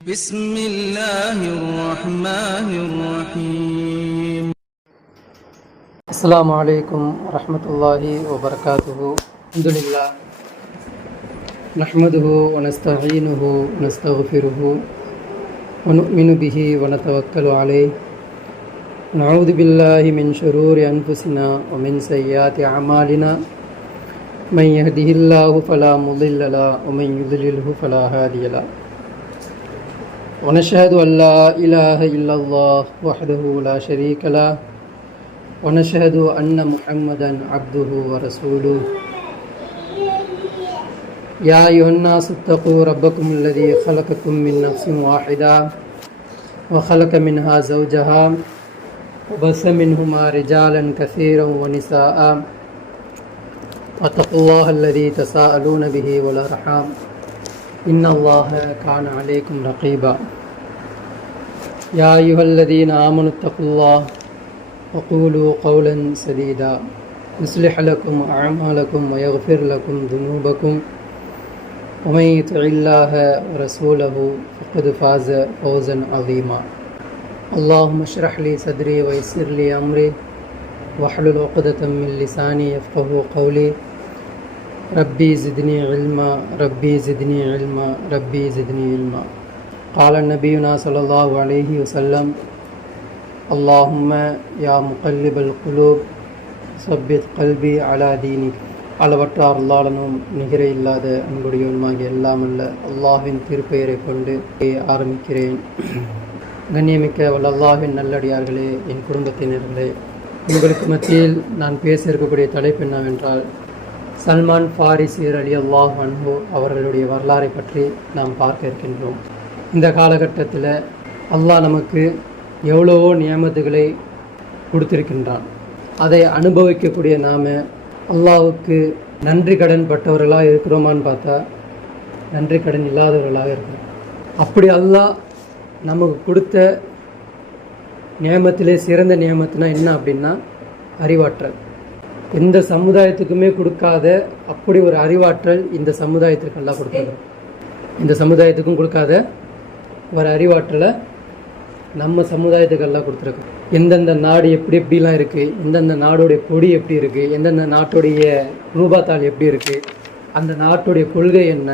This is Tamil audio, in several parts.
بسم الله الرحمن الرحيم. السلام عليكم ورحمة الله وبركاته. الحمد لله نحمده ونستعينه ونستغفره ونؤمن به ونتوكل عليه نعوذ بالله من شرور أنفسنا ومن سيئات أعمالنا من يهده الله فلا مضل له ومن يضلله فلا هادي له ونشهد أن لا إله إلا الله وحده لا شريك له ونشهد أن محمدا عبده ورسوله يا أيها الناس اتقوا ربكم الذي خلقكم من نفس واحدة وخلق منها زوجها وبث منهما رجالا كثيرا ونساء واتقوا الله الذي تساءلون به والأرحام إن الله كان عليكم رقيبا يا أيها الذين آمنوا اتقوا الله وقولوا قولا سديدا يصلح لكم أعمالكم ويغفر لكم ذنوبكم ومن يطع الله ورسوله فقد فاز فوزا عظيما اللهم اشرح لي صدري ويسر لي أمري واحلل عقدة من لساني يفقهوا قولي ربي زدني علما ربي زدني علما ربي زدني علما قال نبينا صلى الله عليه وسلم اللهم يا مقلب القلوب ثبت قلبي على دينك. அளவற்ற அருளாளனும் நிகர இல்லாத அன்புடையவனுமாகிய எல்லாம் அல்ல அல்லாஹ்வின் திருப்பெயரை கொண்டு ஆரம்பிக்கிறேன். கண்ணியமிக்க அல்லாஹ்வின் நல்லடியார்களே, என் குடும்பத்தினர்களே, உங்களுக்கு மத்தியில் நான் பேச இருக்கக்கூடிய தலைப்பு என்னவென்றால் சல்மான் ஃபாரிசி ரலியல்லாஹு அன்ஹு அவர்களுடைய வரலாறை பற்றி நாம் பார்க்க இருக்கின்றோம். இந்த காலகட்டத்தில் அல்லாஹ் நமக்கு எவ்வளவோ நியமத்துகளை கொடுத்திருக்கின்றான். அதை அனுபவிக்கக்கூடிய நாம் அல்லாஹ்வுக்கு நன்றி கடன் பட்டவர்களாக இருக்கிறோமான்னு பார்த்தா நன்றி கடன் இல்லாதவர்களாக இருக்கிறோம். அப்படி அல்லாஹ் நமக்கு கொடுத்த நியமத்திலே சிறந்த நியமத்துனா என்ன அப்படின்னா அறிவாற்றல். எந்த சமுதாயத்துக்குமே கொடுக்காத அப்படி ஒரு அறிவாற்றல் இந்த சமுதாயத்திற்கு எல்லாம் கொடுத்துருக்கோம். இந்த சமுதாயத்துக்கும் கொடுக்காத ஒரு அறிவாற்றலை நம்ம சமுதாயத்துக்கு எல்லாம் கொடுத்துருக்கோம். எந்தெந்த நாடு எப்படி எப்படிலாம் இருக்குது, எந்தெந்த நாடுடைய கொடி எப்படி இருக்குது, எந்தெந்த நாட்டுடைய ரூபாத்தாள் எப்படி இருக்குது, அந்த நாட்டுடைய கொள்கை என்ன,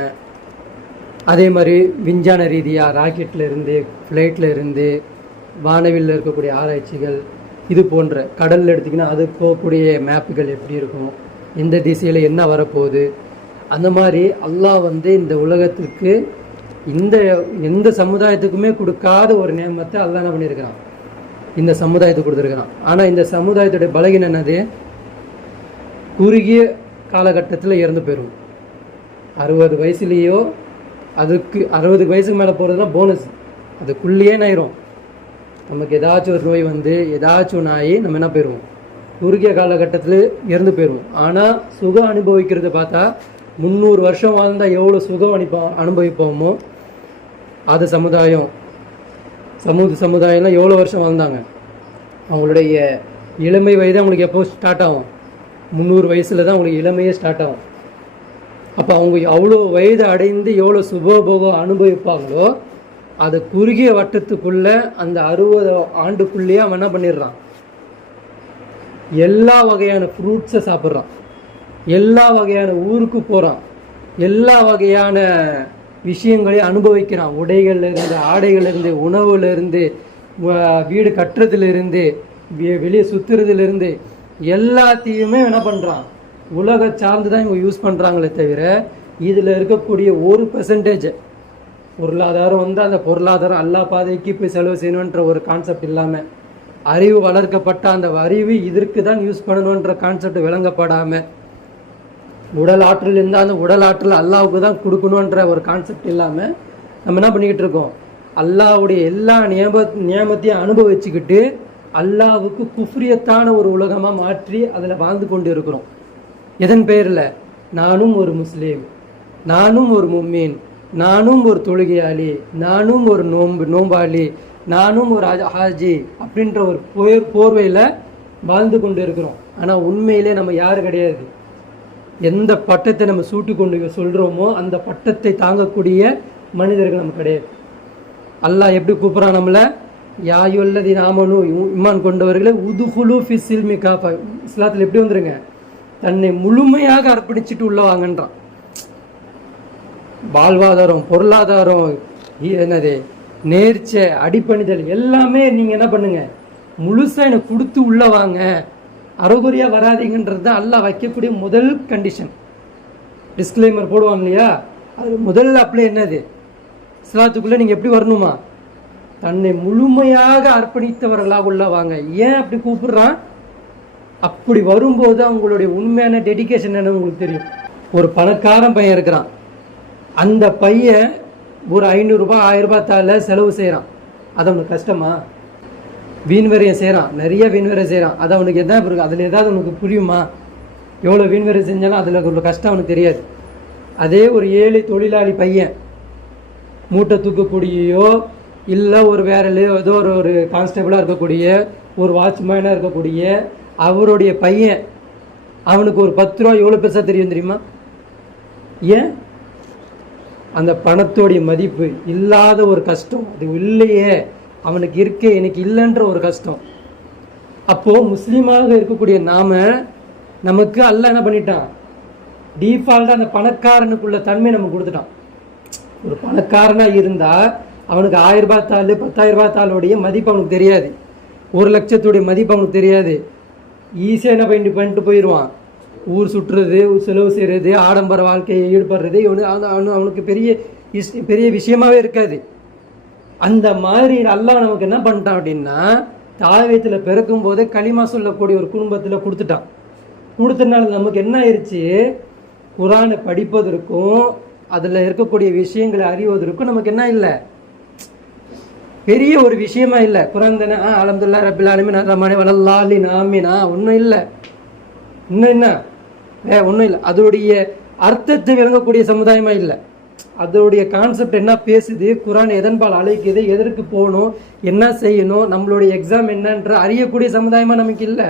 அதே மாதிரி விஞ்ஞான ரீதியாக ராக்கெட்டில் இருந்து ஃப்ளைட்டில் இருந்து வானவில்லில் இருக்கக்கூடிய ஆராய்ச்சிகள், இது போன்ற கடலில் எடுத்திங்கன்னா அது போகக்கூடிய மேப்புகள் எப்படி இருக்கும், எந்த திசையில் என்ன வரப்போகுது, அந்த மாதிரி அல்லாஹ் இந்த உலகத்துக்கு எந்த சமுதாயத்துக்குமே கொடுக்காத ஒரு நியமத்தை அல்லாஹ் என்ன பண்ணியிருக்கிறான், இந்த சமுதாயத்துக்கு கொடுத்துருக்கிறான். ஆனால் இந்த சமுதாயத்துடைய பலகீனம் என்னது, குறுகிய காலகட்டத்தில் இறந்து போயிடும். 60 வயசுலேயோ அதுக்கு 60 வயசுக்கு மேலே போகிறது தான் போனஸ். அதுக்குள்ளேயே ஆயிரும். நமக்கு ஏதாச்சும் ஒரு நோய் ஏதாச்சும் ஒன்று ஆகி நம்ம என்ன போயிடுவோம், குறுகிய காலகட்டத்தில் இறந்து போயிடுவோம். ஆனால் சுகம் அனுபவிக்கிறது பார்த்தா 300 வருஷம் வாழ்ந்தால் எவ்வளோ சுகம் அனுபவிப்போமோ அது சமுதாயம்லாம் எவ்வளோ வருஷம் வாழ்ந்தாங்க. அவங்களுடைய இளமை வயது அவங்களுக்கு எப்போ ஸ்டார்ட் ஆகும், 300 வயசில் தான் அவங்களுக்கு இளமையே ஸ்டார்ட் ஆகும். அப்போ அவங்க அவ்வளோ வயது அடைந்து எவ்வளோ சுகபோகம் அனுபவிப்பாங்களோ அது குறுகிய வட்டத்துக்குள்ள அந்த 60 ஆண்டுக்குள்ளேயே அவன் என்ன பண்ணிடுறான், எல்லா வகையான ஃப்ரூட்ஸை சாப்பிட்றான், எல்லா வகையான ஊருக்கு போகிறான், எல்லா வகையான விஷயங்களையும் அனுபவிக்கிறான். உடைகள்லேருந்து, ஆடைகள்லேருந்து, உணவுலேருந்து, வீடு கட்டுறதுலேருந்து, வெளியே சுற்றுறதுலேருந்து எல்லாத்தையுமே என்ன பண்ணுறான், உலக சார்ந்து தான் இவங்க யூஸ் பண்ணுறாங்களே தவிர இதில் இருக்கக்கூடிய 1% பொருளாதாரம் அந்த பொருளாதாரம் அல்லா பாதைக்கு போய் செலவு செய்யணுன்ற ஒரு கான்செப்ட் இல்லாமல், அறிவு வளர்க்கப்பட்ட அந்த அறிவு இதற்கு தான் யூஸ் பண்ணணுன்ற கான்செப்ட் விளங்கப்படாமல், உடல் ஆற்றல் இருந்தால் அந்த உடல் ஆற்றல் அல்லாவுக்கு தான் கொடுக்கணுன்ற ஒரு கான்செப்ட் இல்லாமல் நம்ம என்ன பண்ணிக்கிட்டு இருக்கோம், அல்லாவுடைய எல்லா நியமத்தையும் அனுபவிச்சுக்கிட்டு அல்லாவுக்கு குஃப்ரியத்தான ஒரு உலகமாக மாற்றி அதில் வாழ்ந்து கொண்டு இருக்கிறோம். எதன் பெயரில், நானும் ஒரு முஸ்லீம், நானும் ஒரு மும்மீன், நானும் ஒரு தொழுகையாளி, நானும் ஒரு நோம்பாளி, நானும் ஒரு ஹாஜி அப்படின்ற ஒரு போர்வையில் வாழ்ந்து கொண்டு இருக்கிறோம். ஆனால் உண்மையிலே நம்ம யாரும் கிடையாது. எந்த பட்டத்தை நம்ம சூட்டி கொண்டு சொல்கிறோமோ அந்த பட்டத்தை தாங்கக்கூடிய மனிதர்கள் நம்ம கிடையாது. அல்லாஹ் எப்படி கூப்பிட்றான் நம்மளை? யாயுல்லதி நாமனு இமான் கொண்டவர்களை உதுகுலு ஃபி சில்மி காஃபா, இஸ்லாத்தில் எப்படி வந்துருங்க, தன்னை முழுமையாக அர்ப்பணிச்சுட்டு உள்ள வாங்கன்றான். வாழ்வாதாரம், பொருளாதாரம், என்னது நேர்ச்சை, அடிப்பணிதல் எல்லாமே நீங்கள் என்ன பண்ணுங்க, முழுசாக எனக்கு கொடுத்து உள்ள வாங்க, அறகுறையாக வராதிங்கன்றது தான் அல்லாஹ் வைக்கக்கூடிய முதல் கண்டிஷன். டிஸ்க்ளைமர் போடுவாங்க இல்லையா, அது முதல் அப்ளை என்னது, இஸ்லாத்துக்குள்ளே நீங்கள் எப்படி வரணுமா, தன்னை முழுமையாக அர்ப்பணித்தவர்களாக உள்ள வாங்க. ஏன் அப்படி கூப்பிடுறான்? அப்படி வரும்போது அவங்களுடைய உண்மையான டெடிகேஷன் என்னன்னு உங்களுக்கு தெரியும். ஒரு பணக்காரன் பையன் இருக்கிறான், அந்த பையன் ஒரு 500 ரூபாய் 1000 ரூபாய் தால செலவு செய்கிறான். அது அவனுக்கு கஷ்டமா? வீண்வரையம் செய்கிறான், நிறைய வீண்வரையம் செய்கிறான். அது அவனுக்கு எதாவது இருக்கு, அதில் ஏதாவது உனக்கு புரியுமா? எவ்வளோ வீண்வரையம் செஞ்சாலும் அதில் ஒரு கஷ்டம் அவனுக்கு தெரியாது. அதே ஒரு ஏழை தொழிலாளி பையன் மூட்டை தூக்கக்கூடியோ இல்லை ஒரு வேற ஏதோ ஒரு கான்ஸ்டபிளாக இருக்கக்கூடிய ஒரு வாட்ச்மேனாக இருக்கக்கூடிய அவருடைய பையன், அவனுக்கு ஒரு 10 ரூபா எவ்வளோ பெருசாக தெரியும் தெரியுமா? ஏன்? அந்த பணத்தோடைய மதிப்பு இல்லாத ஒரு கஷ்டம், அது இல்லையே அவனுக்கு இருக்கே எனக்கு இல்லைன்ற ஒரு கஷ்டம். அப்போது முஸ்லீமாக இருக்கக்கூடிய நமக்கு அல்லாஹ் என்ன பண்ணிட்டான், டீஃபால்ட்டாக அந்த பணக்காரனுக்குள்ள தன்மை நம்ம கொடுத்துட்டான். ஒரு பணக்காரனாக இருந்தால் அவனுக்கு 1000 ரூபாய் தாள் 10,000 ரூபாய் தாளுடைய மதிப்பு அவனுக்கு தெரியாது, 1 லட்சத்துடைய மதிப்பு அவனுக்கு தெரியாது. ஈஸியாக என்ன பண்ணிட்டு போயிடுவான், ஊர் சுற்றுறது, செலவு செய்கிறது, ஆடம்பர வாழ்க்கையை ஈடுபடுறது அவனுக்கு பெரிய விஷயமாவே இருக்காது. அந்த மாதிரி அல்லாஹ் நமக்கு என்ன பண்ணிட்டான் அப்படின்னா, தாயத்தில் பிறக்கும் போதே களிமா சொல்லக்கூடிய ஒரு குடும்பத்தில் கொடுத்தனால நமக்கு என்ன ஆயிடுச்சு, குரானை படிப்பதற்கும் அதில் இருக்கக்கூடிய விஷயங்களை அறிவதற்கும் நமக்கு என்ன இல்லை, பெரிய ஒரு விஷயமா இல்லை. குரான் தானே, அல்ஹம்துலில்லாஹ் ரப்பில் ஆலமீன் அர்ரஹ்மானி வலல்லாஹி நாமினா, ஒன்றும் இல்லை, இன்னும் என்ன ஒன்றும் இல்லை. அதோடைய அர்த்தத்தை விளங்கக்கூடிய சமுதாயமா இல்லை, அதோடைய கான்செப்ட் என்ன பேசுது, குரான் எதன்பால் அழைக்குது, எதற்கு போகணும், என்ன செய்யணும், நம்மளுடைய எக்ஸாம் என்னன்ற அறியக்கூடிய சமுதாயமா நமக்கு இல்லை.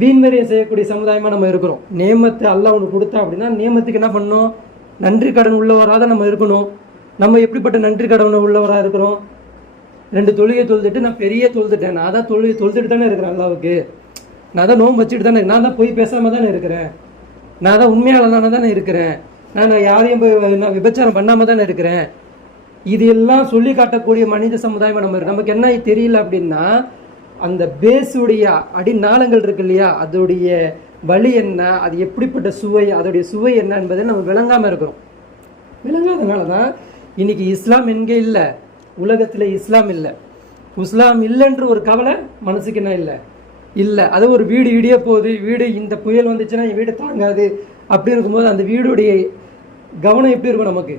வீண்வரையம் செய்யக்கூடிய சமுதாயமா நம்ம இருக்கிறோம். நேமத்தை அல்லாஹ் ஒன்று கொடுத்தா அப்படின்னா நேமத்துக்கு என்ன பண்ணணும், நன்றி கடன் உள்ளவராக தான் நம்ம இருக்கணும். நம்ம எப்படிப்பட்ட நன்றி கடன் உள்ளவராக இருக்கிறோம்? 2 தொழுகை தொழுதுட்டு நான் பெரிய தொழுதுட்டேன், நான் தான் தொழுதுட்டு தானே இருக்கிறேன் அல்லாவுக்கு, நான் தான் நோம்பு வச்சுட்டு தானே, நான் தான் போய் பேசாமல் தானே இருக்கிறேன், நான் தான் உண்மையாளதானே தானே இருக்கிறேன், நான் யாரையும் போய் நான் விபச்சாரம் பண்ணாமல் தானே இருக்கிறேன். இது எல்லாம் சொல்லி காட்டக்கூடிய மனித சமுதாயம் நமக்கு என்ன தெரியல அப்படின்னா, அந்த பேஸுடைய அடிநாளங்கள் இருக்கு இல்லையா, அதோடைய வழி என்ன, அது எப்படிப்பட்ட சுவை, அதோடைய சுவை என்ன என்பதை நம்ம விளங்காமல் இருக்கிறோம். விளங்காதனால தான் இன்னைக்கு இஸ்லாம் எங்கே இல்லை, உலகத்தில் இஸ்லாம் இல்லை. இஸ்லாம் இல்லைன்ற ஒரு கவலை மனசுக்கு என்ன இல்லை. அது ஒரு வீடு இடிய போகுது, வீடு இந்த புயல் வந்துச்சுன்னா என் வீடு தாங்காது அப்படி இருக்கும்போது அந்த வீடுடைய கவனம் எப்படி இருக்கும் நமக்கு?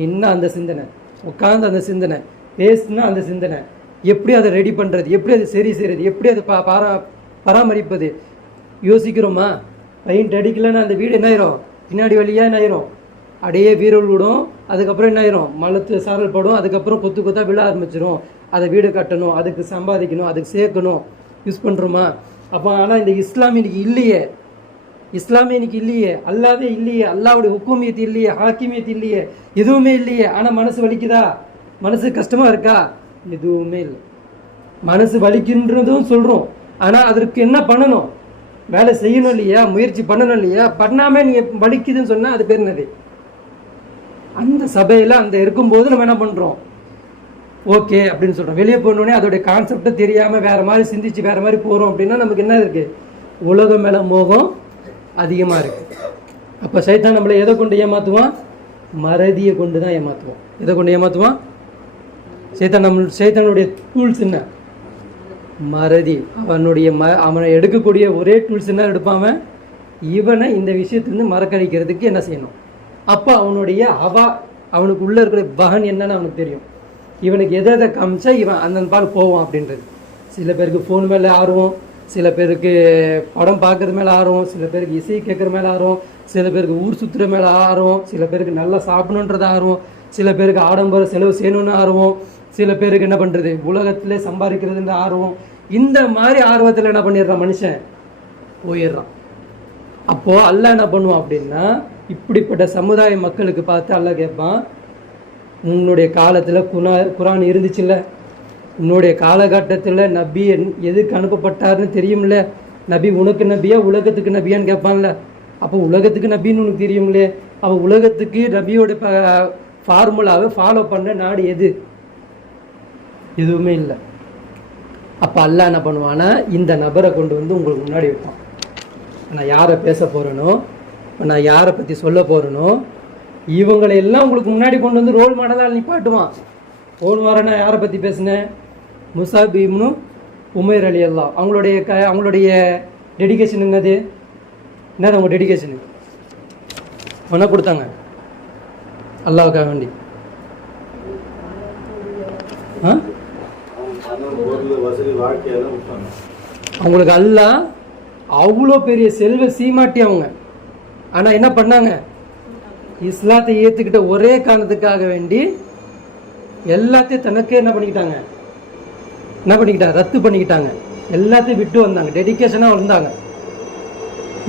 நின்னா அந்த சிந்தனை, உட்காந்து அந்த சிந்தனை, பேசுனா அந்த சிந்தனை, எப்படி அதை ரெடி பண்ணுறது, எப்படி அதை சரி செய்கிறது, எப்படி அதை பராமரிப்பது யோசிக்கிறோமா? பெயிண்ட் அடிக்கலன்னா அந்த வீடு என்ன ஆயிரும், பின்னாடி வழியாக என்ன ஆயிரும், அடையே வீரல் விடும், அதுக்கப்புறம் என்ன ஆயிரும், மலத்து சாரல் படும், அதுக்கப்புறம் கொத்தாக விழ ஆரம்பிச்சிடும். அதை வீடு கட்டணும், அதுக்கு சம்பாதிக்கணும், அதுக்கு சேர்க்கணும், யூஸ் பண்ணுறோமா? அப்போ ஆனால் இந்த இஸ்லாமிய இன்னைக்கு இல்லையே, இஸ்லாமிய இன்னைக்கு இல்லையே, அல்லாவே இல்லையே, அல்லாவுடைய ஹுக்குமியத்து இல்லையே, ஹாக்கிமியத்து இல்லையே, எதுவுமே இல்லையே. ஆனால் மனசு வலிக்குதா, மனசு கஷ்டமாக இருக்கா? எதுவுமே இல்லை. மனசு வலிக்கின்றதும் சொல்கிறோம், ஆனால் அதற்கு என்ன பண்ணணும், வேலை செய்யணும் இல்லையா, முயற்சி பண்ணணும் இல்லையா? பண்ணாமல் நீ வலிக்குதுன்னு சொன்னால் அது பேர் என்னது? அந்த சபையில் அந்த இருக்கும்போது நம்ம என்ன பண்ணுறோம், ஓகே அப்படின்னு சொல்கிறோம். வெளியே போனோடனே அதோடைய கான்செப்டை தெரியாமல் வேறு மாதிரி சிந்திச்சு வேறு மாதிரி போகிறோம் அப்படின்னா நமக்கு என்ன இருக்குது, உலகம் மேலே மோகம் அதிகமாக இருக்குது. அப்போ சைத்தான் நம்மளை எதை கொண்டு ஏமாற்றுவான், மறதியை கொண்டு தான் ஏமாற்றுவான். எதை கொண்டு ஏமாற்றுவான் சைத்தானுடைய டூல்ஸ் என்ன, மறதி. அவனை எடுக்கக்கூடிய ஒரே டூல்ஸ் என்ன எடுப்பாம, இவனை இந்த விஷயத்துலேருந்து மறக்கடிக்கிறதுக்கு என்ன செய்யணும். அப்போ அவனுடைய அவனுக்கு உள்ளே இருக்கிற பகன் என்னன்னு அவனுக்கு தெரியும். இவனுக்கு எதை காமிச்சா இவன் அந்த பால் போவான் அப்படின்றது. சில பேருக்கு ஃபோன் மேலே ஆர்வம், சில பேருக்கு படம் பார்க்குறது மேலே ஆர்வம், சில பேருக்கு இசை கேட்குற மேலே ஆர்வம், சில பேருக்கு ஊர் சுற்றுற மேலே ஆர்வம், சில பேருக்கு நல்லா சாப்பிடணுன்றது ஆர்வம், சில பேருக்கு ஆடம்பர செலவு செய்யணும்னு ஆர்வம், சில பேருக்கு என்ன பண்ணுறது உலகத்திலே சம்பாதிக்கிறதுன்ற ஆர்வம். இந்த மாதிரி ஆர்வத்தில் என்ன பண்ணிடுறான் மனுஷன், போயிடுறான். அப்போது அல்லாஹ் என்ன பண்ணுவான் அப்படின்னா, இப்படிப்பட்ட சமுதாய மக்களுக்கு பார்த்து அல்லாஹ் கேட்பான், உன்னுடைய காலத்தில் குரான் இருந்துச்சுல்ல, உன்னுடைய காலகட்டத்தில் நபி எதுக்கு அனுப்பப்பட்டார்னு தெரியும்ல, நபி உனக்கு நபியா உலகத்துக்கு நபியான்னு கேட்பான்ல, அப்போ உலகத்துக்கு நபின்னு உனக்கு தெரியும்லே, அப்போ உலகத்துக்கு நபியோட ஃபார்முலாவை ஃபாலோ பண்ண நாடு எது? எதுவுமே இல்லை. அப்போ அல்லாஹ் என்ன பண்ணுவான்னா இந்த நபரை கொண்டு வந்து உங்களுக்கு முன்னாடி வைப்பான். நான் யாரை பேச போகிறேனோ, நான் யாரை பற்றி சொல்ல போகிறேனோ, இவங்களை எல்லாம் உங்களுக்கு முன்னாடி கொண்டு வந்து ரோல் மாடலாக நிப்பாட்டுவான். போன வாரம் நான் யாரை பற்றி பேசினேன்? முஸாப் இப்னு உமைர் ரலியல்லாஹு அவங்களுடைய டெடிகேஷன் என்னது? என்னது அவங்க டெடிகேஷனு? என்ன கொடுத்தாங்க அல்லாஹ்வுக்காக வேண்டி? அவங்களுக்கு அல்லாஹ் அவ்வளோ பெரிய செல்வ சீமாட்டி அவங்க. ஆனால் என்ன பண்ணாங்க? இஸ்லாத்தை ஏற்றுக்கிட்ட ஒரே காரணத்துக்காக வேண்டி எல்லாத்தையும் தனக்கே என்ன பண்ணிக்கிட்டாங்க? ரத்து பண்ணிக்கிட்டாங்க. எல்லாத்தையும் விட்டு வந்தாங்க, டெடிகேஷனாக வந்தாங்க.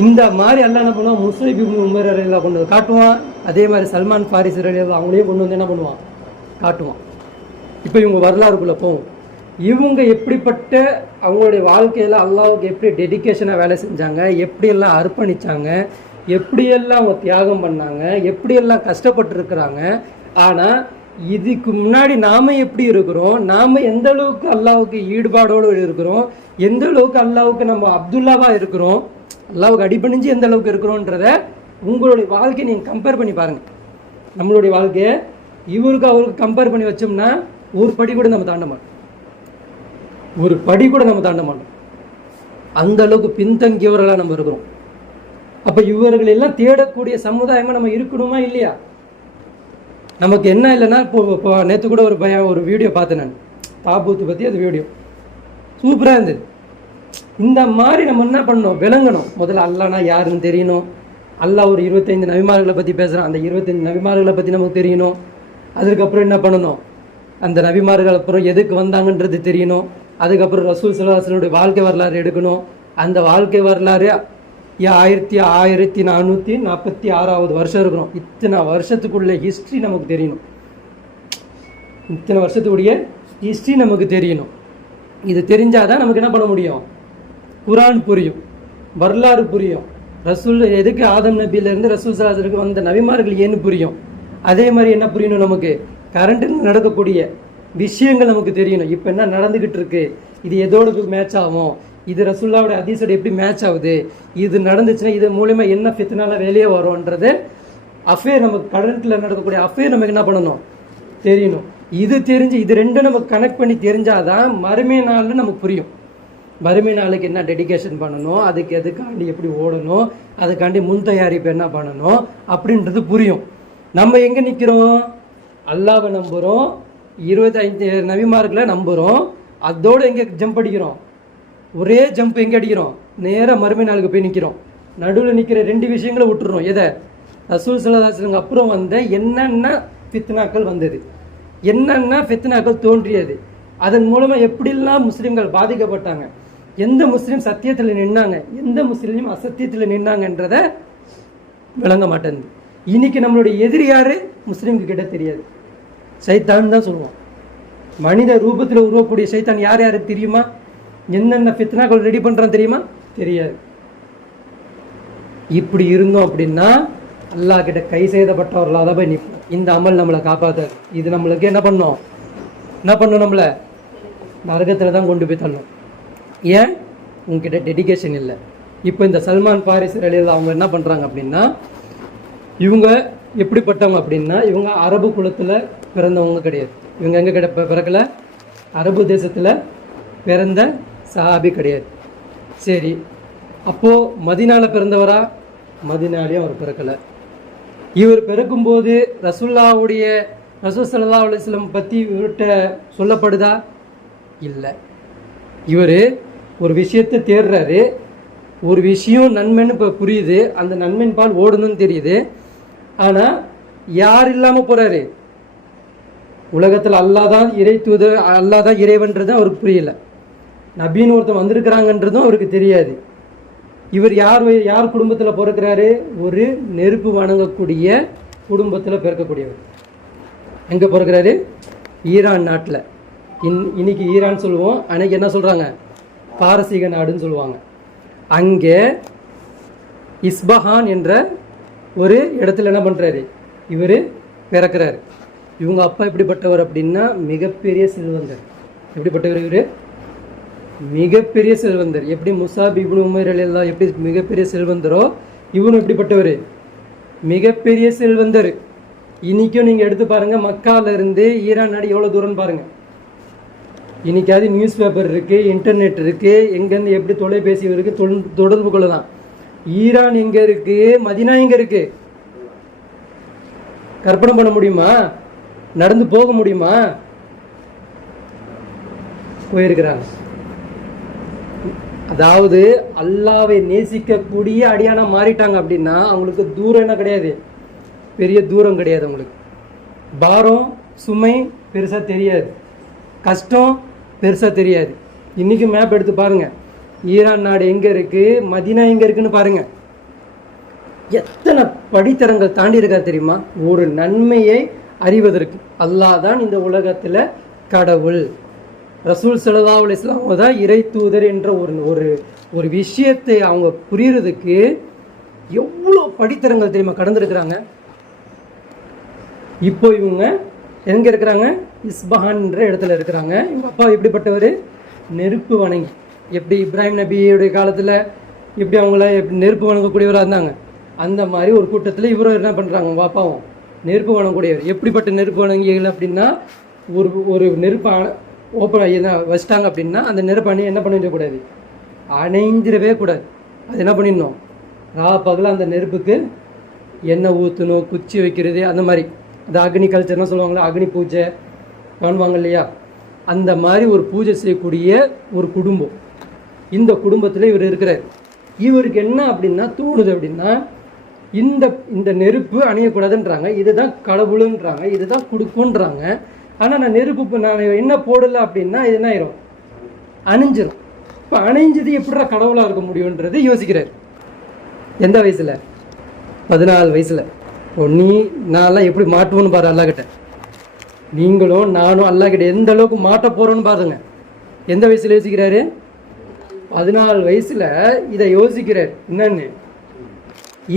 இந்த மாதிரி எல்லாம் என்ன பண்ணுவான்? முஸாப் இப்னு உமைர் ரலியல்லாஹு கொண்டு வந்து காட்டுவான். அதே மாதிரி சல்மான் ஃபாரிஸ் ரலியல்லாஹு அவங்களையும் கொண்டு வந்து என்ன பண்ணுவான்? காட்டுவான். இப்போ இவங்க வரலாறுக்குள்ளே போகும். இவங்க எப்படிப்பட்ட அவங்களுடைய வாழ்க்கையில் அல்லாஹ்வுக்கு எப்படி டெடிகேஷனாக வேலை செஞ்சாங்க, எப்படியெல்லாம் அர்ப்பணித்தாங்க, எப்படியெல்லாம் அவங்க தியாகம் பண்ணாங்க, எப்படியெல்லாம் கஷ்டப்பட்டுருக்குறாங்க. ஆனால் இதுக்கு முன்னாடி நாம் எப்படி இருக்கிறோம், நாம் எந்த அளவுக்கு அல்லாஹ்வுக்கு ஈடுபாடோடு இருக்கிறோம், எந்த அளவுக்கு அல்லாஹ்வுக்கு நம்ம அப்துல்லாவாக இருக்கிறோம், அல்லாஹ்வுக்கு அடிபணிஞ்சு எந்த அளவுக்கு இருக்கிறோன்றத உங்களுடைய வாழ்க்கையை நீங்கள் கம்பேர் பண்ணி பாருங்கள். நம்மளுடைய வாழ்க்கையை இவருக்கு அவருக்கு கம்பேர் பண்ணி வச்சோம்னா ஒரு படி கூட நம்ம தாண்ட மாட்டோம். அந்த அளவுக்கு பின்தங்கியவர்களாக நம்ம இருக்கிறோம். அப்போ இவர்கள் எல்லாம் தேடக்கூடிய சமுதாயமாக நம்ம இருக்கணுமா இல்லையா? நமக்கு என்ன இல்லைன்னா, இப்போ நேற்று கூட ஒரு வீடியோ பார்த்தேன் நான், தாபூத்து பற்றி. அது வீடியோ சூப்பராக இருந்தது. இந்த மாதிரி நம்ம என்ன பண்ணணும்? விளங்கணும். முதல்ல அல்லாஹ்னா யாருன்னு தெரியணும். அல்லாஹ் ஒரு 25 நபிமார்களை பற்றி பேசுகிறான். அந்த 25 நபிமார்களை பற்றி நமக்கு தெரியணும். அதுக்கப்புறம் என்ன பண்ணணும்? அந்த நபிமார்கள் அப்புறம் எதுக்கு வந்தாங்கன்றது தெரியணும். அதுக்கப்புறம் ரசூல் ஸல்லல்லாஹு அலைஹி வஸல்லம் வாழ்க்கை வரலாறு எடுக்கணும். அந்த வாழ்க்கை வரலாறு 1446 வருஷம் இருக்கிறோம். இத்தனை வருஷத்துக்குள்ள ஹிஸ்ட்ரி நமக்கு தெரியணும். நமக்கு தெரியணும். இது தெரிஞ்சாதான் நமக்கு என்ன பண்ண முடியும்? குரான் புரியும், வரலாறு புரியும். ரசூல் எதுக்கு ஆதம் நபியிலேருந்து ரசூல் ஸல்லல்லாஹு அலைஹி வஸல்லம் வந்த நபிமார்கள் ஏன்னு புரியும். அதே மாதிரி என்ன புரியணும்? நமக்கு கரண்ட்டில் நடக்கக்கூடிய விஷயங்கள் நமக்கு தெரியணும். இப்போ என்ன நடந்துக்கிட்டு இருக்கு, இது எதோடு மேட்ச் ஆகும், இது ரசூல்லாவோட ஹதீஸோட எப்படி மேட்ச் ஆகுது, இது நடந்துச்சுன்னா இது மூலிமா என்ன ஃபித்னால வெளியே வரும்ன்றது அஃபேர், நமக்கு கரண்ட்டில் நடக்கக்கூடிய அஃபேர் நமக்கு என்ன பண்ணணும்? தெரியணும். இது தெரிஞ்சு இது ரெண்டும் நமக்கு கனெக்ட் பண்ணி தெரிஞ்சாதான் மறுமை நாளில் நமக்கு புரியும். மறுமை நாளுக்கு என்ன டெடிகேஷன் பண்ணணும், அதுக்கு எதுக்காண்டி எப்படி ஓடணும், அதுக்காண்டி முன் தயாரிப்பு என்ன பண்ணணும் அப்படின்றது புரியும். நம்ம எங்கே நிற்கிறோம்? அல்லாஹ்வை நம்புகிறோம், 25 நபிமார்களை நம்புகிறோம். அதோடு எங்கே ஜம்ப் அடிக்கிறோம்? ஒரே ஜம்ப் எங்கே அடிக்கிறோம்? நேராக மறுமை நாளுக்கு போய் நிற்கிறோம். நடுவில் நிற்கிற 2 விஷயங்களை விட்டுறோம். எதை? ரசூல் ஸல்லல்லாஹு அலைஹி வஸல்லம் அப்புறம் வந்த என்னென்ன ஃபித்னாக்கள் வந்தது, என்னென்ன ஃபித்னாக்கள் தோன்றியது, அதன் மூலமாக எப்படிலாம் முஸ்லீம்கள் பாதிக்கப்பட்டாங்க, எந்த முஸ்லீம் சத்தியத்தில் நின்னாங்க, எந்த முஸ்லீம் அசத்தியத்தில் நின்னாங்கன்றதை விளங்க மாட்டேங்குது. இன்னைக்கு நம்மளுடைய எதிரி யாரு? முஸ்லீமுக்கு கிட்ட தெரியாது, சைத்தான் தான் சொல்லுவோம். மனித ரூபத்தில் உருவக்கூடிய சைத்தான் யார் யாருக்கு தெரியுமா? என்னென்ன ஃபித்னாக்கள் ரெடி பண்ணுறான்னு தெரியுமா? தெரியாது. இப்படி இருந்தோம் அப்படின்னா அல்லாஹ் கிட்ட கை செய்தப்பட்டவர்களாக தான் போய் நிற்போம். இந்த அமல் நம்மளை காப்பாற்றாது. இது நம்மளுக்கு என்ன பண்ணும்? நம்மளை நரகத்தில் தான் கொண்டு போய் தள்ளும். ஏன்? உங்ககிட்ட டெடிகேஷன் இல்லை. இப்போ இந்த சல்மான் ஃபாரிஸ் ரலியல்லாஹு அவங்க என்ன பண்ணுறாங்க அப்படின்னா, இவங்க எப்படிப்பட்டவங்க அப்படின்னா, இவங்க அரபு குலத்தில் பிறந்தவங்க கிடையாது. இவங்க எங்கே பிறக்கல? அரபு தேசத்தில் பிறந்த சஹாபி கிடையாது. சரி, அப்போது மதீனாவில் பிறந்தவரா? மதீனாலையும் அவர் பிறக்கலை. இவர் பிறக்கும்போது ரசூல் ஸல்லல்லாஹு அலைஹி வஸல்லம் பற்றி இவர்கிட்ட சொல்லப்படுதா? இல்லை. இவர் ஒரு விஷயத்தை தேடுறாரு, ஒரு விஷயம் நன்மைன்னு இப்போ புரியுது, அந்த நன்மையின் பால் ஓடணும்னு தெரியுது. ஆனால் யார் இல்லாமல் போகிறாரு? உலகத்தில் அல்லாஹ் தான் இறை தூதர், அல்லாஹ் தான் இறைவன்றது அவருக்கு புரியல. நபின்னு ஒருத்தன் வந்திருக்கிறாங்கன்றதும் அவருக்கு தெரியாது. இவர் யார் குடும்பத்தில் பிறக்கிறாரு? ஒரு நெருப்பு வணங்கக்கூடிய குடும்பத்தில் பிறக்கக்கூடியவர். எங்கே பிறக்கிறாரு? ஈரான் நாட்டில். இன்னைக்கு ஈரான் சொல்லுவோம், அன்னைக்கு என்ன சொல்கிறாங்க? பாரசீக நாடுன்னு சொல்லுவாங்க. அங்கே இஸ்பஹான் என்ற ஒரு இடத்துல என்ன பண்ணுறாரு? இவர் பிறக்கிறாரு. இவங்க அப்பா எப்படிப்பட்டவர் அப்படின்னா மிகப்பெரிய செல்வந்தர். எப்படிப்பட்டவர் இவர்? மிகப்பெரிய செல்வந்தர். எப்படி முசாப் இப்னு உமைர் எல்லாம் எப்படி மிகப்பெரிய செல்வந்தரோ, இவனும் எப்படிப்பட்டவர்? மிகப்பெரிய செல்வந்தர். இன்னைக்கும் நீங்கள் எடுத்து பாருங்கள், மக்கால இருந்து ஈரான் நாடு எவ்வளோ தூரம்னு பாருங்கள். இன்னைக்காவது நியூஸ் பேப்பர் இருக்குது, இன்டர்நெட் இருக்குது, எங்கேருந்து எப்படி தொலைபேசி இருக்குது, தொடர்பு கொள்ளலாம். ஈரான் எங்கே இருக்குது? மதினா எங்கே இருக்குது? கற்பனை பண்ண முடியுமா? நடந்து போக முடியுமா? போயிருக்கிறாங்க. அதாவது அல்லாவை நேசிக்கக்கூடிய அடியானா மாறிட்டாங்க அப்படின்னா அவங்களுக்கு தூரம் என்ன கிடையாது, பெரிய தூரம் கிடையாது. அவங்களுக்கு பாரம் சுமை பெருசாக தெரியாது, கஷ்டம் பெருசாக தெரியாது. இன்றைக்கி மேப் எடுத்து பாருங்கள், ஈரான் நாடு எங்கே இருக்குது, மதினா எங்கே இருக்குன்னு பாருங்கள். எத்தனை படித்தரங்கள் தாண்டி இருக்கா தெரியுமா? ஒரு நன்மையை அறிவதற்கு அல்லாஹ் தான் இந்த உலகத்தில் கடவுள். ரசூல் ஸல்லல்லாஹு அலைஹி வஸல்லம் தான் இறை தூதர் என்ற ஒரு விஷயத்தை அவங்க புரியறதுக்கு எவ்வளோ படித்தரங்கள் தெரியுமா கடந்திருக்கிறாங்க. இப்போ இவங்க எங்கே இருக்கிறாங்க? இஸ்பஹான்ன்ற இடத்துல இருக்கிறாங்க. இவங்க அப்பா எப்படிப்பட்டவர்? நெருப்பு வணங்கி. எப்படி இப்ராஹிம் நபியுடைய காலத்தில் எப்படி அவங்கள நெருப்பு வணங்கக்கூடியவராக இருந்தாங்க, அந்த மாதிரி ஒரு கூட்டத்தில் இவரும் என்ன பண்ணுறாங்க? பாப்பாவும் நெருப்பு வணங்கக்கூடியவர். எப்படிப்பட்ட நெருப்பு வணங்கிகள் அப்படின்னா, ஒரு நெருப்பு ஓப்பன் வச்சிட்டாங்க அப்படின்னா அந்த நெருப்பு என்ன பண்ணிடக்கூடாது, அணைஞ்சிடவே கூடாது. அது என்ன பண்ணிடணும்? பகல அந்த நெருப்புக்கு எண்ணெய் ஊற்றணும், குச்சி வைக்கிறது, அந்த மாதிரி. அது அக்னி கல்ச்சர்னா சொல்லுவாங்களா, அக்னி பூஜை பண்ணுவாங்க இல்லையா, அந்த மாதிரி ஒரு பூஜை செய்யக்கூடிய ஒரு குடும்பம். இந்த குடும்பத்தில் இவர் இருக்கிறார். இவருக்கு என்ன அப்படின்னா தோணுது அப்படின்னா, இந்த நெருப்பு அணையக்கூடாதுன்றாங்க, இதுதான் கடவுளுன்றாங்க, இதுதான் கொடுக்குன்றாங்க. ஆனால் நான் நெருப்பு நான் என்ன போடலை அப்படின்னா இது என்ன ஆயிரும்? அணிஞ்சிடும். இப்போ அணைஞ்சது எப்படிடா கடவுளாக இருக்க முடியுன்றது யோசிக்கிறார். எந்த வயசில்? 14 வயசில். நீ நான்லாம் எப்படி மாட்டுவோன்னு பாரு அல்லாஹ்கிட்ட. நீங்களும் நானும் அல்லாஹ்கிட்ட எந்த அளவுக்கு மாட்ட போகிறோன்னு பாருங்க. எந்த வயசில் யோசிக்கிறாரு? 14 வயசில் இதை யோசிக்கிறார். என்னன்னு,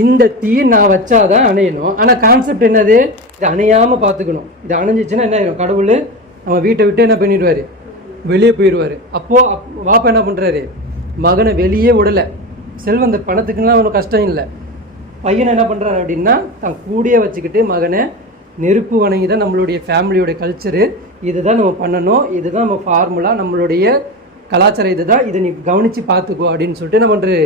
இந்த தீ நான் வச்சாதான் அணையணும். ஆனால் கான்செப்ட் என்னது? இதை அணையாமல் பார்த்துக்கணும். இது அணைஞ்சிச்சுன்னா என்ன ஆயிடும்? கடவுள் அவன் வீட்டை விட்டு என்ன பண்ணிடுவார்? வெளியே போயிடுவார். அப்போது வாப்பா என்ன பண்ணுறாரு? மகனை வெளியே விடலை. செல்வந்த பணத்துக்குலாம் அவனுக்கு கஷ்டம் இல்லை. பையனை என்ன பண்ணுறாரு அப்படின்னா தான் கூடியே வச்சுக்கிட்டு மகனை நெருப்பு வணங்கி தான் நம்மளுடைய ஃபேமிலியோடைய கல்ச்சரு, இதுதான் நம்ம பண்ணணும், இதுதான் நம்ம ஃபார்முலா, நம்மளுடைய கலாச்சாரம் இதுதான், இதை நீ கவனித்து பார்த்துக்கோ அப்படின்னு சொல்லிட்டு என்ன பண்ணுறது,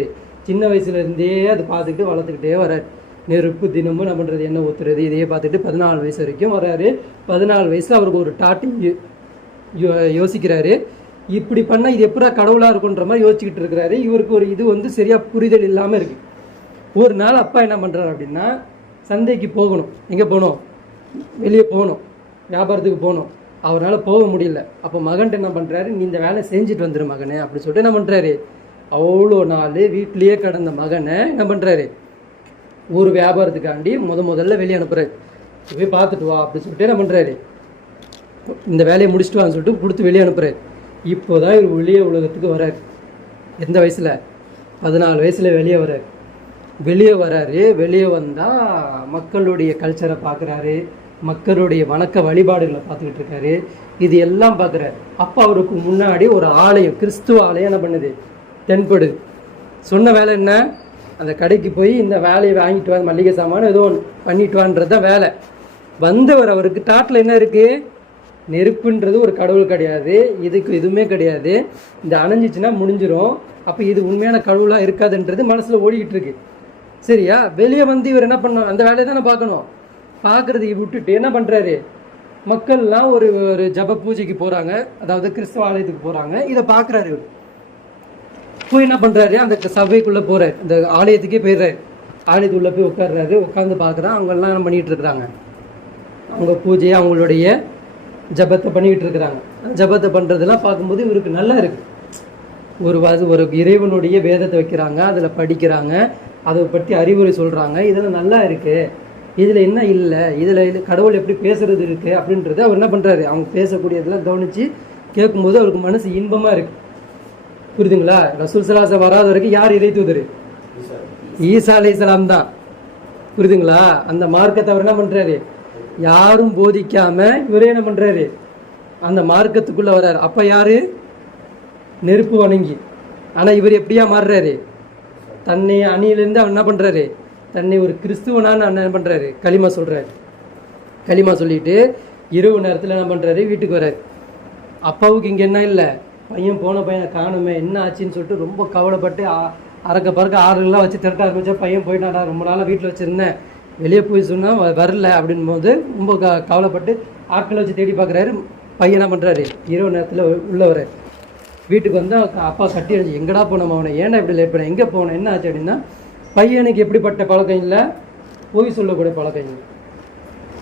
சின்ன வயசுலேருந்தே அது பார்த்துக்கிட்டு வளர்த்துக்கிட்டே வர்றாரு. நெருப்பு தினமும் என்ன பண்ணுறது, எண்ணெய் ஊற்றுறது, இதையே பார்த்துட்டு 14 வயசு வரைக்கும் வர்றாரு. 14 வயசில் அவருக்கு ஒரு டாட்டிங் யோசிக்கிறாரு. இப்படி பண்ணால் இது எப்படா கடவுளாக இருக்குன்ற மாதிரி யோசிச்சுக்கிட்டு இருக்கிறாரு. இவருக்கு ஒரு இது சரியாக புரிதல் இல்லாமல் இருக்குது. ஒரு நாள் அப்பா என்ன பண்ணுறாரு அப்படின்னா, சந்தைக்கு போகணும். எங்கே போகணும்? வெளியே போகணும், வியாபாரத்துக்கு போகணும். அவரால் போக முடியல. அப்போ மகன்ட்டு என்ன பண்ணுறாரு, நீ இந்த வேலை செஞ்சுட்டு வந்துரு மகனே அப்படின்னு சொல்லிட்டு என்ன பண்ணுறாரு, அவ்வளோ நாள் வீட்லேயே கிடந்த மகனை என்ன பண்ணுறாரு, ஒரு வியாபாரத்துக்காண்டி முதல்ல வெளியே அனுப்புறாரு. போய் பார்த்துட்டு வா அப்படின்னு சொல்லிட்டு என்ன பண்ணுறாரு, இந்த வேலையை முடிச்சுட்டு வான்னு சொல்லிட்டு கொடுத்து வெளியே அனுப்புறாரு. இப்போ தான் இவர் வெளியே உலகத்துக்கு வர்றாரு. எந்த வயசில்? 14 வயசில் வெளியே வர்றாரு. வெளியே வந்தால் மக்களுடைய கல்ச்சரை பார்க்குறாரு, மக்களுடைய வணக்க வழிபாடுகளை பார்த்துக்கிட்டு இருக்காரு. இது எல்லாம் பார்க்குறாரு. அப்போ அவருக்கு முன்னாடி ஒரு ஆலயம், கிறிஸ்துவ ஆலயம் என்ன பண்ணுது, தென்படுது. சொன்ன வேலை என்ன, அந்த கடைக்கு போய் இந்த வேலையை வாங்கிட்டு வா, மளிகை சாமான் ஏதோ பண்ணிட்டு வான்றது தான் வேலை. வந்தவர் அவருக்கு டாட்டில் என்ன இருக்குது, நெருப்புன்றது ஒரு கடவுள் கிடையாது, இதுக்கு எதுவுமே கிடையாது, இந்த அணைஞ்சிச்சுன்னா முடிஞ்சிடும், அப்போ இது உண்மையான கடவுளாக இருக்காதுன்றது மனசில் ஓடிக்கிட்டு இருக்கு. சரியா? வெளியே வந்து இவர் என்ன பண்ணணும், அந்த வேலையை தானே பார்க்கணும். பார்க்குறதை விட்டுட்டு என்ன பண்ணுறாரு, மக்கள்லாம் ஒரு ஜப பூஜைக்கு போகிறாங்க, அதாவது கிறிஸ்தவ ஆலயத்துக்கு போகிறாங்க. இதை பார்க்குறாரு. இவர் போய் என்ன பண்ணுறாரு, அந்த சபைக்குள்ளே போகிறார், அந்த ஆலயத்துக்கே போயிடுறாரு. ஆலயத்துக்குள்ளே போய் உட்கார்றாரு. உட்காந்து பார்க்குறான், அவங்கெல்லாம் என்ன பண்ணிகிட்டு இருக்கிறாங்க, அவங்க பூஜையை அவங்களுடைய ஜபத்தை பண்ணிக்கிட்டு இருக்கிறாங்க. ஜபத்தை பண்ணுறதெல்லாம் பார்க்கும்போது இவருக்கு நல்லா இருக்குது. ஒரு இறைவனுடைய வேதத்தை வைக்கிறாங்க, அதில் படிக்கிறாங்க, அதை பற்றி அறிவுரை சொல்கிறாங்க, இதெல்லாம் நல்லா இருக்குது. இதில் என்ன இல்லை, இதில் கடவுள் எப்படி பேசுறது இருக்குது அப்படின்றது அவர் என்ன பண்ணுறாரு, அவங்க பேசக்கூடியதெல்லாம் கவனித்து கேட்கும்போது அவருக்கு மனசு இன்பமாக இருக்குது. புரியுதுங்களா? ரசூல் ஸல்லல்லாஹு அலைஹி வராத வரைக்கும் யார் இறை தூதர்? ஈசா அலைஹிஸ்ஸலாம் தான். புரியுதுங்களா? அந்த மார்க்கத்தை அவர் என்ன பண்ணுறாரு, யாரும் போதிக்காம இவரே என்ன பண்ணுறாரு, அந்த மார்க்கத்துக்குள்ளே வர்றாரு. அப்போ யார்? நெருப்பு வணங்கி. ஆனால் இவர் எப்படியா மாறுறாரு, தன்னை அணியிலேருந்து அவர் என்ன பண்ணுறாரு, தன்னை ஒரு கிறிஸ்துவனான்னு என்ன பண்ணுறாரு, களிமா சொல்கிறாரு. களிமா சொல்லிட்டு இரவு நேரத்தில் என்ன பண்ணுறாரு, வீட்டுக்கு வர்றாரு. அப்பாவுக்கு இங்கே என்ன இல்லை, பையன் போன பையனை காணுமே, என்ன ஆச்சுன்னு சொல்லிட்டு ரொம்ப கவலைப்பட்டு அறக்க பறக்க ஆறுலாம் வச்சு திரட்ட ஆரம்பிச்சா, பையன் போயிட்டாடா, ரொம்ப நாளாக வீட்டில் வச்சுருந்தேன், வெளியே போய் சொன்னால் வரல அப்படின் போது ரொம்ப கவலைப்பட்டு ஆட்களை வச்சு தேடி பார்க்குறாரு. பையன் என்ன பண்ணுறாரு, இரவு நேரத்தில் உள்ள வர்றாரு. வீட்டுக்கு வந்து அப்பா கட்டி அடிச்சு, எங்கடா போனோம் அவனை, ஏன்னா இப்படி லேட் பண்ண, எங்கே போனேன், என்ன ஆச்சு அப்படின்னா, பையனுக்கு எப்படிப்பட்ட பழக்கம் இல்லை, போய் சொல்லக்கூடிய பழக்கம் இல்லை.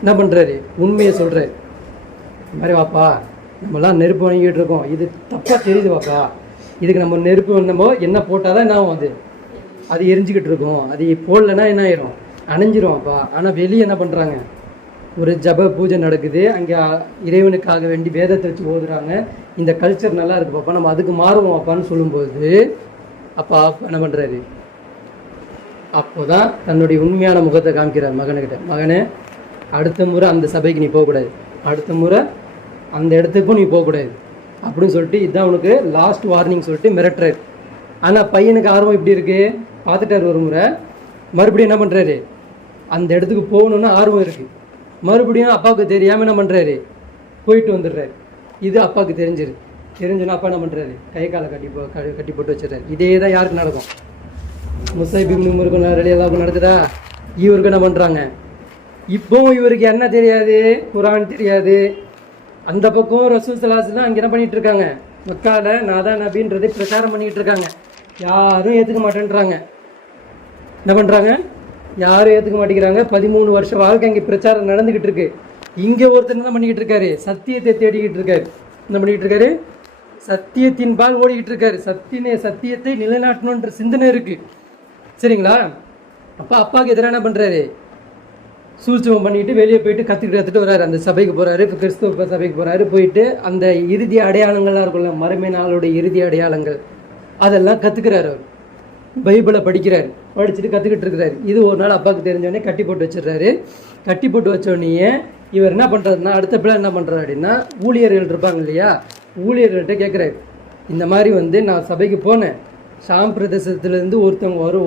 என்ன பண்ணுறாரு, உண்மையை சொல்கிறாரு. இந்த மாதிரி வாப்பா, நம்மலாம் நெருப்பு வாங்கிட்டு இருக்கோம், இது தப்பாக தெரியுது வாப்பா, இதுக்கு நம்ம நெருப்பு வந்தமோ என்ன போட்டால் தான் என்ன ஆகும், அது எரிஞ்சிக்கிட்டு இருக்கும், அது போடலன்னா என்ன ஆயிரும், அணைஞ்சிரும் அப்பா. ஆனால் வெளியே என்ன பண்ணுறாங்க, ஒரு ஜப பூஜை நடக்குது, அங்கே இறைவனுக்காக வேண்டி வேதத்தை வச்சு ஓதுறாங்க, இந்த கல்ச்சர் நல்லா இருக்கு பாப்பா, நம்ம அதுக்கு மாறுவோம் அப்பான்னு சொல்லும்போது அப்பா என்ன பண்ணுறாரு, அப்போ தான் தன்னுடைய உண்மையான முகத்தை காமிக்கிறார் மகனுக்கிட்ட. மகனே, அடுத்த முறை அந்த சபைக்கு நீ போகக்கூடாது, அடுத்த முறை அந்த இடத்துக்கும் நீ போகக்கூடாது அப்படின்னு சொல்லிட்டு, இதுதான் உனக்கு லாஸ்ட் வார்னிங் சொல்லிட்டு மிரட்டுறாரு. ஆனால் பையனுக்கு ஆர்வம் இப்படி இருக்குது, பார்த்துட்டார் ஒரு முறை, மறுபடியும் என்ன பண்ணுறாரு, அந்த இடத்துக்கு போகணுன்னு ஆர்வம் இருக்குது. மறுபடியும் அப்பாவுக்கு தெரியாமல் என்ன பண்ணுறாரு, போயிட்டு வந்துடுறாரு. இது அப்பாவுக்கு தெரிஞ்சோன்னா அப்பா என்ன பண்ணுறாரு, கை காலை கட்டி போட்டு வச்சிடறாரு. இதே தான் யாருக்கு நடக்கும், முசைப் இப்னு உமருக்கு ரலியல்லாஹு நடக்குதா, இவருக்கு என்ன பண்ணுறாங்க. இப்போ இவருக்கு என்ன தெரியாது, குர்ஆன் தெரியாது. அந்த பக்கம் ரசூல் ஸல்லல்லாஹு அலைஹி வஸல்லம் அங்கே என்ன பண்ணிட்டு இருக்காங்க, மக்கால நான் தான் நபின்றதை பிரச்சாரம் பண்ணிக்கிட்டு இருக்காங்க. யாரும் ஏற்றுக்க மாட்டேன்றாங்க. என்ன பண்ணுறாங்க, யாரும் ஏற்றுக்க மாட்டேங்கிறாங்க. 13 வருஷ வாழ்க்கை இங்கே பிரச்சாரம் நடந்துக்கிட்டு இருக்கு. இங்கே ஒருத்தர் என்ன பண்ணிக்கிட்டு இருக்காரு, சத்தியத்தை தேடிக்கிட்டு இருக்காரு. என்ன பண்ணிக்கிட்டு இருக்காரு, சத்தியத்தின் பால் ஓடிக்கிட்டு இருக்காரு. சத்தியத்தை நிலைநாட்டணுன்ற சிந்தனை இருக்கு. சரிங்களா? அப்போ அப்பாவுக்கு எதிராக என்ன பண்ணுறாரு, சூழ்ச்சிவம் பண்ணிட்டு வெளியே போயிட்டு கற்றுக்கிட்டு வர்றாரு. அந்த சபைக்கு போகிறாரு, இப்போ கிறிஸ்துவ சபைக்கு போகிறாரு. போயிட்டு அந்த இறுதி அடையாளங்கள்லாம் இருக்குல்ல, மறுமை நாளுடைய இறுதி அடையாளங்கள், அதெல்லாம் கற்றுக்கிறாரு. அவர் பைபிளை படிக்கிறாரு, படிச்சுட்டு கற்றுக்கிட்டு இருக்கிறாரு. இது ஒரு நாள் அப்பாவுக்கு தெரிஞ்சோடனே கட்டி போட்டு வச்சிடுறாரு. கட்டி போட்டு வச்சோடனே இவர் என்ன பண்ணுறாருன்னா, அடுத்த பிள்ளை என்ன பண்ணுறாரு அப்படின்னா, ஊழியர்கள் இருப்பாங்க இல்லையா, ஊழியர்கள்ட்ட கேட்குறாரு, இந்த மாதிரி வந்து நான் சபைக்கு போனேன், ஷாம் பிரதேசத்துலேருந்து ஒருத்தவங்க வரும்,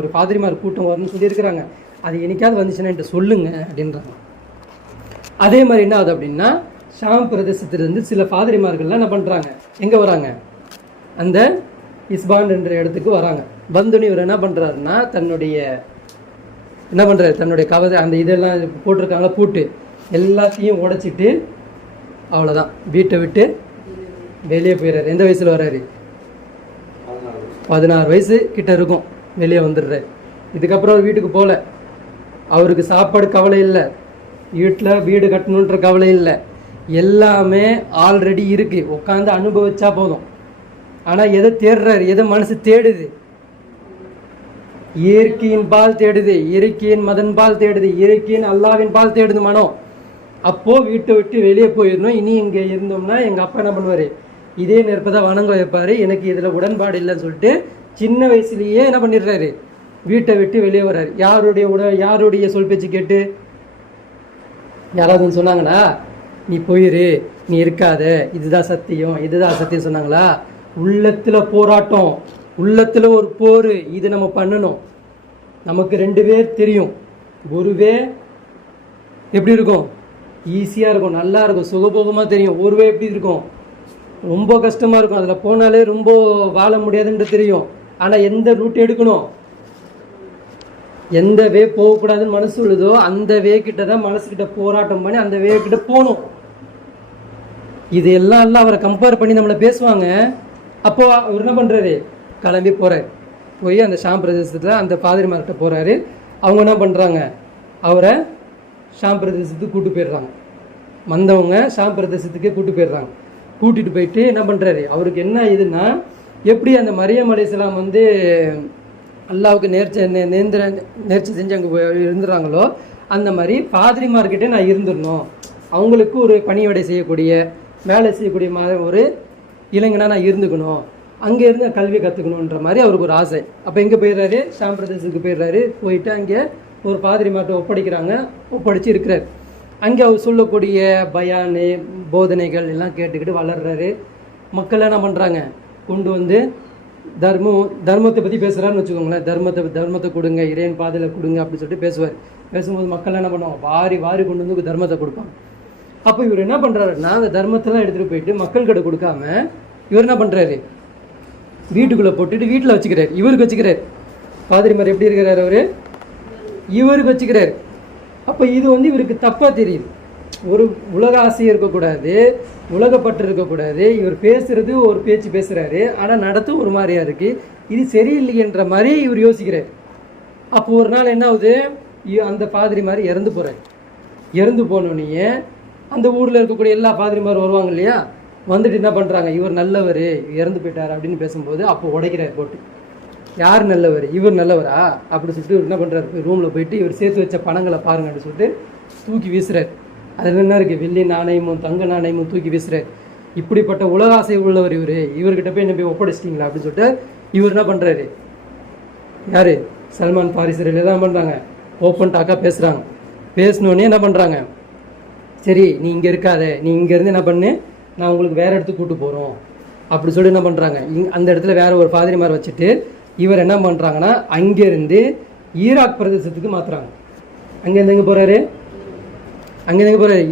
ஒரு பாதிரிமார் கூட்டம் வரும்னு சொல்லியிருக்கிறாங்க, அது என்னைக்காவது வந்துச்சுன்னா என்கிட்ட சொல்லுங்க அப்படின்றாங்க. அதே மாதிரி என்ன ஆகுது அப்படின்னா, ஷாம் பிரதேசத்திலேருந்து சில பாதிரிமார்கள்லாம் என்ன பண்ணுறாங்க, எங்கே வராங்க, அந்த இஸ்பான் என்ற இடத்துக்கு வராங்க. பந்துனி இவர் என்ன பண்ணுறாருன்னா, தன்னுடைய கவதை அந்த இதெல்லாம் போட்டிருக்காங்க, பூட்டு எல்லாத்தையும் உடைச்சிட்டு அவ்வளோதான் வீட்டை விட்டு வெளியே போயிடுறாரு. எந்த வயசில் வர்றாரு, 16 வயசு கிட்ட இருக்கும், வெளியே வந்துடுறாரு. இதுக்கப்புறம் அவர் வீட்டுக்கு போகல. அவருக்கு சாப்பாடு கவலை இல்லை, வீட்டில் வீடு கட்டணுன்ற கவலை இல்லை, எல்லாமே ஆல்ரெடி இருக்குது, உட்காந்து அனுபவிச்சா போதும். ஆனால் எதை தேடுறாரு, எதை மனசு தேடுது, இயற்கையின் பால் தேடுது, இயற்கையின் மதன் பால் தேடுது, இயற்கையின் அல்லாவின் பால் தேடுது மனம். அப்போது வீட்டை விட்டு வெளியே போயிடணும். இனி இங்கே இருந்தோம்னா எங்கள் அப்பா என்ன பண்ணுவார், இதே நெருப்பை தான் வணங்க வைப்பார், எனக்கு இதில் உடன்பாடு இல்லைன்னு சொல்லிட்டு சின்ன வயசுலேயே என்ன பண்ணிடுறாரு, வீட்டை விட்டு வெளியே வர்றாரு. யாருடைய சொல் பேச்சு கேட்டு, யாராவது சொன்னாங்களா, நீ போயிரு, நீ இருக்காத, இதுதான் சத்தியம் சொன்னாங்களா? உள்ளத்தில் போராட்டம், உள்ளத்தில் ஒரு போர், இது நம்ம பண்ணணும். நமக்கு 2 பேர் தெரியும். ஒருவே எப்படி இருக்கும், ஈஸியாக இருக்கும், நல்லா இருக்கும், சுகபோகமாக தெரியும். ஒருவே எப்படி இருக்கும், ரொம்ப கஷ்டமாக இருக்கும், அதில் போனாலே ரொம்ப வாழ முடியாதுன்னு தெரியும். ஆனால் எந்த ரூட் எடுக்கணும், எந்த வே போகக்கூடாதுன்னு மனசு சொல்லுதோ அந்த வே கிட்ட தான் மனசுக்கிட்ட போராட்டம் பண்ணி அந்த வே கிட்ட போகணும். இது எல்லாம் அவரை கம்பேர் பண்ணி நம்மளை பேசுவாங்க. அப்போ அவர் என்ன பண்ணுறாரு, கிளம்பி போகிறார். போய் அந்த ஷாம் பிரதேசத்தில் அந்த பாதிரிமார்கிட்ட போகிறாரு. அவங்க என்ன பண்ணுறாங்க, அவரை ஷாம் பிரதேசத்துக்கு கூப்பிட்டு போயிடுறாங்க. வந்தவங்க ஷாம் பிரதேசத்துக்கே கூப்பிட்டு போயிடுறாங்க. கூட்டிகிட்டு போயிட்டு என்ன பண்ணுறாரு, அவருக்கு என்ன இதுன்னா, எப்படி அந்த மரியம் அலைஹிஸ்ஸலாம் வந்து அல்லாவுக்கு நேர்ச்சி செஞ்சு அங்கே இருந்துறாங்களோ அந்த மாதிரி பாதிரிமார்கிட்ட நான் இருந்துடணும், அவங்களுக்கு ஒரு பணிவிடை செய்யக்கூடிய வேலை செய்யக்கூடிய ஒரு இளைஞனா நான் இருந்துக்கணும், அங்கே இருந்து கல்வி கற்றுக்கணுன்ற மாதிரி அவருக்கு ஒரு ஆசை. அப்போ எங்கே போயிடுறாரு? ஷாம் பிரதேசத்துக்கு போயிடுறாரு. போயிட்டு அங்கே ஒரு பாதிரிமார்ட்ட ஒப்படைச்சு இருக்கிறார். அங்கே அவர் சொல்லக்கூடிய பயானு போதனைகள் எல்லாம் கேட்டுக்கிட்டு வளர்றாரு. மக்கள் என்ன பண்ணுறாங்க, கொண்டு வந்து தர்மத்தை பற்றி பேசுகிறாருன்னு வச்சுக்கோங்களேன். தர்மத்தை கொடுங்க, இறைவன் பாதையில் கொடுங்க அப்படின்னு சொல்லிட்டு பேசுவார். பேசும்போது மக்கள் என்ன பண்ணுவாங்க, வாரி கொண்டு வந்து தர்மத்தை கொடுப்பாங்க. அப்போ இவர் என்ன பண்ணுறாருன்னா, அந்த தர்மத்தெல்லாம் எடுத்துகிட்டு போயிட்டு மக்கள்கிட்ட கொடுக்காம இவர் என்ன பண்ணுறாரு, வீட்டுக்குள்ளே போட்டுட்டு வீட்டில் வச்சுக்கிறார். இவருக்கு வச்சுக்கிறார். பாதிரிமார் எப்படி இருக்கிறார், அவர் இவருக்கு வச்சுக்கிறார். அப்போ இது வந்து இவருக்கு தப்பாக தெரியுது. ஒரு உலக ஆசையும் இருக்கக்கூடாது, உலகப்பட்டு இருக்கக்கூடாது. இவர் பேசுறது ஒரு பேச்சு பேசுகிறாரு, ஆனால் நடத்தும் ஒரு மாதிரியா இருக்குது. இது சரியில்லைன்ற மாதிரி இவர் யோசிக்கிறார். அப்போ ஒரு நாள் என்ன ஆகுது, அந்த பாதிரி மாதிரி இறந்து போகிறார். இறந்து போனோடனே அந்த ஊரில் இருக்கக்கூடிய எல்லா பாதிரிமாரும் வருவாங்க இல்லையா, வந்துட்டு என்ன பண்ணுறாங்க, இவர் நல்லவர் இறந்து போயிட்டார் அப்படின்னு பேசும்போது அப்போ உடைக்கிறார் போட்டு. யார் நல்லவர், இவர் நல்லவரா அப்படி சொல்லிட்டு இவர் என்ன பண்ணுறாரு, ரூமில் போயிட்டு இவர் சேர்த்து வச்ச பணங்களை பாருங்க அப்படின்னு சொல்லிட்டு தூக்கி வீசுறார். அதில் என்ன இருக்குது, வெள்ளி நாணயமும் தங்க நாணயமும் தூக்கி வீசுறார். இப்படிப்பட்ட உலக ஆசை உள்ளவர் இவர்கிட்ட போய் என்ன போய் ஒப்படைச்சிட்டிங்களா அப்படின்னு சொல்லிட்டு இவர் என்ன பண்ணுறாரு, யார், சல்மான் பாரிசர் எல்லாம் பண்ணுறாங்க, ஓப்பன் டாக்காக பேசுகிறாங்க. பேசினோடனே என்ன பண்ணுறாங்க, சரி நீ இங்கே இருக்காத, நீ இங்கேருந்து என்ன பண்ணு, நான் உங்களுக்கு வேறு இடத்துக்கு கூப்பிட்டு போகிறோம் அப்படி சொல்லிட்டு என்ன பண்ணுறாங்க, அந்த இடத்துல வேறு ஒரு பாதிரிமார் வச்சுட்டு இவர் என்ன பண்ணுறாங்கன்னா அங்கேருந்து ஈராக் பிரதேசத்துக்கு மாற்றுறாங்க. அங்கேருந்து எங்கே போகிறாரு,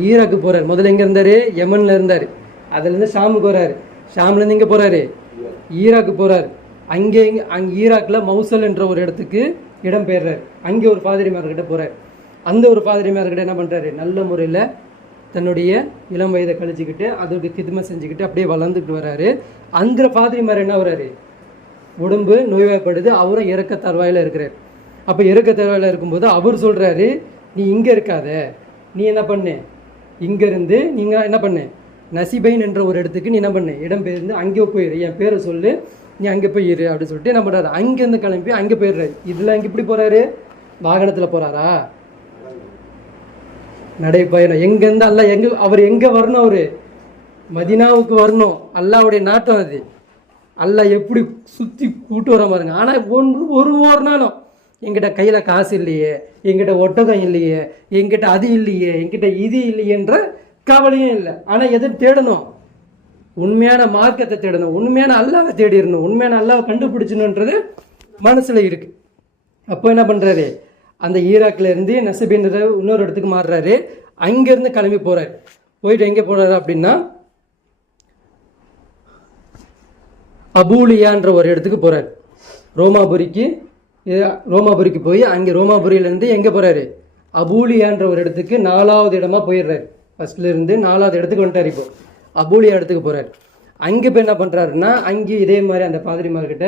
ஈராக்கு போகிறார். முதல்ல எங்கே இருந்தார், யமனில் இருந்தார். அதுலேருந்து ஷாமுக்கு வர்றாரு. ஷாம்லேருந்து எங்கே போகிறாரு, ஈராக்கு போகிறார். அங்கே ஈராக்கில் மௌசல் என்ற ஒரு இடத்துக்கு இடம் பெயர்றாரு. அங்கே ஒரு பாதிரிமார்கிட்ட போகிறார். அந்த ஒரு பாதிரிமார்கிட்ட என்ன பண்ணுறாரு, நல்ல முறையில் தன்னுடைய இளம் வயதை கழிச்சுக்கிட்டு அதோட கிதுமை செஞ்சுக்கிட்டு அப்படியே வளர்ந்துட்டு வர்றாரு. அந்த பாதிரிமார் என்ன வர்றாரு, உடம்பு நோய்வாய்ப்படுது, அவரும் இறக்க தருவாயில் இருக்கிறார். அப்போ இறக்க தருவாயில் இருக்கும்போது அவர் சொல்கிறாரு, நீ இங்கே இருக்காத, நீ என்ன பண்ணு, இங்கேருந்து நீங்கள் என்ன பண்ணு, நசிபைன் என்ற ஒரு இடத்துக்கு நீ என்ன பண்ணு, இடம் பெயர்ந்து அங்கே போயிரு, என் பேரை சொல்லு, நீ அங்கே போயிரு அப்படின்னு சொல்லிட்டு என்ன பண்ணுறாரு, அங்கேருந்து கிளம்பி அங்கே போயிடுறாரு. இதில் அங்கே இப்படி போகிறாரு, வாகனத்தில் போகிறாரா, நடைப்பயணம். எங்கேருந்து அல்ல அவர் எங்கே வரணும், அவர் மதினாவுக்கு வரணும். அல்லாவுடைய நாட்டம் அது. அல்ல எப்படி சுற்றி கூட்டு வர பாருங்க. ஆனால் ஒரு நாளும் எங்கிட்ட கையில் காசு இல்லையே, எங்கிட்ட ஒட்டகம் இல்லையே, எங்கிட்ட அது இல்லையே, எங்கிட்ட இது இல்லையென்ற கவலையும் இல்லை. ஆனால் எதை தேடணும், உண்மையான மார்க்கத்தை தேடணும், உண்மையான அல்லாவை தேடிடணும், உண்மையான அல்லாவை கண்டுபிடிச்சணுன்றது மனசில் இருக்குது. அப்போ என்ன பண்ணுறாரு, அந்த ஈராக்கில் இருந்து நசபின்ற இன்னொரு இடத்துக்கு மாறுறாரு. அங்கேருந்து கிளம்பி போகிறார். போயிட்டு எங்கே போகிறாரு அப்படின்னா அபூலியான்ற ஒரு இடத்துக்கு போகிறார். ரோமாபுரிக்கு போய் அங்கே ரோமாபுரியிலேருந்து எங்கே போகிறாரு, அபூலியான்ற ஒரு இடத்துக்கு 4வது இடமா போயிடுறாரு. ஃபர்ஸ்ட்லேருந்து 4வது இடத்துக்கு வந்துட்டார். இப்போ அபூலியா இடத்துக்கு போகிறார். அங்கே போய் என்ன பண்ணுறாருன்னா, அங்கே இதே மாதிரி அந்த பாதிரிமார்கிட்ட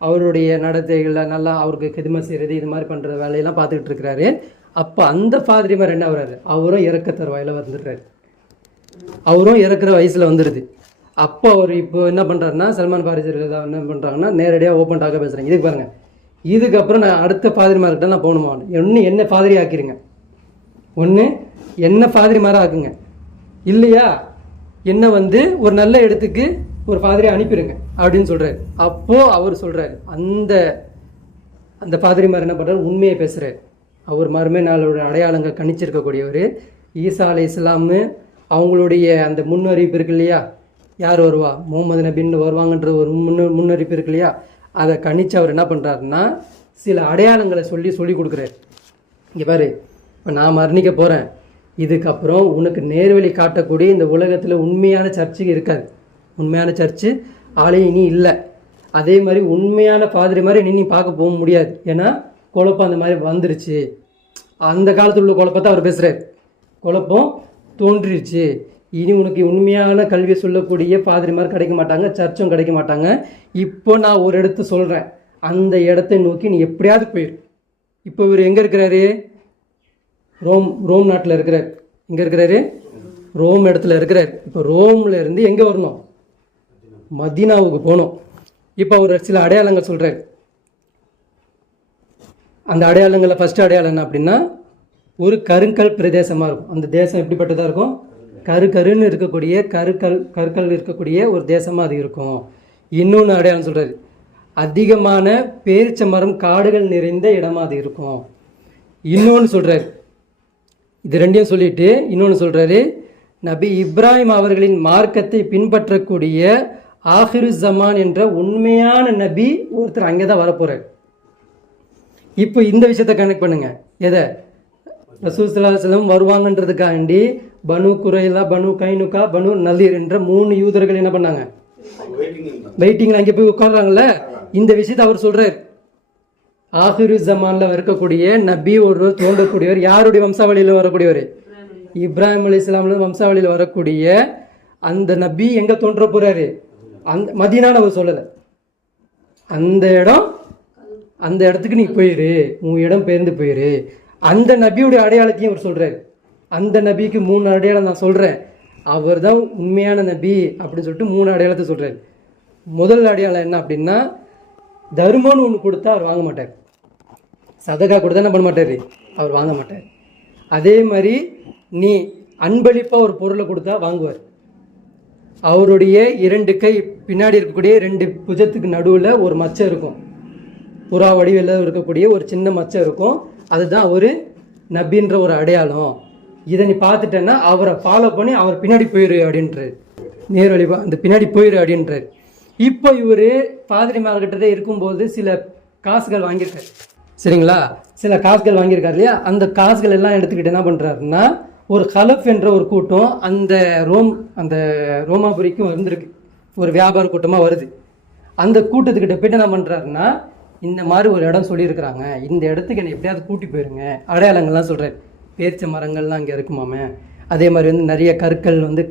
அவருடைய நடத்தைகளில் நல்லா அவருக்கு கிதுமை செய்கிறது இது மாதிரி பண்ணுற வேலையெல்லாம் பார்த்துக்கிட்டு இருக்கிறாரு. அப்போ அந்த பாதிரிமார் என்ன வர்றாரு, அவரும் இறக்க தருவாயில் வந்துடுறாரு. அவரும் இறக்குற வயசில் வந்துடுது. அப்போ அவர் இப்போ என்ன பண்ணுறாருன்னா, சல்மான் பாரிசர் என்ன பண்ணுறாங்கன்னா நேரடியாக ஓப்பன் டாக்காக பேசுகிறாங்க. இதுக்கு பாருங்கள், இதுக்கப்புறம் நான் அடுத்த பாதிரிமார்கிட்ட நான் போகணுமா, என்ன பாதிரி ஆக்கிடுங்க, என்ன பாதிரிமாராக ஆக்குங்க, இல்லையா என்ன வந்து ஒரு நல்ல இடத்துக்கு ஒரு பாதிரியை அனுப்பிடுங்க அப்படின்னு சொல்கிறாரு. அப்போது அவர் சொல்கிறாரு, அந்த பாதிரிமார் என்ன பண்ணுறாரு, உண்மையை பேசுகிறார். அவர் மறுமை நாளோட அடையாளங்கள் கணிச்சிருக்கக்கூடியவர். ஈசா அலை இஸ்லாமு அவங்களுடைய அந்த முன்னறிவிப்பு இருக்கு இல்லையா, யார் வருவா, முகமது நபின்னு வருவாங்கன்ற ஒரு முன்னறிவிப்பு இருக்கு இல்லையா, அதை கணிச்சு அவர் என்ன பண்ணுறாருன்னா சில அடையாளங்களை சொல்லி கொடுக்குறாரு. இங்கே பாரு, இப்போ நான் மரணிக்க போகிறேன், இதுக்கப்புறம் உனக்கு நேர்வழி காட்டக்கூடிய இந்த உலகத்தில் உண்மையான சர்ச்சுக்கு இருக்காது, உண்மையான சர்ச்சு ஆளே இனி இல்லை. அதே மாதிரி உண்மையான பாதிரி மாதிரி நீ பார்க்க போக முடியாது, ஏன்னா குழப்பம் அந்த மாதிரி வந்துருச்சு. அந்த காலத்தில் உள்ள குழப்பத்தை அவர் பேசுகிறார், குழப்பம் தோன்றிடுச்சு, இனி உனக்கு உண்மையான கல்வியை சொல்லக்கூடிய பாதிரி மாதிரி கிடைக்க மாட்டாங்க, சர்ச்சும் கிடைக்க மாட்டாங்க. இப்போ நான் ஒரு இடத்த சொல்கிறேன், அந்த இடத்தை நோக்கி நீ எப்படியாவது போயிரு. இப்போ இவர் எங்கே இருக்கிறாரு, ரோம் நாட்டில் இருக்கிறார். எங்கே இருக்கிறாரு, ரோம் இடத்துல இருக்கிறார். இப்போ ரோமில் இருந்து எங்கே வரணும், மதீனாவுக்கு போகணும். இப்போ அவர் சில அடையாளங்கள் சொல்கிறார். அந்த அடையாளங்களில் ஃபஸ்ட்டு அடையாளம் என்ன அப்படின்னா, ஒரு கருங்கல் பிரதேசமாக இருக்கும். அந்த தேசம் எப்படிப்பட்டதாக இருக்கும்? கருன்னு இருக்கக்கூடிய கற்கள் இருக்கக்கூடிய ஒரு தேசமாக அது இருக்கும். இன்னொன்று அடையாளம் சொல்கிறாரு, அதிகமான பேரிச்ச மரம் காடுகள் நிறைந்த இடமா அது இருக்கும். இன்னொன்று சொல்கிறார், இது ரெண்டையும் சொல்லிட்டு இன்னொன்று சொல்கிறாரு, நபி இப்ராஹிம் அவர்களின் மார்க்கத்தை பின்பற்றக்கூடிய ஆஹிரு ஜமான் என்ற உண்மையான நபி ஒருத்தர் அங்கே தான் வரப்போகிறார். இப்போ இந்த விஷயத்தை கனெக்ட் பண்ணுங்க. எதை? ரசூல் ஸல்லல்லாஹு அலைஹி வஸல்லம் வருவாங்கன்றதுக்காண்டி பனு குரைலா, பனு கைனுகா, பனு நலீர் என்ற 3 யூதர்கள் என்ன பண்ணாங்க? வெயிட்டிங்ல அங்கே போய் உட்கார்றாங்கல்ல. இந்த விஷயத்தை அவர் சொல்றார். ஆஹிரு ஜமான்ல இருக்கக்கூடிய நபி ஒரு தோன்றக்கூடியவர் யாருடைய வம்சாவளியில் வரக்கூடியவர்? இப்ராஹிம் அலைஹிஸ்ஸலாம்ல வம்சாவளியில் வரக்கூடிய அந்த நபி எங்க தோன்ற போறாரு? அந்த மதீனான்னு அவர் சொல்லலை. அந்த இடத்துக்கு நீ போயிரு, உன் இடம் பெயர்ந்து போயிரு. அந்த நபியுடைய அடையாளத்தையும் அவர் சொல்றாரு. அந்த நபிக்கு 3 அடையாளம் நான் சொல்றேன், அவர் தான் உண்மையான நபி அப்படின்னு சொல்லிட்டு 3 அடையாளத்தை சொல்றாரு. முதல் அடையாளம் என்ன அப்படின்னா, தர்மம்னு ஒன்று கொடுத்தா அவர் வாங்க மாட்டார். சதகா கொடுத்தா என்ன பண்ண மாட்டார்? அவர் வாங்க மாட்டார். அதே மாதிரி நீ அன்பளிப்பாக ஒரு பொருளை கொடுத்தா வாங்குவார். அவருடைய 2 கை பின்னாடி இருக்கக்கூடிய 2 புஜத்துக்கு நடுவில் ஒரு மச்சம் இருக்கும், புறா வடிவில் இருக்கக்கூடிய ஒரு சின்ன மச்சம் இருக்கும். அதுதான் ஒரு நபின்ற ஒரு அடையாளம். இதை நீ பார்த்துட்டேன்னா அவரை ஃபாலோ பண்ணி அவர் பின்னாடி போயிரு அப்படின்றார். நேர்வழி அந்த பின்னாடி போயிரு அப்படின்றார். இப்போ இவர் பாதிரிமார்கிட்ட இருக்கும்போது சில காசுகள் வாங்கியிருக்காரு, சரிங்களா? சில காசுகள் வாங்கியிருக்காரு இல்லையா? அந்த காசுகள் எல்லாம் எடுத்துக்கிட்டு என்ன பண்ணுறாருன்னா, ஒரு ஹலஃப் என்ற ஒரு கூட்டம் அந்த ரோமாபுரிக்கும் வந்திருக்கு, ஒரு வியாபார கூட்டமாக வருது. அந்த கூட்டத்துக்கிட்ட போயிட்டு என்ன பண்ணுறாருன்னா, இந்த மாதிரி ஒரு இடம் சொல்லியிருக்கிறாங்க, இந்த இடத்துக்கு என்னை எப்படியாவது கூட்டி போயிருங்க. அடையாளங்கள்லாம் சொல்கிறார். பேரிச்ச மரங்கள்லாம் அங்கே இருக்குமாமே, அதே மாதிரி வந்து நிறைய கற்கள் வந்து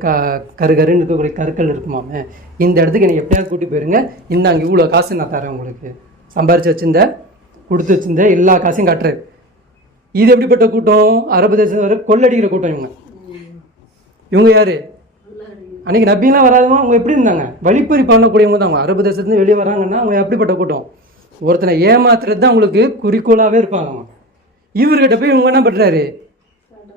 கருன்னு இருக்கக்கூடிய கற்கள் இருக்குமாமே, இந்த இடத்துக்கு என்னை எப்படியாவது கூட்டி போயிருங்க, அங்கே இவ்வளோ காசு நான் தரேன் உங்களுக்கு, சம்பாரிச்சு வச்சிருந்த கொடுத்து வச்சிருந்த எல்லா காசையும் காட்டுறாரு. இது எப்படிப்பட்ட கூட்டம்? அரபு தேசம் வர கொள்ளடிக்கிற கூட்டம். இவங்க யாரு? அன்னைக்கு நபிலாம் வராதவங்க அவங்க எப்படி இருந்தாங்க? வழிப்பறி பண்ணக்கூடியவங்க தான் அவங்க. அரபு தேசத்துலேருந்து வெளியே வராங்கன்னா அவங்க எப்படிப்பட்ட கூட்டம்? ஒருத்தனை ஏமாத்துறது தான் அவங்களுக்கு குறிக்கோளாகவே இருப்பாங்க. அவங்க இவர்கிட்ட போய் இவங்க என்ன பண்ணுறாரு?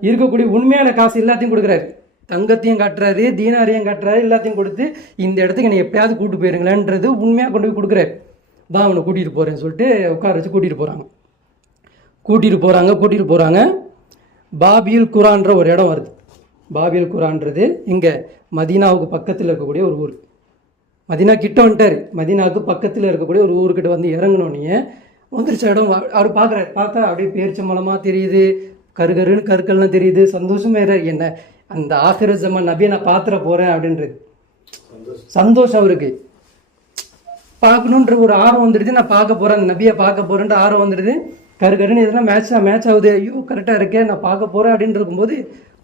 இருக்கக்கூடிய உண்மையான காசு எல்லாத்தையும் கொடுக்குறாரு, தங்கத்தையும் காட்டுறாரு, தீனாரையும் காட்டுறாரு, எல்லாத்தையும் கொடுத்து இந்த இடத்துக்கு என்னை எப்படியாவது கூப்பிட்டு போயிருங்களேன்றது உண்மையாக கொண்டு போய் கொடுக்குறாரு. தான் அவனை கூட்டிகிட்டு போகிறேன்னு சொல்லிட்டு உட்கார வச்சு கூட்டிகிட்டு போகிறாங்க. பாபியுல் குரான்ற ஒரு இடம் வருது. பாபியுல் குரான்றது இங்கே மதீனாவுக்கு பக்கத்தில் இருக்கக்கூடிய ஒரு ஊர். மதீனா கிட்ட வந்துட்டார். மதீனாவுக்கு பக்கத்தில் இருக்கக்கூடிய ஒரு ஊருக்கிட்ட வந்து இறங்கினோடனே வந்துருச்ச இடம். அவர் பார்க்குறாரு. பார்த்தா அப்படியே பேரிச்சம்பழமாக தெரியுது, கருன்னு கற்கள்லாம் தெரியுது. சந்தோஷமே என்ன, அந்த ஆகிர ஜமான் நபியை நான் பார்த்துட போகிறேன் அப்படின்றது சந்தோஷம் அவருக்கு. பார்க்கணுன்ற ஒரு ஆர்வம் வந்துடுது. நான் பார்க்க போகிறேன், அந்த நபியை பார்க்க போகிறேன்ற ஆர்வம் வந்துடுது. கருன்னு எதுனா மேட்ச் ஆகுது. ஐயோ கரெக்டாக இருக்கேன், நான் பார்க்க போகிறேன் அப்படின்னு இருக்கும்போது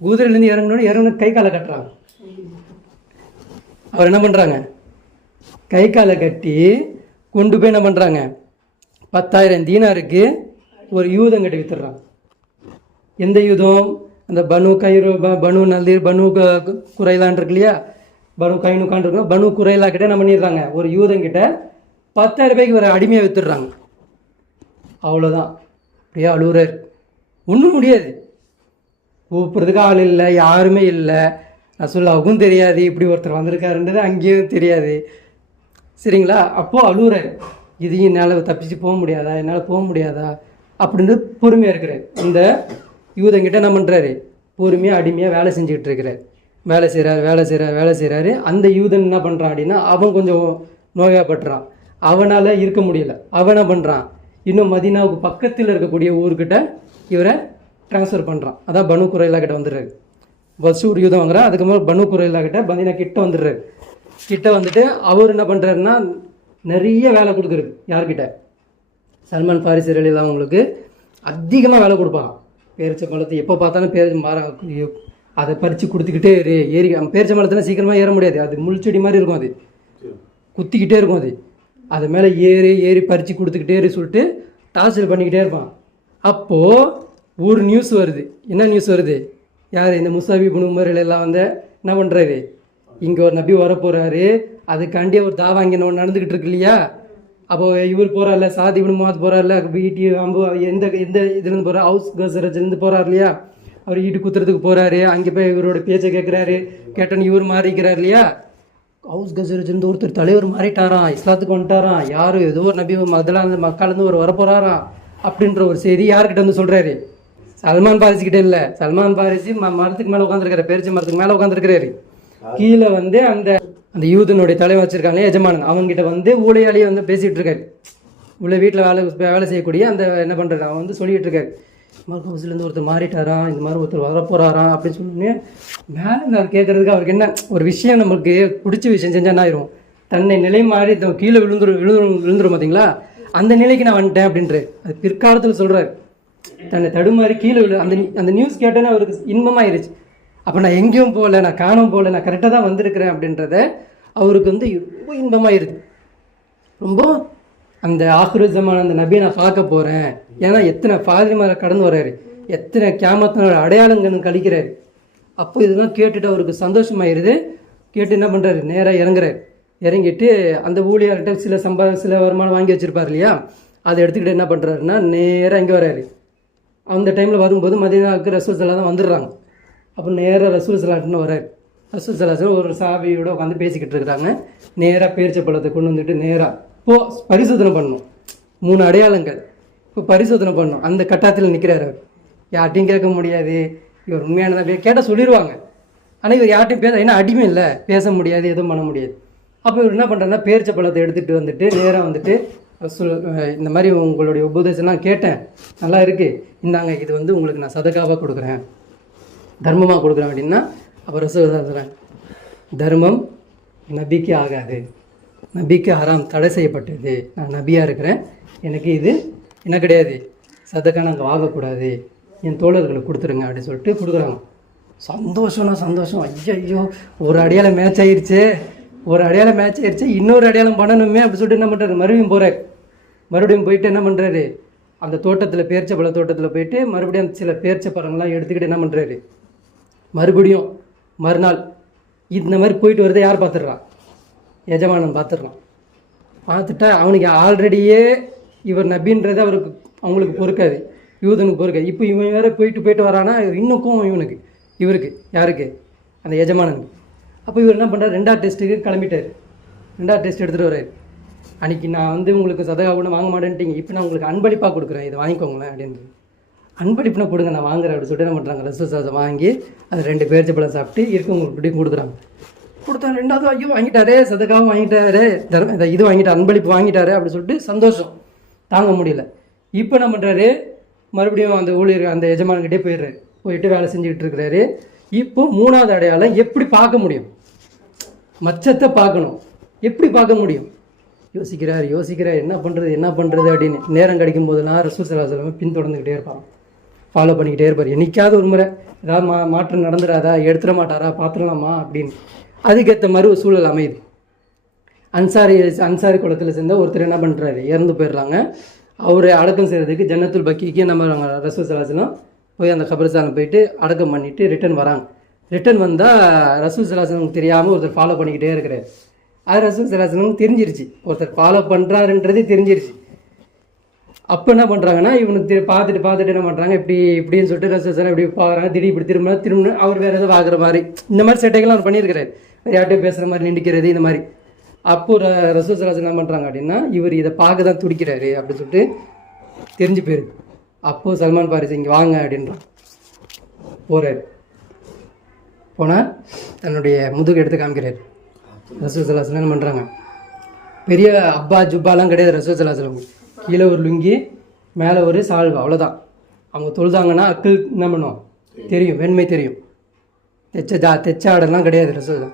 குதிரையிலேருந்து இறங்கணும்னு கை காலை கட்டுறாங்க. அவர் என்ன பண்ணுறாங்க? கை காலை கட்டி கொண்டு போய் என்ன பண்ணுறாங்க? 10,000 தீனாருக்கு ஒரு யூதம் கட்டி வித்துடுறாங்க. எந்த யூதம்? அந்த பனு கைரு, பனு நலீர், பனு குரைலான் இருக்கு இல்லையா, பனு கைனுக்கான் இருக்கும். பனு குரைலா கிட்ட என்ன பண்ணிடுறாங்க? ஒரு யூதம் கிட்ட 10,000 ரூபாய்க்கு ஒரு அடிமையாக வித்துடுறாங்க. அவ்வளோதான். அப்படியே அழுகுறாரு. ஒன்றும் முடியாது, கூப்பிட்றதுக்கு ஆள் இல்லை, யாருமே இல்லை. ரசூலுல்லாஹுக்கும் தெரியாது இப்படி ஒருத்தர் வந்திருக்காருன்றது, அங்கேயும் தெரியாது, சரிங்களா? அப்போது அழுகுறாரு. இதையும் என்னால் தப்பிச்சு போக முடியாதா அப்படின்னு பொறுமையாக இருக்கிறார். இந்த யூதங்கிட்ட என்ன பண்ணுறாரு? பொறுமையாக அடிமையாக வேலை செஞ்சுக்கிட்டு இருக்கிறார். வேலை செய்கிறாரு. அந்த யூதன் என்ன பண்ணுறான் அப்படின்னா, அவன் கொஞ்சம் நோயாப்பட்டுறான், அவனால் இருக்க முடியல. அவன் என்ன பண்ணுறான்? இன்னும் மதீனாவுக்கு பக்கத்தில் இருக்கக்கூடிய ஊர்கிட்ட இவரை ட்ரான்ஸ்ஃபர் பண்ணுறான். அதான் பனு குரைலா கிட்ட வந்துடுறாரு. ஃபஸ்ட்டு ஒரு யூதம் வாங்குறான், அதுக்கப்புறம் பனு குரைலா கிட்ட மதீனா கிட்ட வந்துடுறாரு. கிட்ட வந்துட்டு அவர் என்ன பண்ணுறாருன்னா, நிறைய வேலை கொடுக்குறது. யார்கிட்ட? சல்மான் ஃபாரிசி ரலியல்லாஹு அவங்களுக்கு அதிகமாக வேலை கொடுப்பாங்க. பேரிச்ச பழத்தை எப்போ பார்த்தாலும் அதை பறித்து கொடுத்துக்கிட்டே ஏறி பேரிச்ச மரத்தில் சீக்கிரமாக ஏற முடியாது, அது முள்செடி மாதிரி இருக்கும், அது குத்திக்கிட்டே இருக்கும். அது மேலே ஏறி பறித்து கொடுத்துக்கிட்டே சொல்லிட்டு டார்ச்சர் பண்ணிக்கிட்டே இருப்பான். அப்போது ஒரு நியூஸ் வருது. என்ன நியூஸ் வருது? யார்? இந்த முசாபி இப்னு உமர் எல்லாம் வந்து என்ன பண்ணுறாரு? இங்கே ஒரு நபி வரப்போகிறாரு, அதுக்காண்டி ஒரு தாவா இங்கே நடந்துக்கிட்டு இருக்கு இல்லையா, அப்போ இவர் போகிறார்ல, சாதி இவனு மாத்து போகிறார்ல, வீட்டு அம்பு எந்த எந்த இதுலேருந்து போகிறார், ஹவுஸ் கசரஜ்லேருந்து போகிறார் இல்லையா, அவர் ஈட்டு குத்துறதுக்கு போகிறாரு. அங்கே போய் இவரோட பேச்சை கேட்குறாரு. கேட்டோன்னு இவர் மாறிக்கிறார் இல்லையா. ஹவுஸ் கசரஜ்லேருந்து ஒருத்தர் தலைவர் மாறிட்டாராம், இஸ்லாத்துக்கு வந்துட்டாராம், யார் ஏதோ ஒரு நபி அதெல்லாம் அந்த மக்கள்லேருந்து ஒரு வரப்போகிறாராம் அப்படின்ற ஒரு செய்தி யார்கிட்ட வந்து சொல்கிறாரு? சல்மான் பாரிசிக்கிட்ட இல்லை. சல்மான் பாரிசி மரத்துக்கு மேலே உட்காந்துருக்காரு, பேரிச்ச மரத்துக்கு மேலே உட்காந்துருக்கிறாரு. கீழே வந்து அந்த அந்த யூதனுடைய தலைவர் வச்சிருக்காங்க எஜமானன், அவங்ககிட்ட வந்து ஊழியாளியை வந்து பேசிகிட்டு இருக்காரு. உள்ள வீட்டில் வேலை செய்யக்கூடிய அந்த என்ன பண்ணுறாரு, அவன் வந்து சொல்லிகிட்டு இருக்காரு, மருத்துவ ஹவுஸ்லேருந்து ஒருத்தர் மாறிட்டாராம், இந்த மாதிரி ஒருத்தர் வரப்போகிறாராம் அப்படின்னு சொன்னோன்னே மேலே அவர் கேட்குறதுக்கு அவருக்கு என்ன ஒரு விஷயம், நம்மளுக்கு பிடிச்ச விஷயம் செஞ்சால் என்ன ஆயிரும், தன்னை நிலை மாறி கீழே விழுந்துரும் பார்த்தீங்களா, அந்த நிலைக்கு நான் வந்துட்டேன் அப்படின்ட்டு அது பிற்காலத்தில் சொல்கிறார். தன்னை தடுமாறி கீழே அந்த நியூஸ் கேட்டோன்னே அவருக்கு இன்பமாயிருச்சு. அப்போ நான் எங்கேயும் போகல, நான் காணாமல் போகல, நான் கரெக்டாக தான் வந்திருக்கிறேன் அப்படின்றத அவருக்கு வந்து ரொம்ப இன்பமாயிருது. ரொம்ப அந்த ஆக்ரோஷமான அந்த நபியை நான் பார்க்க போகிறேன். ஏன்னா எத்தனை ஃபாதிமாரை கடந்து வர்றாரு, எத்தனை கியாமத்தினோட அடையாளங்கள் கழிக்கிறாரு. அப்போ இதெல்லாம் கேட்டுட்டு அவருக்கு சந்தோஷமாயிருது. கேட்டு என்ன பண்ணுறாரு, நேராக இறங்குறாரு. இறங்கிட்டு அந்த ஊழியர்கிட்ட சில வருமானம் வாங்கி வச்சுருப்பார் இல்லையா, அதை எடுத்துக்கிட்டு என்ன பண்ணுறாருன்னா நேராக இங்கே வர்றாரு. அந்த டைமில் வரும்போது மதீனாவுக்கு ரசூல் ஸல்லல்லாஹு தான் வந்துடுறாங்க. அப்போ நேராக ரசூல் ஸல்லல்லாஹு வர்றாரு. ரசூல் ஸல்லல்லாஹு ஒரு சாபியோட உட்காந்து பேசிக்கிட்டு இருக்கிறாங்க. நேராக பேரிச்சை பழத்தை கொண்டு வந்துட்டு நேராக இப்போது பரிசோதனை பண்ணணும். 3 அடையாளங்கள் இப்போ பரிசோதனை பண்ணணும். அந்த கட்டாயத்தில் நிற்கிறார் அவர். யார்ட்டையும் கேட்க முடியாது, இவர் உண்மையானதான் கேட்டால் சொல்லிடுவாங்க. ஆனால் இவர் யார்ட்டையும் பேச, ஏன்னா அடிமை இல்லை, பேச முடியாது, எதுவும் பண்ண முடியாது. அப்போ இவர் என்ன பண்ணுறாருன்னா பேரிச்சை பழத்தை எடுத்துகிட்டு வந்துட்டு நேராக வந்துட்டு இந்த மாதிரி உங்களுடைய உபதேசம்லாம் கேட்டேன், நல்லா இருக்குது, இந்தாங்க, இது வந்து உங்களுக்கு நான் சதகாவாக கொடுக்குறேன், தர்மமாக கொடுக்குறேன் அப்படின்னா. அப்போ ரசூல் சொல்கிறேன், தர்மம் நபிக்கு ஆகாது, நபிக்கு ஹராம், தடை செய்யப்பட்டது, நான் நபியாக இருக்கிறேன், எனக்கு இது என்ன கிடையாது, சதக்கா நாங்கள் வாங்கக்கூடாது, என் தோழர்களுக்கு கொடுத்துருங்க அப்படின்னு சொல்லிட்டு கொடுக்குறாங்க. சந்தோஷம்னா சந்தோஷம். ஐயோ ஒரு அடையாளம் மேட்ச் ஆயிடுச்சு, இன்னொரு அடையாளம் பண்ணணுமே அப்படி சொல்லிட்டு என்ன பண்ணுறாரு, மறுபடியும் போயிட்டு என்ன பண்ணுறாரு, அந்த தோட்டத்தில் பேரிச்சை பழ தோட்டத்தில் போயிட்டு மறுபடியும் சில பேரிச்சை பழங்கள்லாம் எடுத்துக்கிட்டு என்ன பண்ணுறாரு, மறுபடியும் மறுநாள் இந்த மாதிரி போயிட்டு வரதை யார் பார்த்துடுறான், எஜமானன் பார்த்துடுறான். பார்த்துட்டா அவனுக்கு ஆல்ரெடியே இவர் நபின்றது அவங்களுக்கு பொறுக்காது, யூதனுக்கு பொறுக்காது. இப்போ இவன் வேறு போயிட்டு வரானா இன்னுக்கும் இவருக்கு யாருக்கு, அந்த எஜமானனுக்கு. அப்போ இவர் என்ன பண்ணுறாரு, 2வது டெஸ்ட்டுக்கு கிளம்பிட்டார். 2வது டெஸ்ட் எடுத்துகிட்டு வர்றாரு. அன்றைக்கி நான் வந்து உங்களுக்கு சதகா கூட வாங்க மாட்டேன்ட்டீங்க, இப்போ நான் உங்களுக்கு அன்பளிப்பாக கொடுக்குறேன், இதை வாங்கிக்கோங்களேன் அப்படின்றது. அன்பளிப்புனா கொடுங்க, நான் வாங்குறேன் அப்படின்னு சொல்லிட்டு என்ன பண்ணுறாங்க, ரசூல் ஸல்லல்லாஹு வாங்கி அது 2 பேரிச்சை பழம் சாப்பிட்டு இருக்கவங்களுக்கு இப்படி கொடுக்குறாங்க. கொடுத்தா 2வது ஐயோ வாங்கிட்டாரே, சதகாவும் வாங்கிட்டாரு, இது வாங்கிட்டார், அன்பளிப்பு வாங்கிட்டாரு அப்படின்னு சொல்லிட்டு சந்தோஷம் தாங்க முடியல. இப்போ என்ன பண்ணுறாரு, மறுபடியும் அந்த ஊழியர் அந்த எஜமான்கிட்டே போயிட்டு வேலை செஞ்சுக்கிட்டு இருக்கிறாரு. இப்போ 3வது அடையாளம் எப்படி பார்க்க முடியும், மச்சத்தை பார்க்கணும், எப்படி பார்க்க முடியும், யோசிக்கிறார் என்ன பண்ணுறது அப்படின்னு. நேரம் கிடைக்கும் போதெல்லாம் ரசூல் ஸல்லல்லாஹு அலைஹி வஸல்லம் பின்தொடர்ந்துக்கிட்டே இருப்பாங்க, ஃபாலோ பண்ணிக்கிட்டே இருப்பார். என்னைக்காவது ஒரு முறை ஏதாவது மாற்றம் நடந்துடாதா, எடுத்துட மாட்டாரா, பார்த்துடலாமா அப்படின்னு. அதுக்கேற்ற மாதிரி ஒரு சூழல் அமையுது. அன்சாரி குளத்தில் சேர்ந்த ஒருத்தர் என்ன பண்ணுறாரு, இறந்து போயிடுறாங்க. அவரை அடக்கம் செய்கிறதுக்கு ஜன்னத்துல் பக்கீக்கு நம்ம ரசூல் ஸல்லல்லாஹு அலைஹி வஸல்லம் போய் அந்த கபரிஸ்தானில் போயிட்டு அடக்கம் பண்ணிவிட்டு ரிட்டர்ன் வராங்க. ரிட்டர்ன் வந்தால் ரசூல் ஸல்லல்லாஹு அலைஹி வஸல்லம் தெரியாமல் ஒருத்தர் ஃபாலோ பண்ணிக்கிட்டே இருக்கிறார். அது ரசூல் ஸல்லல்லாஹு அலைஹி வஸல்லம் தெரிஞ்சிருச்சு, ஒருத்தர் ஃபாலோ பண்ணுறாருன்றதே தெரிஞ்சிருச்சு. அப்போ என்ன பண்ணுறாங்கன்னா இவனுக்கு பார்த்துட்டு என்ன பண்ணுறாங்க, இப்படின்னு சொல்லிட்டு ரசூல் ஸல்லல்லாஹு அலைஹி வஸல்லம் இப்படி பார்க்குறாங்க. இப்படி திரும்ப அவர் வேறு எதாவது ஆகுற மாதிரி இந்த மாதிரி சேட்டைகள்லாம் அவர் பண்ணியிருக்கிறார். வேறு யார்ட்டையும் பேசுகிற மாதிரி நின்றுக்கிறது இந்த மாதிரி. அப்போ ரசூல் ஸல்லல்லாஹு அலைஹி வஸல்லம் என்ன பண்ணுறாங்க அப்படின்னா, இவர் இதை பார்க்க தான் துடிக்கிறாரு அப்படின்னு சொல்லிட்டு தெரிஞ்சு போயிடுது. அப்போது சல்மான் பாரிசி இங்கே வாங்க அப்படின்றான். போகிறார். போனால் தன்னுடைய முதுகு எடுத்து காமிக்கிறார். ரசூல் ஸல்லல்லாஹு அலைஹி வஸல்லம் என்ன பண்ணுறாங்க, பெரிய அப்பா ஜுப்பாலாம் கிடையாது ரசூல் ஸல்லல்லாஹு அலைஹி வஸல்லம். கீழே ஒரு லுங்கி, மேலே ஒரு சால்வா, அவ்வளோதான். அவங்க தொழுதாங்கன்னா அக்கில் என்ன பண்ணுவோம் தெரியும், வெண்மை தெரியும். தெச்ச ஆடெல்லாம் கிடையாது ரசூல்.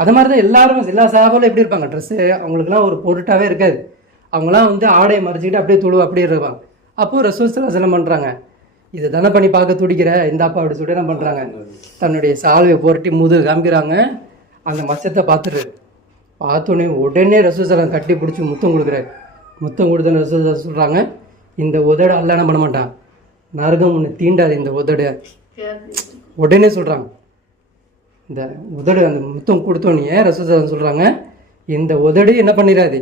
அது மாதிரி தான் எல்லா சாபாலும் எப்படி இருப்பாங்க, ட்ரெஸ்ஸு அவங்களுக்குலாம் ஒரு பொருட்டாகவே இருக்காது. அவங்களாம் வந்து ஆடையை மறைச்சிக்கிட்டு அப்படியே இருப்பாங்க. அப்போது ரசூல் ஸல்லல்லாஹு அலைஹி வஸல்லம் பண்ணுறாங்க, இதை தானே பண்ணி பார்க்க துடிக்கிற இந்தாப்பா அப்படி சொல்லிட்டு என்ன பண்ணுறாங்க, தன்னுடைய சால்வையை புரட்டி முதுகு காமிக்கிறாங்க. அந்த மச்சத்தை பார்த்தோன்னே உடனே ரசூல் ஸல்லல்லாஹு கட்டி பிடிச்சி முத்தம் கொடுக்குறாரு. முத்தம் கொடுத்தோன்னு ரசூல் சொல்கிறாங்க, இந்த உதடு அல்ல என்ன பண்ண மாட்டான், நரகம் ஒன்று தீண்டாது இந்த உதடு. உடனே சொல்கிறாங்க, இந்த உதடு அந்த முத்தம் கொடுத்தோன்னே ரசூல் ஸல்லல்லாஹு சொல்கிறாங்க, இந்த உதடு என்ன பண்ணிடாது,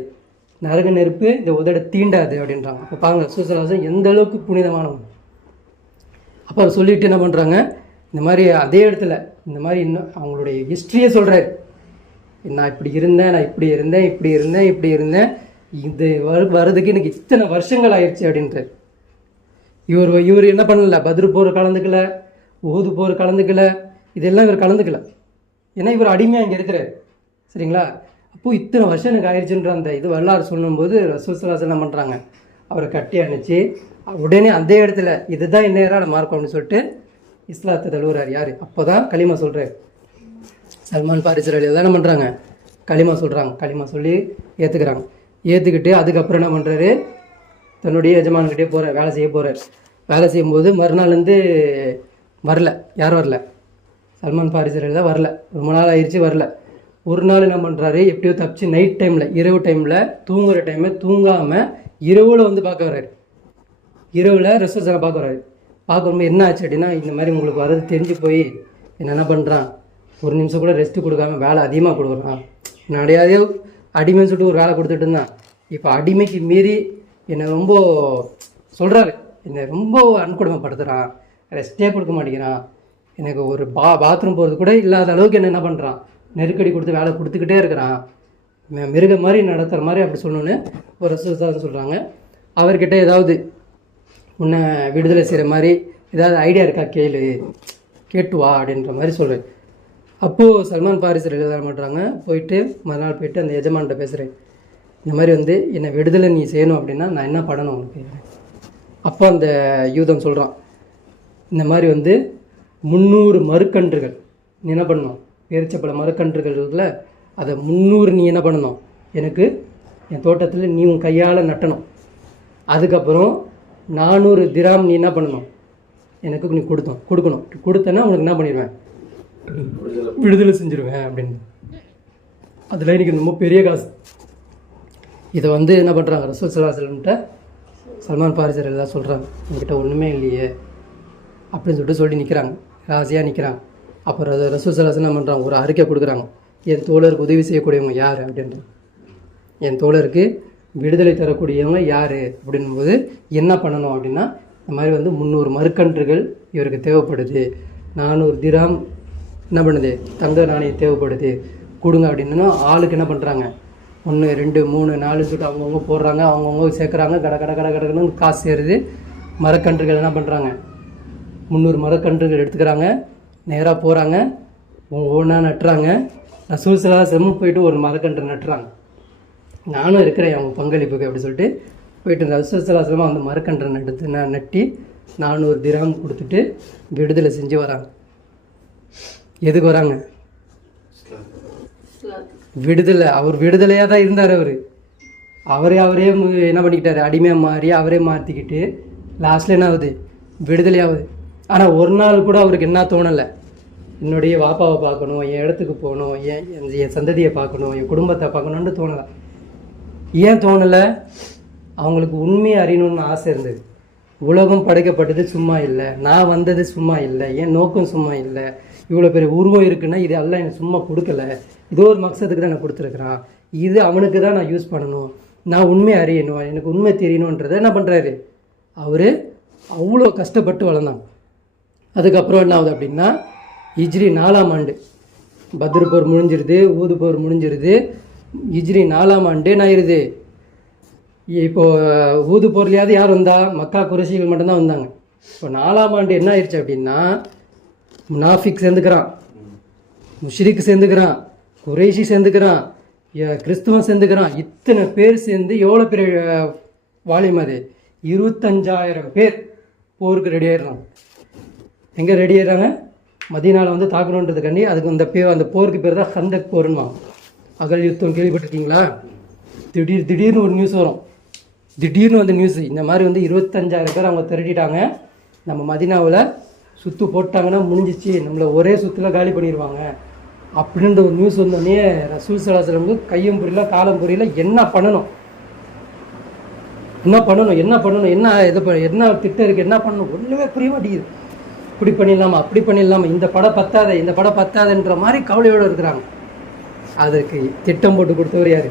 நரக நெருப்பு இந்த உதட தீண்டாது அப்படின்றாங்க. அப்போ பாருங்க ரசூலுல்லாஹி எந்த அளவுக்கு புனிதமானவங்க. அப்போ அவர் சொல்லிட்டு என்ன பண்ணுறாங்க, இந்த மாதிரி அதே இடத்துல இந்த மாதிரி இன்னும் அவங்களுடைய ஹிஸ்ட்ரியை சொல்கிறாரு. நான் இப்படி இருந்தேன், நான் இப்படி இருந்தேன், இது வர்றதுக்கு எனக்கு இத்தனை வருஷங்கள் ஆயிடுச்சு அப்படின்றார். இவர் என்ன பண்ணல, பத்ரு போர் கலந்துக்கல, உஹது போர் கலந்துக்கல, இதெல்லாம் இவர் கலந்துக்கல. ஏன்னா இவர் அடிமையாக இங்கே இருக்கிறார். சரிங்களா? அப்போது இத்தனை வருஷம் எனக்கு ஆயிடுச்சுன்ற அந்த இது வரலாறு சொல்லும்போது ரசூல் ஸல்லல்லாஹு அலைஹி வஸல்லம் என்ன பண்ணுறாங்க, அவரை கட்டி அணைச்சி உடனே அதே இடத்துல இதுதான் இந்நேரம் மார்க்கம் அப்படின்னு சொல்லிட்டு இஸ்லாத்தை தழுவுறாரு. யார்? அப்போ தான் களிமா சொல்கிறார். சல்மான் பாரிஸ் ரலியல்லாஹு என்ன பண்ணுறாங்க, களிமா சொல்கிறாங்க. களிமா சொல்லி ஏற்றுக்கிறாங்க. ஏற்றுக்கிட்டு அதுக்கப்புறம் என்ன பண்ணுறாரு, தன்னுடைய எஜமான்கிட்டே போகிறார், வேலை செய்ய போகிறார். வேலை செய்யும்போது மறுநாள்லேருந்து வரல. யாரும் வரல, சல்மான் பாரிஸ் ரலியல்லாஹு வரல. ரொம்ப நாள் ஆயிடுச்சு வரல. ஒரு நாள் என்ன பண்ணுறாரு, எப்படியோ தப்பிச்சு நைட் டைமில், இரவு டைமில் தூங்குகிற டைமில் தூங்காமல் இரவில் வந்து பார்க்க வர்றாரு. இரவில் ரசூலுல்லாஹி பார்க்க வர்றாரு. பார்க்கும்போது என்ன ஆச்சு அப்படின்னா, இந்த மாதிரி உங்களுக்கு வர்றது தெரிஞ்சு போய் என்ன பண்ணுறான், ஒரு நிமிஷம் கூட ரெஸ்ட்டு கொடுக்காம வேலை அதிகமாக கொடுக்குறான். நிறையாவே அடிமைன்னு சொல்லிட்டு ஒரு வேலை கொடுத்துட்டு இருந்தான். இப்போ அடிமைக்கு மீறி என்னை ரொம்ப சொல்கிறாரு, என்னை ரொம்ப அன்கொடுமைப்படுத்துகிறான், ரெஸ்ட்டே கொடுக்க மாட்டேங்கிறான், எனக்கு ஒரு பாத்ரூம் போகிறது கூட இல்லாத அளவுக்கு என்ன பண்ணுறான், நெருக்கடி கொடுத்து வேலை கொடுத்துக்கிட்டே இருக்கிறான், மிருக மாதிரி நடத்துகிற மாதிரி அப்படி சொல்லணுன்னு ஒரு ரசூலுல்லாஹி சொல்கிறாங்க. அவர்கிட்ட ஏதாவது உன்னை விடுதலை செய்கிற மாதிரி ஏதாவது ஐடியா இருக்கா கேட்டு வா அப்படின்ற மாதிரி சொல்கிறேன். அப்போது சல்மான் பாரிஸ் ரலியல்லாஹு பண்ணுறாங்க, போயிட்டு மறுநாள் போயிட்டு அந்த எஜமான்கிட்ட பேசுகிறேன், இந்த மாதிரி வந்து என்னை விடுதலை நீ செய்யணும் அப்படின்னா நான் என்ன பண்ணணும் உனக்கு. அப்போ அந்த யூதன் சொல்கிறான், இந்த மாதிரி வந்து 300 மரக்கன்றுகள் நீ என்ன பண்ணணும், பேரிச்சப்பழ மரக்கன்றுகள் இருக்குல்ல, அதை 300 நீ என்ன பண்ணணும், எனக்கு என் தோட்டத்தில் நீ உன் கையால் நட்டணும். அதுக்கப்புறம் 400 திராம் நீ என்ன பண்ணணும், எனக்கு நீ கொடுக்கணும். கொடுத்தேன்னா உனக்கு என்ன பண்ணிடுவேன், விடுதலை செஞ்சுருவேன் அப்படின்னு. அதில் எனக்கு ரொம்ப பெரிய காசு. இதை வந்து என்ன பண்ணுறாங்க, ரசூல் ஸல்லல்லாஹு அலைஹி வஸல்லம் சல்மான் பாரிஸ் ரலியல்லாஹு சொல்கிறாங்க, என்கிட்ட ஒன்றுமே இல்லையே அப்படின்னு சொல்லிட்டு சொல்லி நிற்கிறாங்க, ராசியாக நிற்கிறாங்க. அப்புறம் ரசூல் ஸல்லல்லாஹு அலைஹி வஸல்லம் என்ன பண்ணுறாங்க, ஒரு அறிக்கை கொடுக்குறாங்க, என் தோழருக்கு உதவி செய்யக்கூடியவங்க யார் அப்படின்ற, என் தோழருக்கு விடுதலை தரக்கூடியவங்க யார் அப்படின்போது என்ன பண்ணணும் அப்படின்னா, இந்த மாதிரி வந்து 300 மரக்கன்றுகள் இவருக்கு தேவைப்படுது, 400 திராம் என்ன பண்ணுது தங்க நாணயம் தேவைப்படுது, கொடுங்க அப்படின்னா ஆளுக்கு என்ன பண்ணுறாங்க, 1 2 3 4 சொல்லிட்டு அவங்கவுங்க போடுறாங்க, அவங்கவுங்க சேர்க்குறாங்க, கடன்னு காசு சேருது. மரக்கன்றுகள் என்ன பண்ணுறாங்க, 300 மரக்கன்றுகள் எடுத்துக்கிறாங்க, நேராக போகிறாங்க, ஒவ்வொன்றா நட்டுறாங்க. ரசூல் ஸல்லல்லாஹு அலைஹி வஸல்லம் போயிட்டு ஒரு மரக்கன்று நட்டுறாங்க, நானும் இருக்கிறேன் அவங்க பங்களிப்புக்கு அப்படி சொல்லிட்டு போயிட்டு ரசூல் ஸல்லல்லாஹு அலைஹி வஸல்லம் அந்த மரக்கன்றை நட்டி 400 திராம் கொடுத்துட்டு விடுதலை செஞ்சு வராங்க. எதுக்கு வராங்க, விடுதலை. அவர் விடுதலையாக தான் இருந்தார். அவரே என்ன பண்ணிக்கிட்டாரு, அடிமையாக மாறி அவரே மாற்றிக்கிட்டு லாஸ்ட்டில் என்ன ஆகுது, விடுதலையாகுது. ஆனால் ஒரு நாள் கூட அவருக்கு என்ன தோணலை, என்னுடைய வாப்பாவை பார்க்கணும், என் இடத்துக்கு போகணும், என் சந்ததியை பார்க்கணும், என் குடும்பத்தை பார்க்கணுன்னு தோணலை. ஏன் தோணலை, அவங்களுக்கு உண்மையை அறியணும்னு ஆசை இருந்தது. உலகம் படைக்கப்பட்டது சும்மா இல்லை, நான் வந்தது சும்மா இல்லை, என் நோக்கம் சும்மா இல்லை, இவ்வளோ பெரிய உருவம் இருக்குன்னா இது எல்லாம் எனக்கு சும்மா கொடுக்கல, இதோ ஒரு மக்சத்துக்கு தான் நான் கொடுத்துருக்குறான், இது அவனுக்கு தான் நான் யூஸ் பண்ணணும், நான் உண்மை அறியணும், எனக்கு உண்மை தெரியணுன்றதை என்ன பண்ணுறாரு, அவர் அவ்வளோ கஷ்டப்பட்டு வளர்ந்தாங்க. அதுக்கப்புறம் என்ன ஆகுது அப்படின்னா, ஹிஜ்ரி 4ஆம் ஆண்டு பத்ரு போர் முடிஞ்சிருது, ஊது போர் முடிஞ்சிருது. ஹிஜ்ரி 4ஆம் ஆண்டு என்ன ஆயிடுது, இப்போது ஊது போர்லையாவது யார் வந்தா, மக்கா குறைஷிகள் மட்டும்தான் வந்தாங்க. இப்போ 4ஆம் ஆண்டு என்ன ஆயிடுச்சு அப்படின்னா, முனாஃபிக் சேர்ந்துக்கிறான், முஷ்ரிக் சேர்ந்துக்கிறான், குறைஷி சேர்ந்துக்கிறான், கிறிஸ்துவன் சேர்ந்துக்கிறான். இத்தனை பேர் சேர்ந்து எவ்வளோ பெரிய வால்யூம் அது, 25,000 பேர் போருக்கு ரெடி ஆயிடுறாங்க. எங்கே ரெடி ஆயிடுறாங்க, மதீனாவில் வந்து தாக்கணுன்றதுக்காண்டி. அதுக்கு அந்த போருக்கு பேர் தான் ஹந்தக் போருன்னு. அகல் யுத்தம் கேள்விப்பட்டிருக்கீங்களா? திடீர்னு ஒரு நியூஸ் வரும், திடீர்னு வந்து நியூஸ் இந்த மாதிரி வந்து 25,000 பேர் அவங்க திரட்டிட்டாங்க, நம்ம மதீனாவில் சுற்று போட்டாங்கன்னா முடிஞ்சிச்சு, நம்மளை ஒரே சுற்றில் காலி பண்ணிடுவாங்க அப்படின்ற ஒரு நியூஸ் வந்தோடனே ரசூல் ஸல்லல்லாஹு அலைஹி வஸல்லம் கையும் புரியல காலம் புரியல, என்ன பண்ணணும் என்ன திட்டம் இருக்குது, என்ன பண்ணணும் ஒன்றுமே புரிய மாட்டேங்குது. இப்படி பண்ணிடலாமா அப்படி பண்ணிடலாமா, இந்த படம் பத்தாதன்ற மாதிரி கவலையோடு இருக்கிறாங்க. அதுக்கு திட்டம் போட்டு கொடுத்தவர் யார்,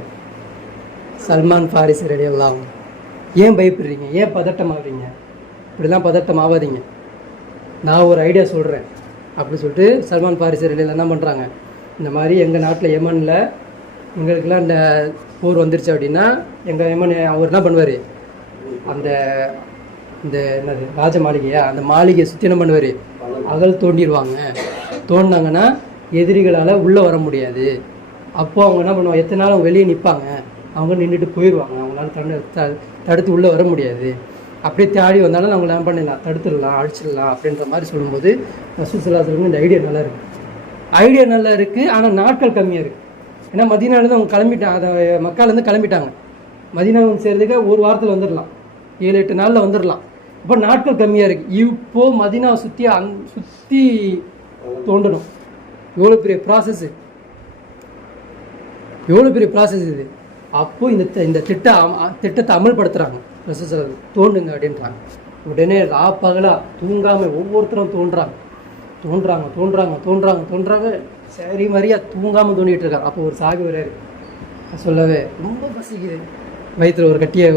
சல்மான் ஃபாரிஸ் ரலியல்லாஹு அன்ஹு. ஏன் பயப்படுறீங்க? ஏன் பதட்டமாகறீங்க? இப்படிலாம் பதட்டம் ஆகாதீங்க, நான் ஒரு ஐடியா சொல்கிறேன் அப்படி சொல்லிட்டு சல்மான் ஃபாரிஸ் ரலியல்லாஹு என்ன பண்ணுறாங்க, இந்த மாதிரி எங்கள் நாட்டில் யமனில் எங்களுக்கெல்லாம் இந்த போர் வந்துருச்சு அப்படின்னா எங்கள் யமன் அவர் என்ன பண்ணுவார், அந்த இந்த என்னது ராஜ மாளிகையா, அந்த மாளிகையை சுற்றி என்ன பண்ணுவார், அகல் தோண்டிடுவாங்க. தோண்டினாங்கன்னா எதிரிகளால் உள்ளே வர முடியாது. அப்போது அவங்க என்ன பண்ணுவாங்க, எத்தனை நாள் அவங்க வெளியே நிற்பாங்க, அவங்க நின்றுட்டு போயிடுவாங்க, அவங்களால தடுத்து உள்ளே வர முடியாது. அப்படியே தேடி வந்தாலும் அவங்கள என்ன பண்ணிடலாம், தடுத்துடலாம், அழிச்சிடலாம் அப்படின்ற மாதிரி சொல்லும்போது ரசூல் ஸல்லல்லாஹு அலைஹி வஸல்லம் இந்த ஐடியா நல்லா இருக்குது. ஐடியா நல்லா இருக்குது, ஆனால் நாட்கள் கம்மியாக இருக்குது. ஏன்னா மதீனாவிலேருந்து அவங்க கிளம்பிட்டாங்க, அதை மக்காலேருந்து கிளம்பிட்டாங்க. மதீனாவுக்கு சேர்றதுக்கு ஒரு வாரத்தில் வந்துடலாம், 7-8 நாளில் வந்துடலாம். அப்போ நாட்கள் கம்மியாக இருக்குது. இப்போது மதீனாவை சுற்றி தோண்டணும். எவ்வளோ பெரிய ப்ராசஸ்ஸு, எவ்வளோ பெரிய ப்ராசஸ் இது. அப்போது இந்த திட்டத்தை அமல்படுத்துகிறாங்க. ரசூல் ஸல்லல்லாஹு அலைஹி வஸல்லம் தோண்டுங்க அப்படின்றாங்க. உடனே பகலாக தூங்காமல் ஒவ்வொருத்தரும் தோன்றாங்க. சரி மாதிரியா தூங்காமல் தோண்டிகிட்டு இருக்காங்க. அப்போ ஒரு சாகி வர்றாரு, சொல்லவே ரொம்ப பசிக்குது, வயிற்றில்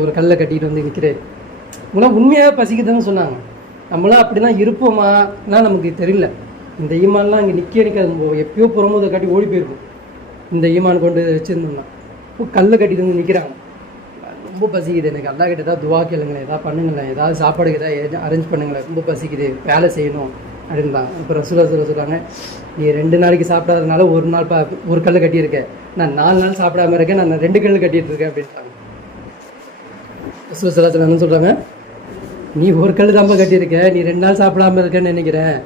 ஒரு கல்லை கட்டிட்டு வந்து நிற்கிறேன். இவங்களாம் உண்மையாக பசிக்குதுன்னு சொன்னாங்க. நம்மளாம் அப்படி தான் இருப்போமானா நமக்கு தெரியல. இந்த ஈமான்லாம் இங்கே நிற்காது, எப்பயோ புறமுதை காட்டி ஓடி போயிருக்கும். இந்த ஈமான் கொண்டு வச்சுருந்தோம்னா இப்போ கல்லை கட்டிட்டு வந்து நிற்கிறாங்க. ரொம்ப பசிக்குது, எனக்கு அல்லா கிட்ட ஏதாவது துவா கேளுங்களேன், ஏதாவது பண்ணுங்களேன், ஏதாவது சாப்பாடுக்கு ஏதாவது அரேஞ்ச் பண்ணுங்களேன், ரொம்ப பசிக்குது, வேலை செய்யணும் அப்படின்றாங்க. இப்போ ரசூலுல்லாஹி சொல்கிறாங்க, நீ 2 நாளைக்கு சாப்பிடாதனால ஒரு நாள் ஒரு கல் கட்டியிருக்கேன், நான் 4 நாள் சாப்பிடாம இருக்கேன், நான் 2 கல் கட்டிட்டு இருக்கேன் அப்படின்றாங்க. ரசூலுல்லாஹி ஸல்லல்லாஹு அலைஹி வஸல்லம் சொல்கிறாங்க, நீ ஒரு கல் தாம்பா கட்டியிருக்க, நீ 2 நாள் சாப்பிடாம இருக்கேன்னு நினைக்கிறேன்,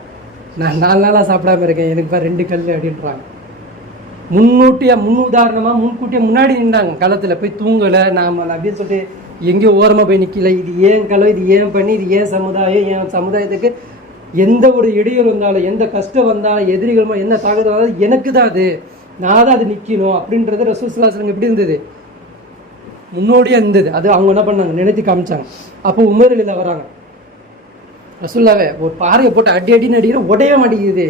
நான் 4 நாளாக சாப்பிடாம இருக்கேன், எனக்கு 2 கல் அப்படின்றாங்க. முன்கூட்டியே முன்னாடி நின்றாங்க, களத்தில் போய் தூங்கலை நாம் அப்படின்னு சொல்லிட்டு எங்கேயோ ஓரமாக போய் நிற்கல. இது ஏன் களம், இது ஏன் பண்ணி, இது ஏன் சமுதாயம், என் சமுதாயத்துக்கு எந்த ஒரு இடையூறு வந்தாலும், எந்த கஷ்டம் வந்தாலும், எதிரிகள் என்ன தாக்குதல் வந்தாலும் எனக்கு தான் அது, நான் தான் அது நிற்கணும் அப்படின்றது ரசூல் ஸல்லல்லாஹு அலைஹி வஸல்லம் எப்படி இருந்தது, முன்னோடியாக இருந்தது. அது அவங்க என்ன பண்ணாங்க, நினைத்து காமிச்சாங்க. அப்போ உமர் ரலியல்லாஹு வராங்க, ரசூலுல்லாஹ்வே ஒரு பாறையை போட்டு அடின்னு அடிக்கிற உடைய மாட்டேங்குது,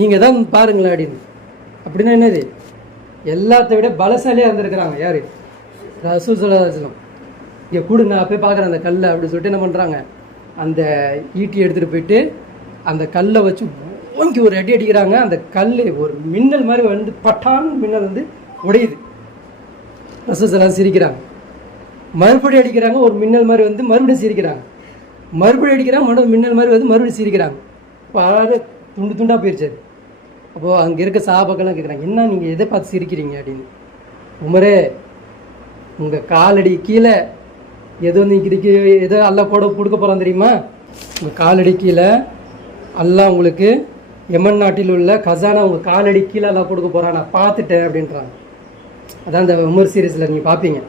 நீங்கள் தான் பாருங்களேன் அப்படின்னு. அப்படின்னா என்னது, எல்லாத்த விட பலசாலியாக இருந்திருக்கிறாங்க யார், ரசூல் ஸல்லல்லாஹு அலைஹி வஸல்லம். இங்கே கூட நான் போய் பார்க்குறேன் அந்த கல்லை அப்படின்னு சொல்லிட்டு என்ன பண்ணுறாங்க, அந்த ஈட்டி எடுத்துகிட்டு போயிட்டு அந்த கல்லை வச்சு ஓங்கி ஒரு அடி அடிக்கிறாங்க. அந்த கல் ஒரு மின்னல் மாதிரி வந்து பட்டான் மின்னல் வந்து உடையுது. ரசூல் ஸல்லல்லாஹு அலைஹி வஸல்லம் சிரிக்கிறாங்க. மறுபடியும் அடிக்கிறாங்க, ஒரு மின்னல் மாதிரி வந்து மறுபடியும் சிரிக்கிறாங்க. மறுபடியும் அடிக்கிறாங்க, மின்னல் மாதிரி வந்து மறுபடியும் சிரிக்கிறாங்க. இப்போ அழகாக துண்டு துண்டாக போயிடுச்சு. அப்போது அங்கே இருக்க சஹாபாக்கெல்லாம் கேட்குறாங்க, என்ன நீங்கள் எதை பார்த்து சிரிக்கிறீங்க அப்படின்னு. உமரே, உங்கள் காலடி கீழே எது வந்து எதோ அல்லாஹ் கொடுக்க போகிறான் தெரியுமா, உங்கள் காலடி கீழே அல்லாஹ் உங்களுக்கு யமன் நாட்டில் உள்ள கசானா உங்கள் காலடி கீழே எல்லாம் கொடுக்க போகிறான், நான் பார்த்துட்டேன் அப்படின்றாங்க. அதான் இந்த உமர் சீரீஸில் நீங்கள் பார்ப்பீங்க,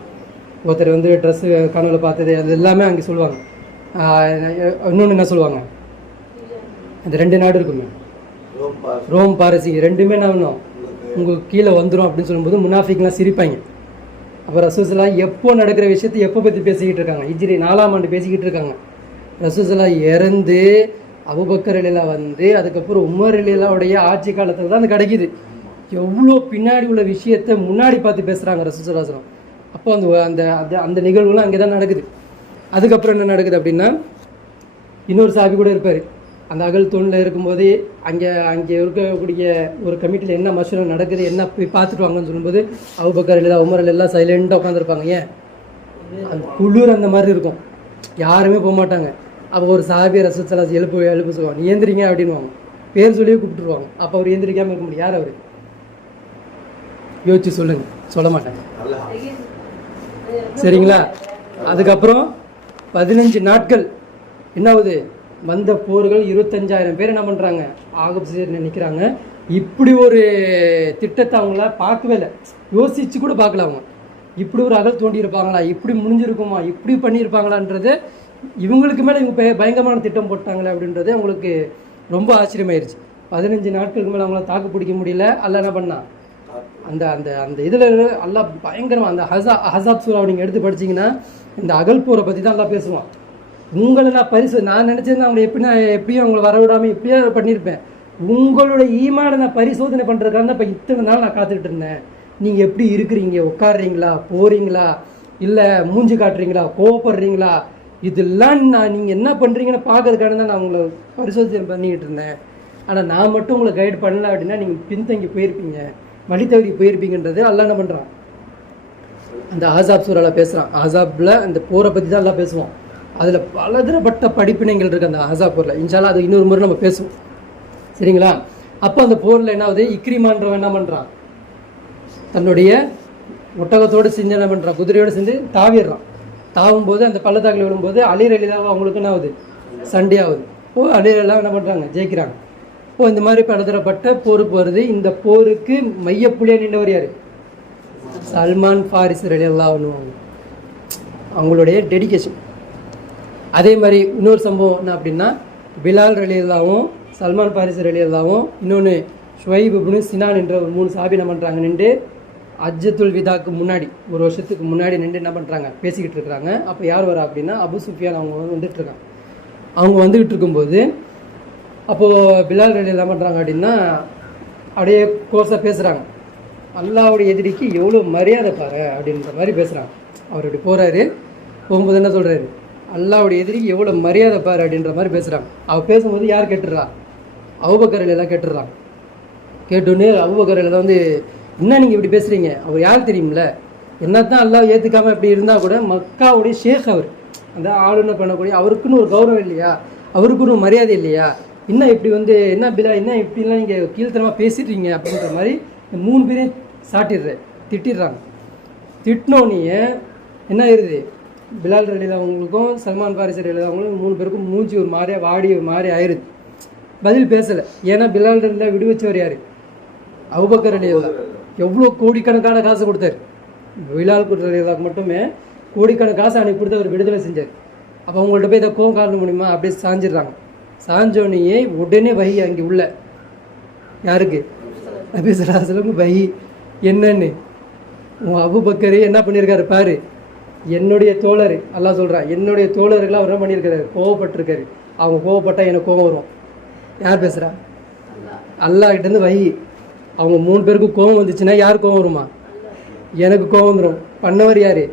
ஒருத்தர் வந்து ட்ரெஸ்ஸு கனவுல பார்த்தது அது எல்லாமே அங்கே சொல்லுவாங்க. இன்னொன்று என்ன சொல்லுவாங்க, அந்த 2 நாடு இருக்குமே, ரோம் பாரசி, ரெண்டுமே என்ன பண்ணணும் உங்களுக்கு கீழே வந்துடும் அப்படின்னு சொல்லும்போது முனாஃபிக்லாம் சிரிப்பாங்க. அப்போ ரசூல் ஸல்லல்லாஹு அலைஹி வஸல்லம் எப்போ நடக்கிற விஷயத்தை எப்போ பற்றி பேசிக்கிட்டு இருக்காங்க, ஹிஜ்ரி 4ஆம் ஆண்டு பேசிக்கிட்டு இருக்காங்க. ரசூல் ஸல்லல்லாஹு அலைஹி வஸல்லம் இறந்து அபூபக்கர் ரலியல்லாஹு வந்து அதுக்கப்புறம் உமர் ரலியல்லாஹுடைய ஆட்சி காலத்தில் தான் அது கிடைக்கிது. எவ்வளோ பின்னாடி உள்ள விஷயத்தை முன்னாடி பார்த்து பேசுகிறாங்க ரசூல் ஸல்லல்லாஹு அலைஹி வஸல்லம். அப்போ அந்த அந்த நிகழ்வுலாம் அங்கே தான் நடக்குது. அதுக்கப்புறம் என்ன நடக்குது அப்படின்னா, இன்னொரு சாபி கூட இருப்பார், அந்த அகல் தூணில் இருக்கும்போது அங்கே இருக்கக்கூடிய ஒரு கமிட்டியில் என்ன மசூரா நடக்குது, என்ன போய் பார்த்துட்டு வாங்கன்னு சொல்லும்போது அபூபக்கர் ரலியல்லாஹு உமர் எல்லாம் சைலண்டாக உட்காந்துருப்பாங்க. ஏன், அந்த குளிர் அந்த மாதிரி இருக்கும், யாருமே போக மாட்டாங்க. அப்போ ஒரு சாபியை ரசூல் ஸல்லல்லாஹு அலைஹி வஸல்லம் எழுப்பு சொல்லுவாங்க, நீ எந்திரிங்க அப்படின்வாங்க, பேர் சொல்லியே கூப்பிட்டுருவாங்க. அப்போ அவர் எந்திரிக்காமல் இருக்க முடியும். யார் அவர், யோசிச்சு சொல்லுங்கள், சொல்ல மாட்டாங்க, சரிங்களா. அதுக்கப்புறம் 15 நாட்கள் என்ன ஆகுது, வந்த போர்கள் 25,000 பேர் என்ன பண்ணுறாங்க, ஆகப்சியர் நிற்கிறாங்க. இப்படி ஒரு திட்டத்தை அவங்கள பார்க்கவே இல்லை, யோசிச்சு கூட பார்க்கல. அவங்க இப்படி ஒரு அகல் தோண்டியிருப்பாங்களா, இப்படி முடிஞ்சிருக்குமா, இப்படி பண்ணியிருப்பாங்களான்றது இவங்களுக்கு மேலே இவங்க பயங்கரமான திட்டம் போட்டாங்களே அப்படின்றது அவங்களுக்கு ரொம்ப ஆச்சரியமாயிருச்சு. 15 நாட்களுக்கு மேலே அவங்களால தாக்கு பிடிக்க முடியல. அல்ல என்ன பண்ணா, அந்த அந்த அந்த இதில் அல்லாஹ் பயங்கரமாக அந்த அஹஸாப் சூராவை நீங்கள் எடுத்து படிச்சிங்கன்னா இந்த அகல் போரை பற்றி தான் எல்லாம் பேசுவான். உங்களை நான் நினச்சிருந்தேன் அவங்களை எப்படியும் அவங்களை வரவிடாமல் எப்படியா பண்ணியிருப்பேன். உங்களோட ஈமானை நான் பரிசோதனை பண்ணுறதுக்காக தான் இப்போ இத்தனை நாள் நான் காத்துக்கிட்டு இருந்தேன். நீங்கள் எப்படி இருக்கிறீங்க, உட்காடுறீங்களா, போகிறீங்களா, இல்லை மூஞ்சி காட்டுறீங்களா, கோவப்படுறீங்களா, இதெல்லாம் நீங்கள் என்ன பண்ணுறீங்கன்னு பார்க்கறதுக்கான தான் நான் உங்களை பரிசோதனை பண்ணிக்கிட்டு இருந்தேன். ஆனால் நான் மட்டும் உங்களை கைட் பண்ணல அப்படின்னா நீங்கள் பின்தங்கி போயிருப்பீங்க, வழி தவறி போயிருப்பீங்கன்றது அல்லாஹ் என்ன பண்ணுறான். அந்த ஆசாப் சூறாவில் பேசுகிறான். ஆசாப்பில் அந்த போரை பற்றி தான் எல்லாம் பேசுவோம். அதில் பலதரப்பட்ட படிப்பினைகள் இருக்குது அந்த ஆசாப் போரில். இன்ஷால்லா அது இன்னொரு முறை நம்ம பேசுவோம், சரிங்களா? அப்போ அந்த போரில் என்ன ஆகுது, இக்ரிமான்றவன் என்ன பண்ணுறான், தன்னுடைய ஒட்டகத்தோடு செஞ்சு என்ன பண்ணுறான், குதிரையோடு செஞ்சு தாவிடுறான். தாவும் போது அந்த பள்ளத்தாக்கில் விழும்போது அலி ரலியல்லாஹு அவங்களுக்கு என்ன ஆகுது, சண்டே ஆகுது. அலி ரலியல்லாஹு என்ன பண்ணுறாங்க, ஜெயிக்கிறாங்க. இந்த மாதிரி பலதரப்பட்ட போருக்கு வருது. இந்த போருக்கு மையப்புள்ளியாக நின்றவர் யார், சல்மான் ஃபாரிஸ் ரலியல்லாஹு அவங்களுடைய டெடிகேஷன். அதே மாதிரி இன்னொரு சம்பவம் என்ன அப்படின்னா, பிலால் ரலியல்லாஹுவும் சல்மான் ஃபாரிஸ் ரலியல்லாஹுவும் இன்னொன்று ஷுவைப் இப்னு சினான் என்ற ஒரு 3 சாபி என்ன பண்ணுறாங்க, நின்று ஹஜ்ஜத்துல் விதாக்கு முன்னாடி ஒரு வருஷத்துக்கு முன்னாடி நின்று என்ன பண்ணுறாங்க, பேசிக்கிட்டு இருக்கிறாங்க. அப்போ யார் வரா அப்படின்னா அபு சுஃபியான் அவங்க வந்துட்டுருக்காங்க. அவங்க வந்துக்கிட்டு இருக்கும்போது அப்போது பிலால் ரலியல்லாஹு என்ன பண்ணுறாங்க அப்படின்னா அப்படியே கோர்ஸாக பேசுகிறாங்க. அல்லாஹ்வுடைய எதிரிக்கு எவ்வளோ மரியாதை பாரு அப்படின்ற மாதிரி பேசுகிறாங்க. அவர் அப்படி போகிறாரு, போகும்போது என்ன சொல்கிறாரு, அல்லாஹ்வுடைய எதிரிக்கு எவ்வளோ மரியாதை பாரு அப்படின்ற மாதிரி பேசுகிறாங்க. அவர் பேசும்போது யார் கேட்டுடுறா, அபூபக்கர் ரலியல்லாஹு கேட்டுடுறாங்க. கேட்டோன்னே அபூபக்கர் ரலியல்லாஹு வந்து, என்ன நீங்கள் இப்படி பேசுகிறீங்க, அவர் யார் தெரியுமில்ல, என்னத்தான் அல்லாஹ் ஏற்றுக்காமல் இப்படி இருந்தால் கூட மக்காவுடைய ஷேக் அவர், அந்த ஆளுநர் பண்ணக்கூடிய அவருக்குன்னு ஒரு கௌரவம் இல்லையா, அவருக்குன்னு ஒரு மரியாதை இல்லையா, இன்னும் இப்படி வந்து என்ன பிலா என்ன இப்படிலாம் நீங்கள் கீழ்த்தனமாக பேசிடுறீங்க அப்படின்ற மாதிரி இந்த 3 பேரையும் திட்டிடுறாங்க. திட்டினோன்னே என்ன ஆயிடுது, பிலால் ரலியல்லாஹு அவங்களுக்கும் சல்மான் ஃபாரிஸ் ரலியல்லாஹு அவங்களுக்கும் 3 பேருக்கும் மூஞ்சி ஒரு மாதிரியாக வாடி ஒரு மாதிரி ஆயிடுது. பதில் பேசலை. ஏன்னா பிலால் ரலியல்லாஹு விடு வச்சவர் யார், அபூபக்கர் ரலியல்லாஹு. எவ்வளோ கோடிக்கணக்கான காசு கொடுத்தாரு. பிலால் ரலியல்லாஹுக்கு மட்டுமே கோடிக்கணக்கான காசு அன்றைக்கி கொடுத்து அவர் விடுதலை செஞ்சார். அப்போ அவங்கள்ட்ட போய் இதை கோவம் காரணம் முடியுமா, அப்படியே சாஞ்சிடுறாங்க. சாஞ்சோனியே உடனே வஹி அங்கே உள்ள யாருக்கு, நபி ஸல்லல்லாஹு அலைஹி வஸல்லம் வஹி என்னன்னு, உன் அபூபக்கரே என்ன பண்ணியிருக்காரு பாரு, என்னுடைய தோழர் அல்லாஹ் சொல்கிறான், என்னுடைய தோழர்களாக அவர் என்ன பண்ணியிருக்காரு, கோவப்பட்டிருக்காரு. அவங்க கோவப்பட்டால் எனக்கு கோவம் வரும். யார் பேசுகிறா, அல்லாஹ்கிட்டேருந்து வஹி. அவங்க 3 பேருக்கும் கோவம் வந்துச்சுன்னா யார் கோவம் வருமா, எனக்கு கோவம் வந்துடும். பண்ணவர் யார்,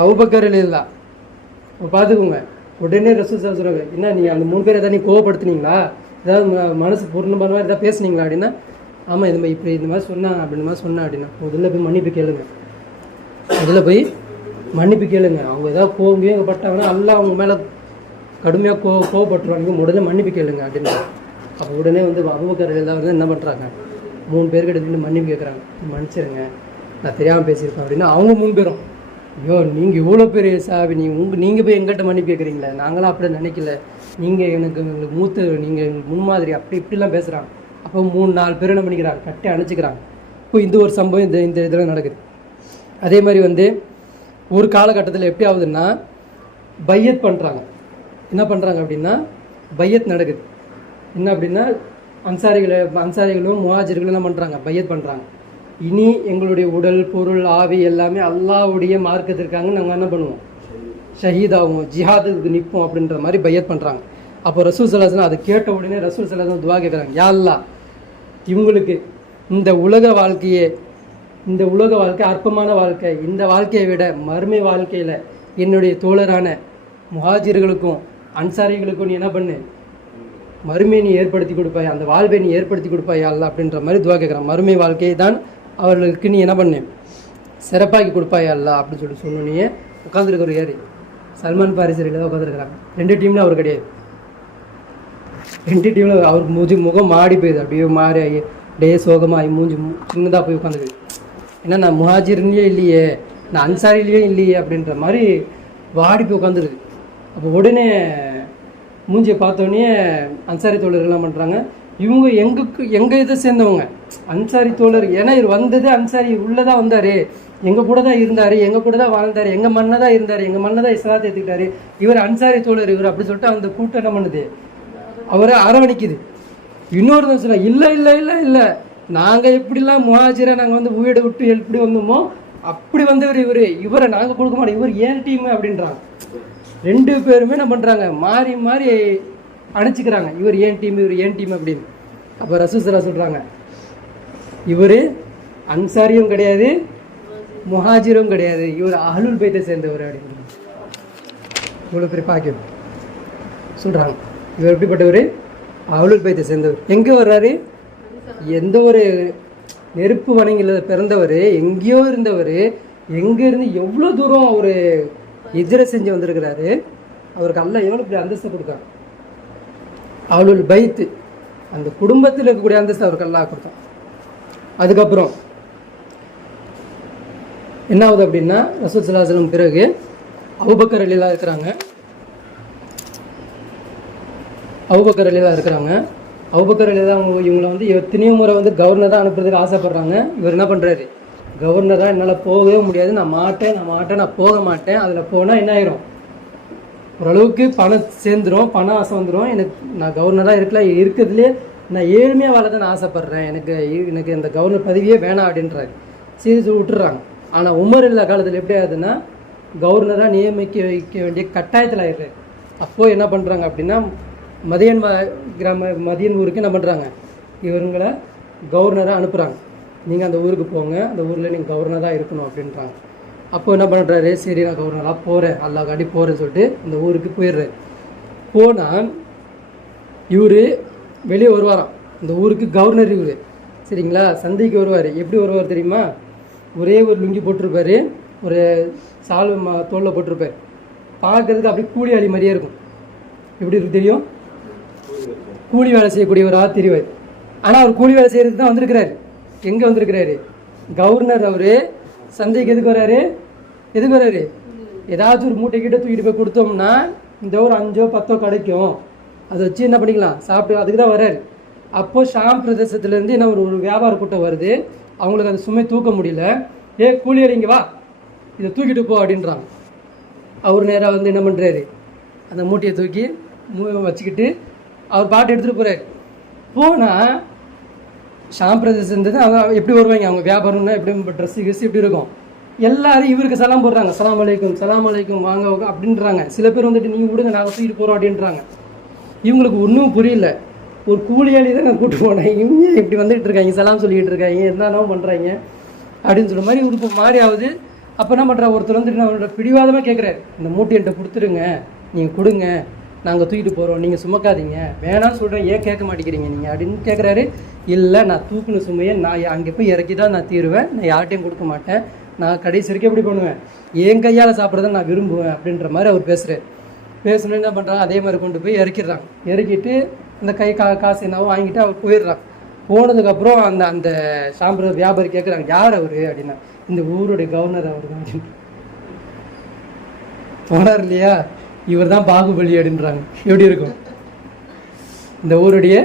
அபூபக்கர் ரலியல்லாஹு. பார்த்துக்கோங்க. உடனே ரசூல் ஸல்லல்லாஹு அலைஹி வஸல்லம் சொல்கிறாங்க, என்ன நீ அந்த 3 பேர் எதாவது நீ கோவப்படுத்துனீங்களா, ஏதாவது மனசு பூர்ணம் பண்ண மாதிரி எதாவது பேசுனீங்களா அப்படின்னா, ஆமாம் இந்த மாதிரி இப்படி இந்த மாதிரி சொன்னாங்க அப்படின்ற மாதிரி சொன்னேன் அப்படின்னா, முதல்ல போய் மன்னிப்பு கேளுங்க, முதல்ல போய் மன்னிப்பு கேளுங்க. அவங்க ஏதாவது கோவம் பட்டாங்கன்னா அல்லாஹ் அவங்க மேலே கடுமையாக கோவப்பட்டுருவாங்க, முதல்ல மன்னிப்பு கேளுங்க அப்படின்னு. அப்போ உடனே வந்து அபூபக்கர் ரலியல்லாஹு வந்து என்ன பண்ணுறாங்க, 3 பேருக்கு எடுத்துகிட்டு மன்னிப்பு கேட்குறாங்க, மன்னிச்சிருங்க நான் தெரியாமல் பேசியிருப்பேன் அப்படின்னா. அவங்க 3 பேரும், ஐயோ நீங்கள் இவ்வளோ பெரிய சாவி, நீங்கள் போய் எங்கிட்ட மன்னிப்பு கேட்குறீங்களே, நாங்களாம் அப்படி நினைக்கல, நீங்கள் எங்களுக்கு மூத்த, நீங்கள் எங்களுக்கு முன்மாதிரி, அப்படி இப்படிலாம் பேசுகிறாங்க. அப்போ 3-4 பேர் என்ன பண்ணிக்கிறாங்க, கட்டி அணைச்சிக்கிறாங்க. இப்போ இந்த ஒரு சம்பவம் இந்த இதில் நடக்குது. அதே மாதிரி வந்து ஒரு காலகட்டத்தில் எப்படி ஆகுதுன்னா, பையத் பண்ணுறாங்க. என்ன பண்ணுறாங்க அப்படின்னா, பையத் நடக்குது. என்ன அப்படின்னா, அன்சாரிகளும் முஹாஜிர்களும் என்ன பண்ணுறாங்க, பையத் பண்ணுறாங்க. இனி எங்களுடைய உடல் பொருள் ஆவி எல்லாமே அல்லாஹ்வுடைய மார்க்கத்திற்காக நாங்கள் என்ன பண்ணுவோம், ஷஹீதாகும், ஜிஹாதுக்கு நிற்போம் அப்படின்ற மாதிரி பையத் பண்ணுறாங்க. அப்போ ரசூல் ஸல்லல்லாஹு அலைஹி வஸல்லம் அதை கேட்ட உடனே ரசூல் ஸல்லல்லாஹு அலைஹி வஸல்லம் துஆ கேட்குறாங்க, யா அல்லாஹ் இவங்களுக்கு இந்த உலக வாழ்க்கை அற்பமான வாழ்க்கை, இந்த வாழ்க்கையை விட மறுமை வாழ்க்கையில் என்னுடைய தோழரான முஹாஜிர்களுக்கும் அன்சாரிகளுக்கும் நீ என்ன பண்ணு, மறுமையை நீ ஏற்படுத்தி கொடுப்பாய், அந்த வாழ்வை நீ ஏற்படுத்தி கொடுப்பாய் அல்ல அப்படின்ற மாதிரி துவா கேட்குறான். மறுமை வாழ்க்கையை தான் அவர்களுக்கு நீ என்ன பண்ணு, சிறப்பாக்கி கொடுப்பாய் அல்ல அப்படின்னு சொல்லி சொன்னோன்னே உட்காந்துருக்கிற யார், சல்மான் ஃபாரிஸ் ரலியல்லாஹு உட்காந்துருக்குறாங்க. 2 டீமில் அவர் கிடையாது. 2 டீமில் அவருக்கு முகம் மாடி போயிடுது, அப்படியே மாறி அப்படியே சோகமாக மூஞ்சி சின்னதாக போய் உட்காந்துக்குது. ஏன்னா நான் முஹாஜிர்லேயே இல்லையே, நான் அன்சாரிலேயே இல்லையே அப்படின்ற மாதிரி வாடி போய் உட்காந்துருது. அப்போ உடனே மூஞ்சியை பார்த்தோன்னே அன்சாரி தோழர்கள்லாம் பண்ணுறாங்க, இவங்க எங்கள் இதை சேர்ந்தவங்க அன்சாரி தோழர், ஏன்னா இவர் வந்தது அன்சாரி உள்ளே தான் வந்தார், எங்கள் கூட தான் இருந்தார், எங்கள் கூட தான் வாழ்ந்தார், எங்கள் மண்ணை தான் இருந்தார், எங்கள் மண்ணை தான் இஸ்லாத்தை ஏற்றுக்கிட்டாரு, இவர் அன்சாரி தோழர் இவர் அப்படி சொல்லிட்டு அந்த கூட்டம் என்ன பண்ணுது, அவரை அரவணைக்குது. இன்னொரு சொல்ல, இல்லை இல்லை இல்லை இல்லை நாங்கள் எப்படிலாம் முஹாஜிரை நாங்கள் வந்து வீடு விட்டு எப்படி வந்தோமோ அப்படி வந்தவர் இவரை நாங்கள் கொடுக்க மாட்டோம், இவர் ஏன் டீமு அப்படின்றாங்க. 2 பேருமே என்ன பண்ணுறாங்க, மாறி மாறி அணைச்சிக்கிறாங்க, இவர் ஏன் டீம் அப்படின்னு. அப்போ ரசூல் ஸல்லல்லாஹு சொல்கிறாங்க, இவர் அன்சாரியும் கிடையாது முஹாஜிரும் கிடையாது, இவர் அஹ்லுல் பைத்தை சேர்ந்தவர் அப்படின்னு இவ்வளோ பெரிய பாக்கியம் சொல்கிறாங்க. இவர் எப்படிப்பட்டவர்? அஹ்லுல் பைத்தை சேர்ந்தவர். எங்கே வர்றாரு? எந்த ஒரு நெருப்பு வணங்கில பிறந்தவர், எங்கேயோ இருந்தவர், எங்கே இருந்து எவ்வளோ தூரம் அவர் ஹிஜ்ரத் செஞ்சு வந்திருக்கிறாரு. அவருக்கு அல்லாஹ் எவ்வளோ பெரிய அந்தஸ்தை கொடுத்தாங்க. அஹ்லுல் பைத்து, அந்த குடும்பத்தில் இருக்கக்கூடிய அந்தஸ்து அவருக்கு அல்லாஹ் கொடுத்தான். அதுக்கப்புறம் என்ன ஆகுது அப்படின்னா, ரசூல் ஸல்லல்லாஹு அலைஹி வஸல்லம் பிறகு அபூபக்கர் ரலியல்லாஹு இருக்கிறாங்க. அபூபக்கர் ரலியல்லாஹு இருக்கிறாங்க. அபூபக்கர் ரலியல்லாஹு இவங்களை வந்து எத்தனையோ முறை வந்து கவர்னராக அனுப்புறதுக்கு ஆசைப்படுறாங்க. இவர் என்ன பண்ணுறாரு? கவர்னராக என்னால் போகவே முடியாது, நான் போக மாட்டேன். அதில் போனால் என்ன ஆயிரும்? ஓரளவுக்கு பணம் சேர்ந்துடும், பணம் ஆசை வந்துடும். நான் கவர்னராக இருக்கிறதுலே நான் ஏழ்மையாக வாழ தான் நான் ஆசைப்பட்றேன், எனக்கு இந்த கவர்னர் பதவியே வேணாம் அப்படின்றாரு. சீரியஸ் விட்டுறாங்க. ஆனால் உமர் இல்லா காலத்தில் எப்படி ஆகுதுன்னா, கவர்னராக நியமிக்க வைக்க வேண்டிய கட்டாயத்தில் ஆயிடுறாரு. அப்போது என்ன பண்ணுறாங்க அப்படின்னா, மதியன் ஊருக்கு என்ன பண்ணுறாங்க, இவங்களை கவர்னராக அனுப்புகிறாங்க. நீங்கள் அந்த ஊருக்கு போங்க, அந்த ஊரில் நீங்கள் கவர்னராக இருக்கணும் அப்படின்றாங்க. அப்போது என்ன பண்ணுறாரு? சரி, நான் கவர்னராக போகிறேன், அல்லாஹ் காட்டி போகிறேன்னு சொல்லிட்டு இந்த ஊருக்கு போயிடுறாரு. போனால் இவர் வெளியே வருவாராம். இந்த ஊருக்கு கவர்னர் இவர், சரிங்களா? சந்தைக்கு வருவார். எப்படி வருவார் தெரியுமா? ஒரே ஒரு லுங்கி போட்டிருப்பார், ஒரு சால்வை தோளில் போட்டிருப்பார். பார்க்கறதுக்கு அப்படி கூலியாளி மாதிரியே இருக்கும். எப்படி இருக்கு தெரியும்? கூலி வேலை செய்யக்கூடியவராக தெரிவார். ஆனால் அவர் கூலி வேலை செய்கிறதுக்கு தான் வந்திருக்கிறாரு. எங்கே வந்திருக்கிறாரு? கவர்னர் அவர் சந்தைக்கு எதுக்கு வர்றாரு? ஏதாச்சும் ஒரு மூட்டை கிட்ட தூக்கிட்டு போய் கொடுத்தோம்னா இந்த ஒரு 5 or 10 கிடைக்கும், அதை வச்சு என்ன பண்ணிக்கலாம், சாப்பிட்டு, அதுக்கு தான் வர்றாரு. அப்போது ஷாம் பிரதேசத்துலேருந்து என்ன ஒரு வியாபார கூட்டம் வருது. அவங்களுக்கு அந்த சுமை தூக்க முடியல. கூலியாளிங்க வா, இதை தூக்கிட்டு போ அப்படின்றாங்க. அவர் நேராக வந்து என்ன பண்ணுறாரு? அந்த மூட்டையை தூக்கி வச்சுக்கிட்டு அவர் பாட்டு எடுத்துகிட்டு போகிறாரு. போனால் ஷாம் பிரதேசம் அவங்க எப்படி வருவாங்க, அவங்க வியாபாரம்னா எப்படி ட்ரெஸ்ஸு கிஸ்ஸு எப்படி இருக்கும், எல்லாரும் இவருக்கு சலாம் போடுறாங்க. சலாம் அலைக்கும் வாங்க அப்படின்றாங்க. சில பேர் வந்துட்டு நீங்கள் விடுங்க, நாங்கள் தூக்கிட்டு போகிறோம் அப்படின்றாங்க. இவங்களுக்கு ஒன்றும் புரியல. ஒரு கூலியாளி தான் நான் கூப்பிட்டு போனேன், இவங்க இப்படி வந்துகிட்டு இருக்காங்க, சலாம் சொல்லிக்கிட்டு இருக்காங்க, என்னென்ன பண்ணுறாங்க அப்படின்னு சொல்கிற மாதிரி ஒரு மாறி ஆகுது. அப்போ என்ன பண்ணுறா, ஒருத்தர் வந்துட்டு அவரோட பிடிவாதமாக கேட்குறாரு, இந்த மூட்டை என்கிட்ட கொடுத்துருங்க, நீங்கள் கொடுங்க, நாங்கள் தூக்கிட்டு போகிறோம், நீங்கள் சுமக்காதீங்க, வேணான்னு சொல்கிறேன், ஏன் கேட்க மாட்டேங்கிறீங்க நீங்கள் அப்படின்னு கேட்குறாரு. இல்லை, நான் தூக்குன சுமையை நான் அங்கே போய் இறக்கி தான் நான் தீருவேன், நான் யார்ட்டையும் கொடுக்க மாட்டேன், நான் கடைசி வரைக்கும் எப்படி பண்ணுவேன், என் கையால் சாப்பிட்றத நான் விரும்புவேன் அப்படின்ற மாதிரி அவர் பேசுகிறார். பேசணுன்னு என்ன பண்ணுறாங்க, அதே மாதிரி கொண்டு போய் இறக்கிடுறாங்க. இறக்கிட்டு இந்த காசு என்னவோ வாங்கிட்டு அவர் போயிடுறாங்க. போனதுக்கப்புறம் அந்த சாம்பிர வியாபாரி கேட்குறாங்க, யார் அவர் அப்படின்னா, இந்த ஊருடைய கவர்னர் அவர் தான் அப்படின்னு போனார் இல்லையா, இவர் தான் பாகுபலி அப்படின்றாங்க. எப்படி இருக்கும், இந்த ஊருடைய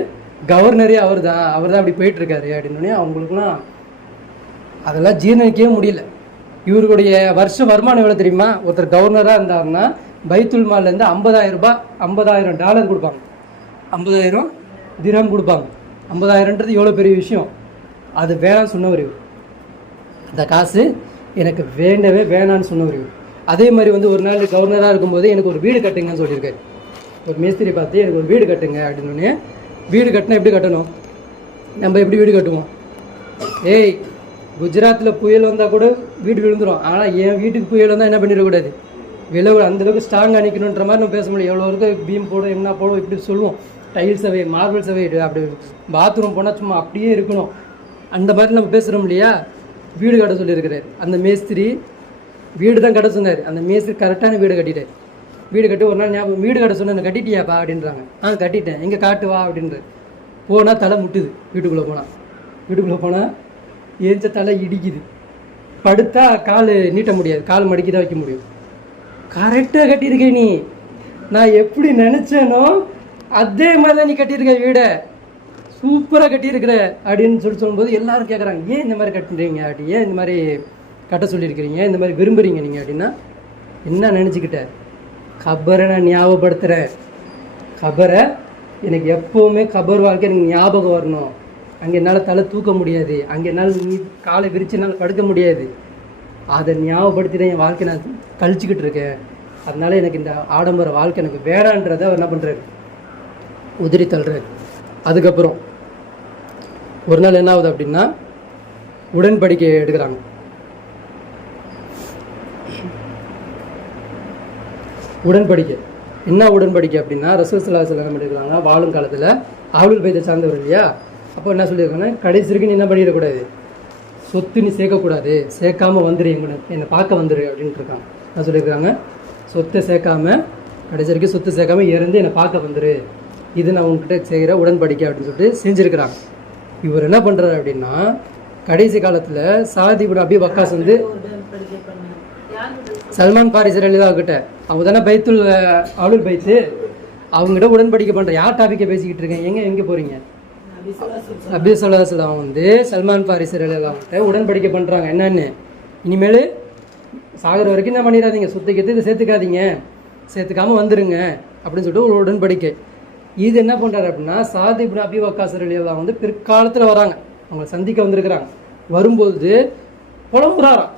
கவர்னரே அவர் தான் அப்படி போயிட்டுருக்காரு அப்படின்னோடனே அவங்களுக்குலாம் அதெல்லாம் ஜீரணிக்கவே முடியல. இவருடைய வருஷ வருமானம் எவ்வளோ தெரியுமா? ஒருத்தர் கவர்னராக இருந்தாருன்னா பைத்துல் மால்லேருந்து $50,000 கொடுப்பாங்க, 50,000 திரஹம் கொடுப்பாங்க. 50,000ன்றது எவ்வளோ பெரிய விஷயம். அது வேணான்னு சொன்னவர் இவர். இந்த காசு எனக்கு வேண்டவே வேணான்னு சொன்னவர் இவர். அதே மாதிரி வந்து ஒரு நாள் கவர்னராக இருக்கும்போது எனக்கு ஒரு வீடு கட்டுங்கன்னு சொல்லியிருக்காரு. ஒரு மேஸ்திரி பார்த்து எனக்கு ஒரு வீடு கட்டுங்க அப்படின்னு. வீடு கட்டினா எப்படி கட்டணும், நம்ம எப்படி வீடு கட்டுவோம்? குஜராத்தில் புயல் வந்தால் கூட வீடு விழுந்துடும். ஆனால் என் வீட்டுக்கு புயல் வந்தால் என்ன பண்ணிடக்கூடாது, அந்தளவுக்கு ஸ்ட்ராங்காக நிற்கணுன்ற மாதிரி நம்ம பேச முடியும். எவ்வளோ இருக்கும் பீம் போடும், என்ன போடும், இப்படி சொல்லுவோம். டைல்ஸ் அவை, மார்பிள்ஸ் அவை, அப்படி பாத்ரூம் போனால் சும்மா அப்படியே இருக்கணும். அந்த மாதிரி நம்ம பேசுகிறோம் இல்லையா. வீடு கட்ட சொல்லியிருக்கிறார் அந்த மேஸ்திரி. வீடு தான் கட்ட சொன்னார். அந்த மேஸ்திரி கரெக்டான வீடு கட்டிட்டார். வீடு கட்டி ஒரு நாள் ஞாபகம், வீடு கட்ட சொன்ன கட்டிட்டியாப்பா அப்படின்றாங்க. கட்டிட்டேன், எங்கே காட்டுவா அப்படின்ற. போனால் தலை முட்டுது. வீட்டுக்குள்ளே போனால் ஏஞ்ச தலை இடிக்குது. படுத்தா கால் நீட்ட முடியாது, கால் மடிக்கி தான் வைக்க முடியும். கரெக்டாக கட்டியிருக்கே நீ, நான் எப்படி நினச்சேனோ அதே மாதிரி தான் நீ கட்டியிருக்க வீடை, சூப்பராக கட்டியிருக்கிற அப்படின்னு சொல்லும்போது எல்லாரும் கேட்குறாங்க, ஏன் இந்த மாதிரி கட்டுறீங்க அப்படி, ஏன் இந்த மாதிரி கட்ட சொல்லியிருக்கிறீங்க, இந்த மாதிரி விரும்புகிறீங்க நீங்கள் அப்படின்னா. என்ன நினச்சிக்கிட்ட, கபரை நான் ஞாபகப்படுத்துகிறேன். கபரை எனக்கு எப்போவுமே கபர் வாழ்க்கை எனக்கு ஞாபகம் வரணும். அங்கே என்னால் தலை தூக்க முடியாது, அங்கே என்னால் நீ காலை விரிச்சு என்னால் படுக்க முடியாது. அதை ஞாபகப்படுத்தி தான் என் வாழ்க்கை நான் கழிச்சிக்கிட்டு இருக்கேன். அதனால எனக்கு இந்த ஆடம்பர வாழ்க்கை எனக்கு வேறான்றதை அவர் என்ன பண்ணுறாரு, உதிரி தள்ளுறாரு. அதுக்கப்புறம் ஒரு நாள் என்ன ஆகுது அப்படின்னா, உடன்படிக்கை எடுக்கிறாங்க. உடன்படிக்கை. என்ன உடன்படிக்கை அப்படின்னா, ரசூல் ஸல்லல்லாஹு அலைஹி வஸல்லம் பண்ணியிருக்காங்க, வாழும் காலத்தில் அஹ்லுல் பைத்தை சார்ந்தவர் இல்லையா, அப்போ என்ன சொல்லியிருக்காங்கன்னா, கடைசி வரைக்கும் நீ என்ன பண்ணிடக்கூடாது, சொத்து நீ சேர்க்கக்கூடாது, சேர்க்காம வந்துரு, என்னை பார்க்க வந்துரு அப்படின்ட்டு இருக்காங்க. என்ன சொல்லியிருக்காங்க, சொத்தை சேர்க்காம, கடைசி வரைக்கும் சொத்து சேர்க்காம இறந்து என்னை பார்க்க வந்துரு, இது நான் உங்ககிட்ட செய்கிற உடன்படிக்கை அப்படின்னு சொல்லிட்டு செஞ்சுருக்கிறாங்க. இவர் என்ன பண்ணுறாரு அப்படின்னா, கடைசி காலத்தில் சாத் இப்னு அபி வக்காஸ் வந்து சல்மான் பாரிஸ் ரலியல்லாஹு கிட்ட, அவங்க தானே பைத்துல் அஹ்லுல் பைத்து, அவங்ககிட்ட உடன்படிக்கை பண்ணுற. யார் டாப்பிக்கை பேசிக்கிட்டு இருக்கேன், எங்கே போகிறீங்க? நபி ஸல்லல்லாஹு அலைஹி வஸல்லம் வந்து சல்மான் பாரிஸ் ரலியல்லாஹு கிட்ட உடன்படிக்கை பண்ணுறாங்க. என்னன்னு, இனிமேல் சாகிற வரைக்கும் என்ன பண்ணிடாதீங்க, சொத்துக்கேற்று இதை சேர்த்துக்காதீங்க, சேர்த்துக்காமல் வந்துடுங்க அப்படின்னு சொல்லிட்டு ஒரு உடன்படிக்கை. இது என்ன பண்ணுறாரு அப்படின்னா, சாத் இப்னு அபி வக்காஸ் ரலியல்லாஹு வந்து பிற்காலத்தில் வராங்க, அவங்களை சந்திக்க வந்திருக்கிறாங்க. வரும்போது புலம்புறாராம்,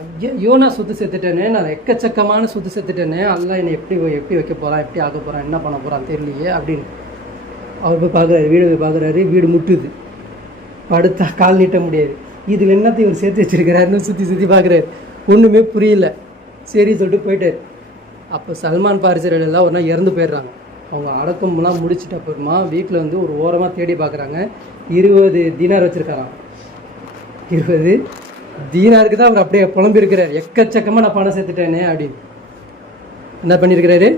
ஐயோ நான் சொத்து சேர்த்துட்டேனே, நான் எக்கச்சக்கமான சொத்து சேர்த்துட்டேனே, அல்லாஹ் என்னை எப்படி வைக்க போகிறான், எப்படி ஆக்க போகிறான், என்ன பண்ண போகிறான் தெரியலையே அப்படின்னு. அவர் போய் பார்க்குறாரு, வீடு போய் பார்க்குறாரு, வீடு முட்டுது, படுத்தா கால் நீட்ட முடியாது. இதில் என்னத்தை இவர் சேர்த்து வச்சிருக்கிறாருன்னு சுற்றி பார்க்குறாரு, ஒன்றுமே புரியல. சரி சொல்லிட்டு போயிட்டார். அப்போ சல்மான் பாரிஸ் ரலியல்லாஹு ஒரு நாள் இறந்து போயிடுறாங்க. அவங்க அடக்கம்லாம் முடிச்சிட்ட அப்புறமா வீட்டில் வந்து ஒரு ஓரமாக தேடி பார்க்குறாங்க, 20 தீனார் வச்சுருக்காராம். 20 தீனாருக்கு தான் அவர் அப்படியே புலம்பிருக்கிறார், எக்கச்சக்கமாக நான் பணம் சேர்த்துட்டேனே அப்படின்னு. என்ன பண்ணியிருக்கிறாரு,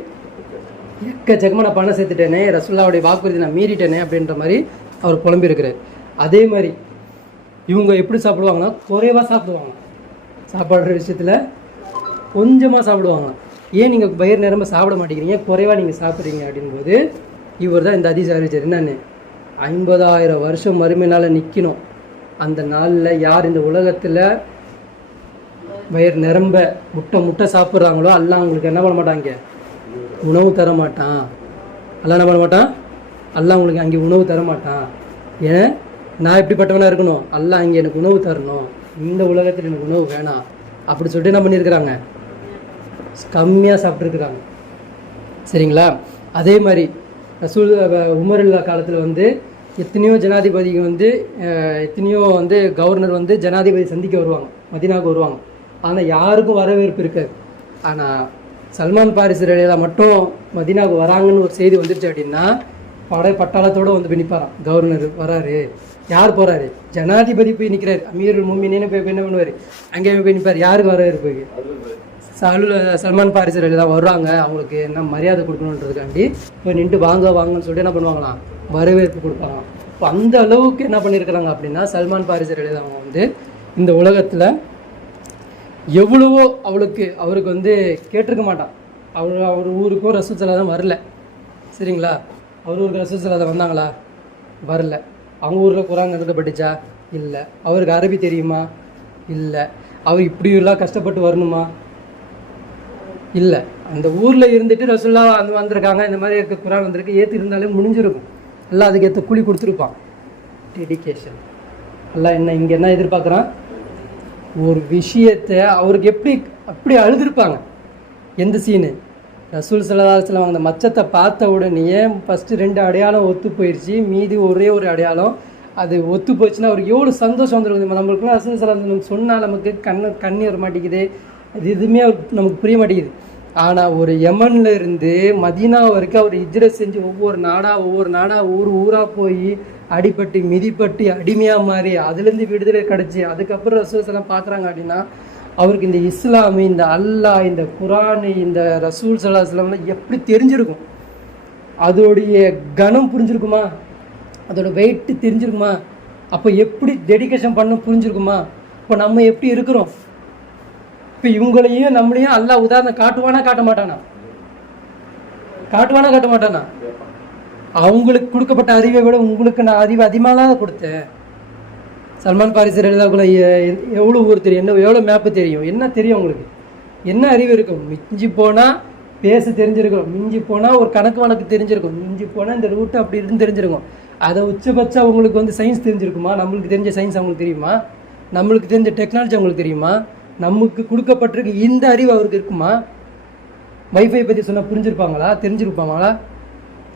எக்கச்சக்கமாக நான் பணம் சேர்த்துட்டேனே, ரசூலுல்லாஹ்வுடைய வாக்குறுதி நான் மீறிட்டேனே அப்படின்ற மாதிரி அவர் புலம்பிருக்கிறார். அதே மாதிரி இவங்க எப்படி சாப்பிடுவாங்கன்னா, குறைவாக சாப்பிடுவாங்க, சாப்பாடுற விஷயத்தில் கொஞ்சமாக சாப்பிடுவாங்க. ஏன் நீங்கள் வயிறு நிரம்ப சாப்பிட மாட்டேங்கிறீங்க, குறைவாக நீங்கள் சாப்பிட்றீங்க அப்படின்போது இவர் தான் இந்த ஹதீஸ் அறிவிச்சார். என்னன்னு, 50,000 வருஷம் மறுமை நாளில் நிற்கணும், அந்த நாளில் யார் இந்த உலகத்தில் வயிறு நிரம்ப முட்டை சாப்பிட்றாங்களோ அல்லாஹ் அவங்களுக்கு என்ன பண்ண மாட்டாங்க, உணவு தர மாட்டான். அல்லாஹ் என்ன பண்ண மாட்டான், அல்லாஹ் உங்களுக்கு அங்கே உணவு தர மாட்டான். ஏன், நான் எப்படிப்பட்டவனாக இருக்கணும், அல்லாஹ் அங்கே எனக்கு உணவு தரணும், இந்த உலகத்தில் எனக்கு உணவு வேணாம் அப்படி சொல்லிட்டு என்ன பண்ணியிருக்கிறாங்க, கம்மியாக சாப்பிட்ருக்குறாங்க. சரிங்களா? அதே மாதிரி ரசூல் உமருல்லா காலத்தில் வந்து எத்தனையோ ஜனாதிபதிக்கு வந்து எத்தனையோ வந்து கவர்னர் வந்து ஜனாதிபதி சந்திக்க வருவாங்க, மதீனாவுக்கு வருவாங்க. ஆனால் யாருக்கும் வரவேற்பு இருக்காது. ஆனால் சல்மான் பாரிஸ் ரலியல்லாஹு மட்டும் மதீனாவுக்கு வராங்கன்னு ஒரு செய்தி வந்துருச்சு அப்படின்னா பட்டாளத்தோடு வந்து போய் நிற்பாராம். கவர்னர் வராரு, யார் போகிறாரு, ஜனாதிபதி போய் நிற்கிறாரு, அமீருல் முஃமினீன் போய் என்ன பண்ணுவார், அங்கேயே போய் நிற்பார். யாருக்கு வரவேற்பு, சல்மான் பாரிஸ் ரலியல்லாஹு வருவாங்க, அவங்களுக்கு என்ன மரியாதை கொடுக்கணுன்றதுக்காண்டி போய் நின்று வாங்கன்னு சொல்லிட்டு என்ன பண்ணுவாங்களாம், வரவேற்பு கொடுப்பாங்க. இப்போ அந்த அளவுக்கு என்ன பண்ணியிருக்கிறாங்க அப்படின்னா, சல்மான் பாரிஸ் ரலியல்லாஹு வந்து இந்த உலகத்தில் எவ்வளவோ அவருக்கு வந்து கேட்டிருக்க மாட்டான். அவர் ஊருக்கும் ரசூல் ஸல்லல்லாஹு தான் வரல. சரிங்களா? அவர் ஊருக்கு ரசூல் ஸல்லல்லாஹு தான் வந்தாங்களா, வரல. அவங்க ஊரில் குர்ஆன் எழுதப்பட்டுச்சா, இல்லை. அவருக்கு அரபி தெரியுமா, இல்லை. அவர் இப்படியெல்லாம் கஷ்டப்பட்டு வரணுமா, இல்லை. அந்த ஊரில் இருந்துட்டு ரசூலுல்லாஹ் வந்திருக்காங்க, இந்த மாதிரி இருக்க குர்ஆன் வந்திருக்கு, ஏற்று இருந்தாலே முடிஞ்சிருக்கும். எல்லாம் அதுக்கு ஏற்ற கூலி கொடுத்துருப்பான். டெடிகேஷன். எல்லாம் என்ன இங்கே என்ன எதிர்பார்க்குறான், ஒரு விஷயத்தை அவருக்கு அப்படி அழுதுருப்பாங்க. எந்த சீனு, ரசூல் ஸல்லல்லாஹு அலைஹி வஸல்லம் அந்த மச்சத்தை பார்த்த உடனே ஃபஸ்ட்டு 2 அடையாளம் ஒத்து போயிடுச்சு, மீதி ஒரே ஒரு அடையாளம் அது ஒத்து போச்சுன்னா அவருக்கு எவ்வளோ சந்தோஷம் வந்துருக்குது. நம்மளுக்குலாம் ரசூல் ஸல்லல்லாஹு அலைஹி வஸல்லம் சொன்னால் நமக்கு கண்ணி வர மாட்டேங்குது, அது எதுவுமே நமக்கு புரிய மாட்டேங்குது. ஆனால் ஒரு யமன்ல இருந்து மதீனா வரைக்கும் அவர் ஹிஜ்ரத் செஞ்சு ஒவ்வொரு நாடாக ஊராக போய் அடிபட்டு மிதிப்பட்டு அடிமையாக மாறி அதுலேருந்து விடுதலை கிடச்சி அதுக்கப்புறம் ரசூல் ஸல்லல்லாஹு அலைஹி வஸல்லம் பார்க்குறாங்க அப்படின்னா அவருக்கு இந்த இஸ்லாமு, இந்த அல்லாஹ், இந்த குர்ஆனு, இந்த ரசூல் ஸல்லல்லாஹு அலைஹி வஸல்லம் எப்படி தெரிஞ்சிருக்கும், அதோடைய கனம் புரிஞ்சிருக்குமா, அதோட வெயிட்டு தெரிஞ்சிருக்குமா, அப்போ எப்படி டெடிகேஷன் பண்ண புரிஞ்சிருக்குமா. இப்போ நம்ம எப்படி இருக்கிறோம், இப்போ இவங்களையும் நம்மளையும் அல்லாஹ் உதாரணம் காட்டுவானா காட்ட மாட்டானா? அவங்களுக்கு கொடுக்கப்பட்ட அறிவை விட உங்களுக்கு நான் அறிவு அதிகமாக தான் கொடுத்தேன். சல்மான் பாரிஸ் ரலியல்லாஹு எவ்வளோ ஊர் தெரியும், எவ்வளோ மேப்பு தெரியும், என்ன தெரியும் உங்களுக்கு, என்ன அறிவு இருக்கும். மிஞ்சி போனால் பேச தெரிஞ்சிருக்கும், மிஞ்சி போனால் ஒரு கணக்கு வழக்கு தெரிஞ்சிருக்கும், மிஞ்சி போனால் இந்த ரூட்டு அப்படி இருந்து தெரிஞ்சிருக்கும். அதை உச்சபட்சம் அவங்களுக்கு வந்து சயின்ஸ் தெரிஞ்சிருக்குமா, நம்மளுக்கு தெரிஞ்ச சயின்ஸ் அவங்களுக்கு தெரியுமா, நம்மளுக்கு தெரிஞ்ச டெக்னாலஜி அவங்களுக்கு தெரியுமா, நமக்கு கொடுக்கப்பட்டிருக்கு இந்த அறிவு அவருக்கு இருக்குமா. வைஃபை பற்றி சொன்னால் புரிஞ்சிருப்பாங்களா, தெரிஞ்சிருப்பாங்களா?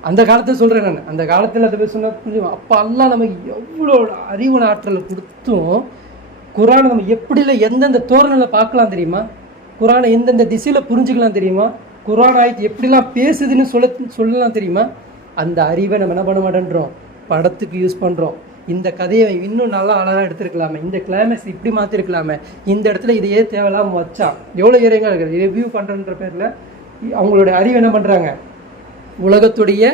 அந்த காலத்தை சொல்கிறேன் நான், அந்த காலத்தில் அதை போய் சொன்னால் புரிஞ்சுப்போம். அப்போ எல்லாம் நமக்கு எவ்வளோ அறிவு ஆற்றலை கொடுத்தும் குர்ஆனை நம்ம எப்படி இல்லை எந்தெந்த தோரணையில் பார்க்கலாம் தெரியுமா, குர்ஆனை எந்தெந்த திசையில் புரிஞ்சுக்கலாம் தெரியுமா. குர்ஆன் ஆயத்து எப்படிலாம் பேசுதுன்னு சொல்லலாம் தெரியுமா? அந்த அறிவை நம்ம என்ன பண்ண மாட்டேன்றோம், படத்துக்கு யூஸ் பண்ணுறோம். இந்த கதையை இன்னும் நல்லா அழகாக எடுத்துருக்கலாமே, இந்த கிளைமேக்ஸ் இப்படி மாற்றிருக்கலாமே, இந்த இடத்துல இதையே தேவையில்லாமல் வச்சான். எவ்வளோ இறைங்க இருக்குது ரிவ்யூ பண்ணுறன்ற பேரில் அவங்களோட அறிவை என்ன பண்ணுறாங்க, உலகத்துடைய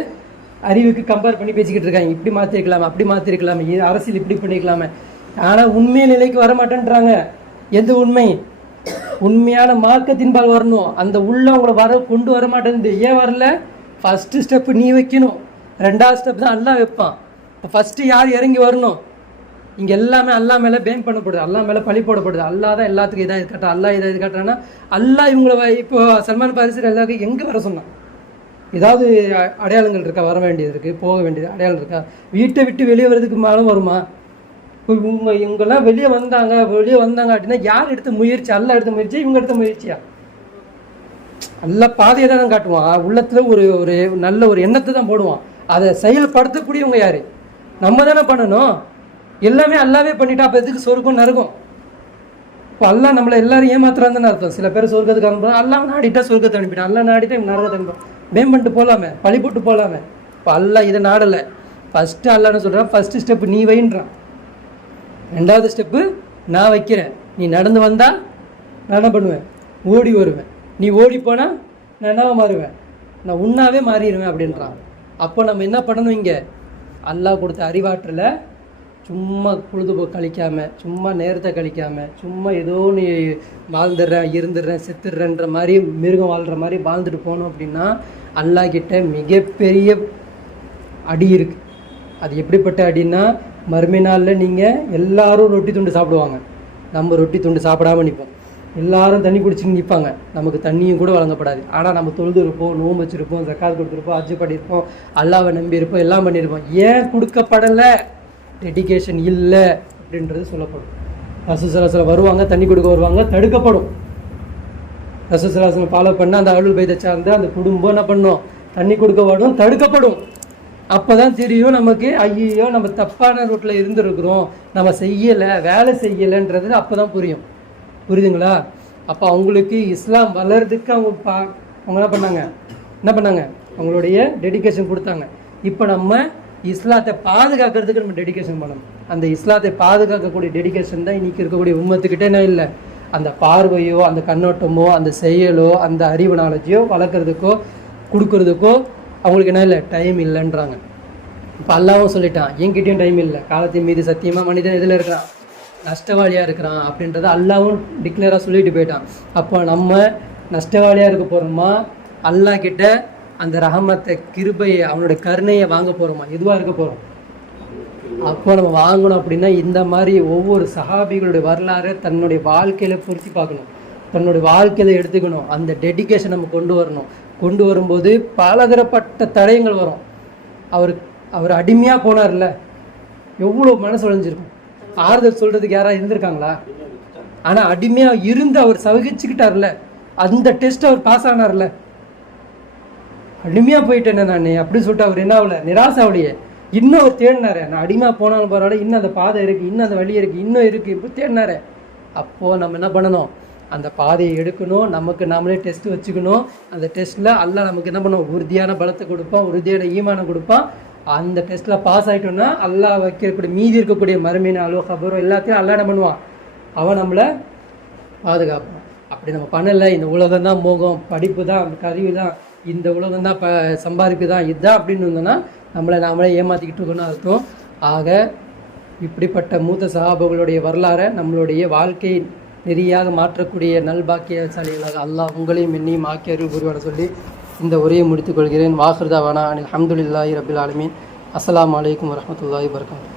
அறிவுக்கு கம்பேர் பண்ணி பேசிக்கிட்டு இருக்காங்க. இப்படி மாற்றிருக்கலாமே, அப்படி மாற்றிருக்கலாமே, அரசியல் இப்படி பண்ணிக்கலாமே. ஆனால் உண்மை நிலைக்கு வர மாட்டேன்றாங்க. எந்த உண்மை? உண்மையான மார்க்கத்தின்பால் வரணும். அந்த உள்ள அவங்கள கொண்டு வர மாட்டேங்குது. ஏன் வரல? ஃபஸ்ட்டு ஸ்டெப்பு நீ வைக்கணும், 2வது ஸ்டெப் தான் அல்லாஹ் வைப்பான். இப்போ ஃபஸ்ட்டு யார் இறங்கி வரணும்? இங்கே எல்லாமே அல்லாஹ் மேலே பேம் பண்ணப்படுது, அல்லாஹ் மேலே பழி போடப்படுது. அல்லாஹ் தான் எல்லாத்துக்கும் இதாக இது காட்டுறா, அல்லாஹ் இதை இது காட்டுறான்னா அல்லாஹ் இவங்களை இப்போ சல்மான் பாரிசர் எல்லாருக்கும் எங்கே வர சொன்னான்? ஏதாவது அடையாளங்கள் இருக்கா? வர வேண்டியது இருக்குது, போக வேண்டியது அடையாளம் இருக்கா? வீட்டை விட்டு வெளியே வர்றதுக்கு மேலும் வருமா? இவங்கெல்லாம் வெளியே வந்தாங்க அப்படின்னா யார் எடுத்த முயற்சி? அல்லாஹ் எடுத்த முயற்சி, இவங்க எடுத்த முயற்சியா? அல்லாஹ் பாதையை தான் காட்டுவான், உள்ளத்தில் ஒரு நல்ல ஒரு எண்ணத்தை தான் போடுவான். அதை செயல்படுத்தக்கூடியவங்க யாரு? நம்ம தானே பண்ணணும். எல்லாமே அல்லாவே பண்ணிட்டா அப்போ எதுக்கு சொர்க்கம் நரகம்? இப்போ அல்லாஹ் நம்மளை எல்லாரும் ஏமாத்துறான்னு தானே அர்த்தம். சில பேர் சொர்க்கத்துக்கு அனுப்புறான், அல்லாஹ் நாடிட்டா சொர்க்கத்தை அனுப்பிட்டான், அல்லாஹ் நாடிட்டா நரகத்தை அனுப்புறான். பேம் பண்ணிட்டு போகலாமே, பழி போட்டு போகலாமே. இப்போ அல்லாஹ் இதை நாடலை. ஃபஸ்ட்டு அல்லாஹ்னு சொல்கிறான், ஃபஸ்ட்டு ஸ்டெப்பு நீ வைன்றான், 2வது ஸ்டெப்பு நான் வைக்கிறேன். நீ நடந்து வந்தால் நான் என்ன பண்ணுவேன்? ஓடி வருவேன். நீ ஓடி போனால் நான் என்னவா மாறுவேன்? நான் உண்ணாவே மாறிடுவேன் அப்படின்றான். அப்போ நம்ம என்ன பண்ணணும்? இங்கே அல்லாஹ் கொடுத்த அறிவாற்றலை சும்மா பொழுதுபோக்கு கழிக்காமல், சும்மா நேரத்தை கழிக்காமல், சும்மா ஏதோ நீ வாழ்ந்துடுறேன், இருந்துடுறேன், செத்துடுறேன்ற மாதிரி மிருகம் வாழ்கிற மாதிரி வாழ்ந்துட்டு போனோம் அப்படின்னா அல்லாஹ் கிட்ட மிகப்பெரிய அடி இருக்குது. அது எப்படிப்பட்ட அடின்னா, மறுமை நாளில் நீங்கள் எல்லாரும் ரொட்டி துண்டு சாப்பிடுவாங்க, நம்ம ரொட்டி துண்டு சாப்பிடாமல் நிற்போம். எல்லாரும் தண்ணி குடிச்சுன்னு நிற்பாங்க, நமக்கு தண்ணியும் கூட வழங்கப்படாது. ஆனால் நம்ம தொழுது இருப்போம், நோம்பு வச்சுருப்போம், ஜக்காத் கொடுத்துருப்போம், ஹஜ் பண்ணியிருப்போம், அல்லாஹ்வை நம்பி இருப்போம், எல்லாம் பண்ணியிருப்போம். ஏன் கொடுக்கப்படலை? டெடிகேஷன் இல்லை அப்படின்றது சொல்லப்படும். ரசூலுல்லாஹி வருவாங்க, தண்ணி கொடுக்க வருவாங்க, தடுக்கப்படும். ரசூலுல்லாஹி ஃபாலோ பண்ண அந்த அஹ்லுல் பைத்தை சார்ந்த அந்த குடும்பம் என்ன பண்ணும்? தண்ணி கொடுக்க வரும், தடுக்கப்படும். அப்போ தான் தெரியும் நமக்கு, ஐயோ நம்ம தப்பான ரூட்டில் இருந்துருக்குறோம், நம்ம செய்யலை, வேலை செய்யலைன்றது அப்போ தான் புரியும். புரியுதுங்களா? அப்போ அவங்களுக்கு இஸ்லாம் வளர்றதுக்கு அவங்க என்ன பண்ணாங்க? அவங்களுடைய டெடிகேஷன் கொடுத்தாங்க. இப்போ நம்ம இஸ்லாத்தை பாதுகாக்கிறதுக்கு நம்ம டெடிகேஷன் பண்ணணும். அந்த இஸ்லாத்தை பாதுகாக்கக்கூடிய டெடிகேஷன் தான் இன்னைக்கு இருக்கக்கூடிய உம்மத்துக்கிட்டே என்ன இல்லை. அந்த பார்வையோ, அந்த கண்ணோட்டமோ, அந்த செயலோ, அந்த அறிவு நாலேஜோ வளர்க்குறதுக்கோ கொடுக்கறதுக்கோ அவங்களுக்கு என்ன இல்லை, டைம் இல்லைன்றாங்க. இப்போ அல்லாவும் சொல்லிட்டான், என்கிட்டையும் டைம் இல்லை, காலத்தின் மீது சத்தியமாக மனிதன் எதில் இருக்கிறான்? நஷ்டவாளியாக இருக்கிறான் அப்படின்றத அல்லாவும் டிக்ளேராக சொல்லிட்டு போயிட்டான். அப்போ நம்ம நஷ்டவாளியாக இருக்க போகிறோமா, அல்லாஹ் கிட்ட அந்த ரஹமத்தை, கிருபையை, அவனுடைய கருணையை வாங்க போகிறோமா? எதுவாக இருக்க போகிறோம்? அப்போ நம்ம வாங்கணும் அப்படின்னா இந்த மாதிரி ஒவ்வொரு சஹாபிகளுடைய வரலாறு தன்னுடைய வாழ்க்கையில் பொருத்தி பார்க்கணும், தன்னுடைய வாழ்க்கையில் எடுத்துக்கணும். அந்த டெடிகேஷன் நம்ம கொண்டு வரணும். கொண்டு வரும்போது பலதரப்பட்ட தடயங்கள் வரும். அவர் அடிமையாக போனார்ல, எவ்வளோ மனசு உழைஞ்சிருக்கும். ஆறுதல் சொல்கிறதுக்கு யாராவது இருந்திருக்காங்களா? ஆனால் அடிமையாக இருந்து அவர் சகிச்சுக்கிட்டார்ல, அந்த டெஸ்ட் அவர் பாஸ் ஆனார்ல. அடிமையாக போயிட்டேனே நான் அப்படின்னு சொல்லிட்டு அவர் என்ன ஆகல, நிராசை ஆகலையே. இன்னும் அவர் தேடினாரு, நான் அடிமையாக போனாலும் பரவாயில்ல, இன்னும் அந்த பாதை இருக்குது, இன்னும் அந்த வழி இருக்குது, இன்னும் இருக்குது, இப்படி தேடினாரு. அப்போது நம்ம என்ன பண்ணணும்? அந்த பாதையை எடுக்கணும், நமக்கு நாமளே டெஸ்ட் வச்சுக்கணும். அந்த டெஸ்ட்டில் அல்லாஹ் நமக்கு என்ன பண்ணுவோம்? உறுதியான பலத்தை கொடுப்பான், உறுதியான ஈமானம் கொடுப்பான். அந்த டெஸ்ட்டில் பாஸ் ஆகிட்டோன்னா அல்லாஹ் வைக்கக்கூடிய மீதி இருக்கக்கூடிய மறுமையினாலோ கபரோ எல்லாத்தையும் அல்லாஹ் என்ன பண்ணுவான்? அவன் நம்மளை பாதுகாப்பான். அப்படி நம்ம பண்ணலை, இந்த உலகம் தான் மோகம், படிப்பு தான், கருவி தான், இந்த உலகம் தான் சம்பாதிப்பு தான், இதுதான் அப்படின்னு இருந்தோன்னா நம்மளை நாமளே ஏமாற்றிக்கிட்டு இருக்கணும்னு அர்த்தம். ஆக இப்படிப்பட்ட மூத்த சஹாபாக்களுடைய வரலாறை நம்மளுடைய வாழ்க்கை நெறியாக மாற்றக்கூடிய நல்பாக்கியசாலிகளாக அல்லாஹ் உங்களையும் என்னையும் ஆக்கி அருள் புரிவான சொல்லி இந்த உரையை முடித்துக்கொள்கிறேன். வாஹிர் தாவானா அல்ஹம்துலில்லாஹி ரபில் ஆலமீன். அஸ்ஸலாமு அலைக்கும் வரஹ்மத்துல்லாஹி வபரகாத்துஹு.